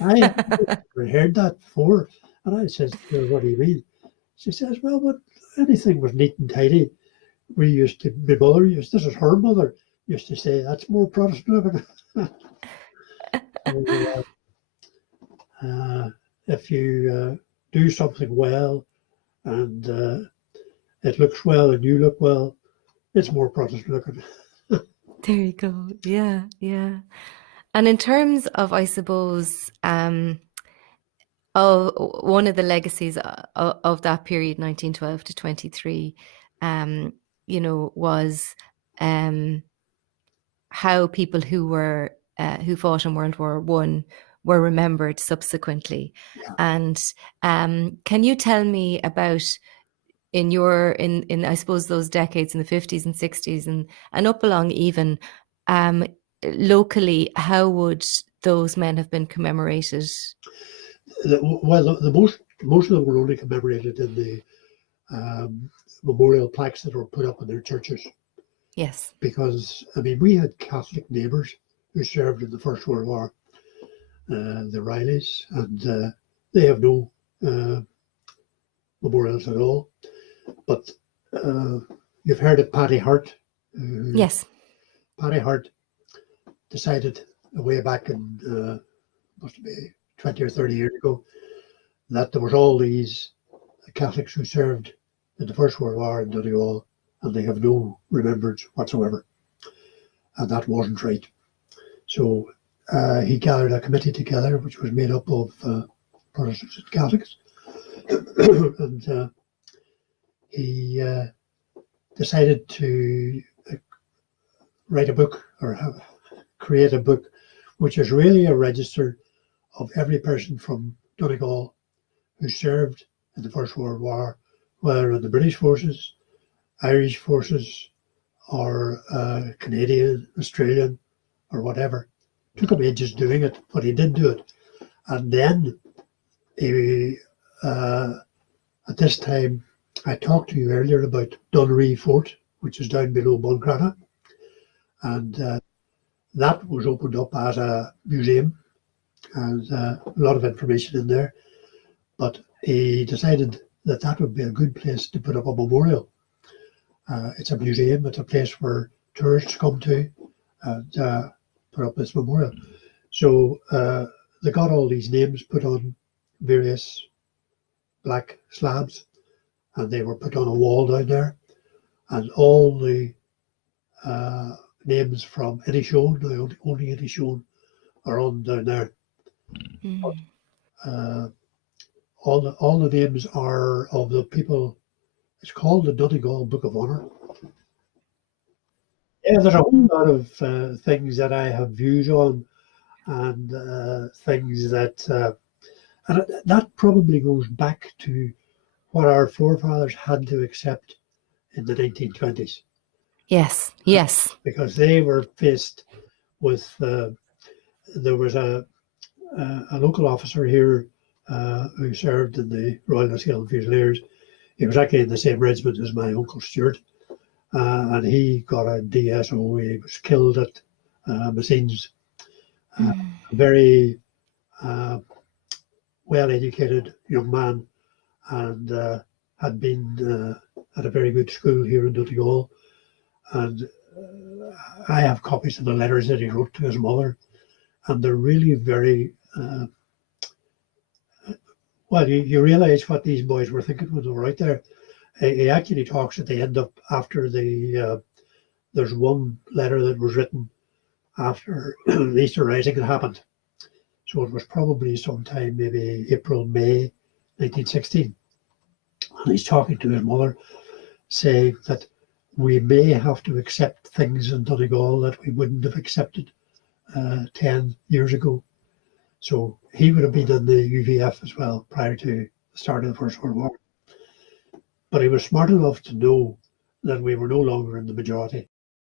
I had never heard that before, and I said, "What do you mean?" She says, "Well, when anything was neat and tidy, my mother this is her mother, used to say, that's more Protestant looking." So, if you do something well and it looks well and you look well, it's more Protestant looking. There you go. Yeah, yeah. And in terms of, I suppose, one of the legacies of that period, 1912 to 23, was how people who fought in World War One were remembered subsequently. Yeah. And can you tell me about in I suppose those decades in the 50s and 60s and up along even locally, how would those men have been commemorated? Well, most of them were only commemorated in the memorial plaques that were put up in their churches. Yes. Because, I mean, we had Catholic neighbours who served in the First World War, the Rileys, and they have no memorials at all. But you've heard of Paddy Hart. Yes. Paddy Hart decided way back in, must be 20 or 30 years ago, that there was all these Catholics who served in the First World War in Donegal, and they have no remembrance whatsoever. And that wasn't right. So he gathered a committee together, which was made up of Protestants and Catholics. And he decided to write a book or create a book, which is really a register of every person from Donegal who served in the First World War, whether in the British forces, Irish forces, or Canadian, Australian, or whatever. Took him ages doing it, but he did do it. And then he, at this time, I talked to you earlier about Dunree Fort, which is down below Buncrana, and that was opened up as a museum, and a lot of information in there. But he decided that that would be a good place to put up a memorial. It's a museum, it's a place where tourists come to and put up this memorial. So they got all these names put on various black slabs, and they were put on a wall down there, and all the names from Inishowen, the only Inishowen, are on down there. But, all the names are of the people. It's called the Donegal Book of Honour. Yeah, there's a whole lot of things that I have views on, and things that, and that probably goes back to what our forefathers had to accept in the 1920s. Yes, yes. because they were faced with there was a local officer here who served in the Royal New Zealand Fusiliers. He was actually in the same regiment as my uncle Stuart, and he got a DSO. He was killed at Messines. A very well-educated young man, and had been at a very good school here in Donegal. And I have copies of the letters that he wrote to his mother, and they're really very well. You realise what these boys were thinking when they were out there. He actually talks at the end of after the. There's one letter that was written after the Easter Rising had happened, so it was probably sometime maybe April, May 1916. And he's talking to his mother, saying that we may have to accept things in Donegal that we wouldn't have accepted 10 years ago. So he would have been in the UVF as well prior to the start of the First World War. But he was smart enough to know that we were no longer in the majority.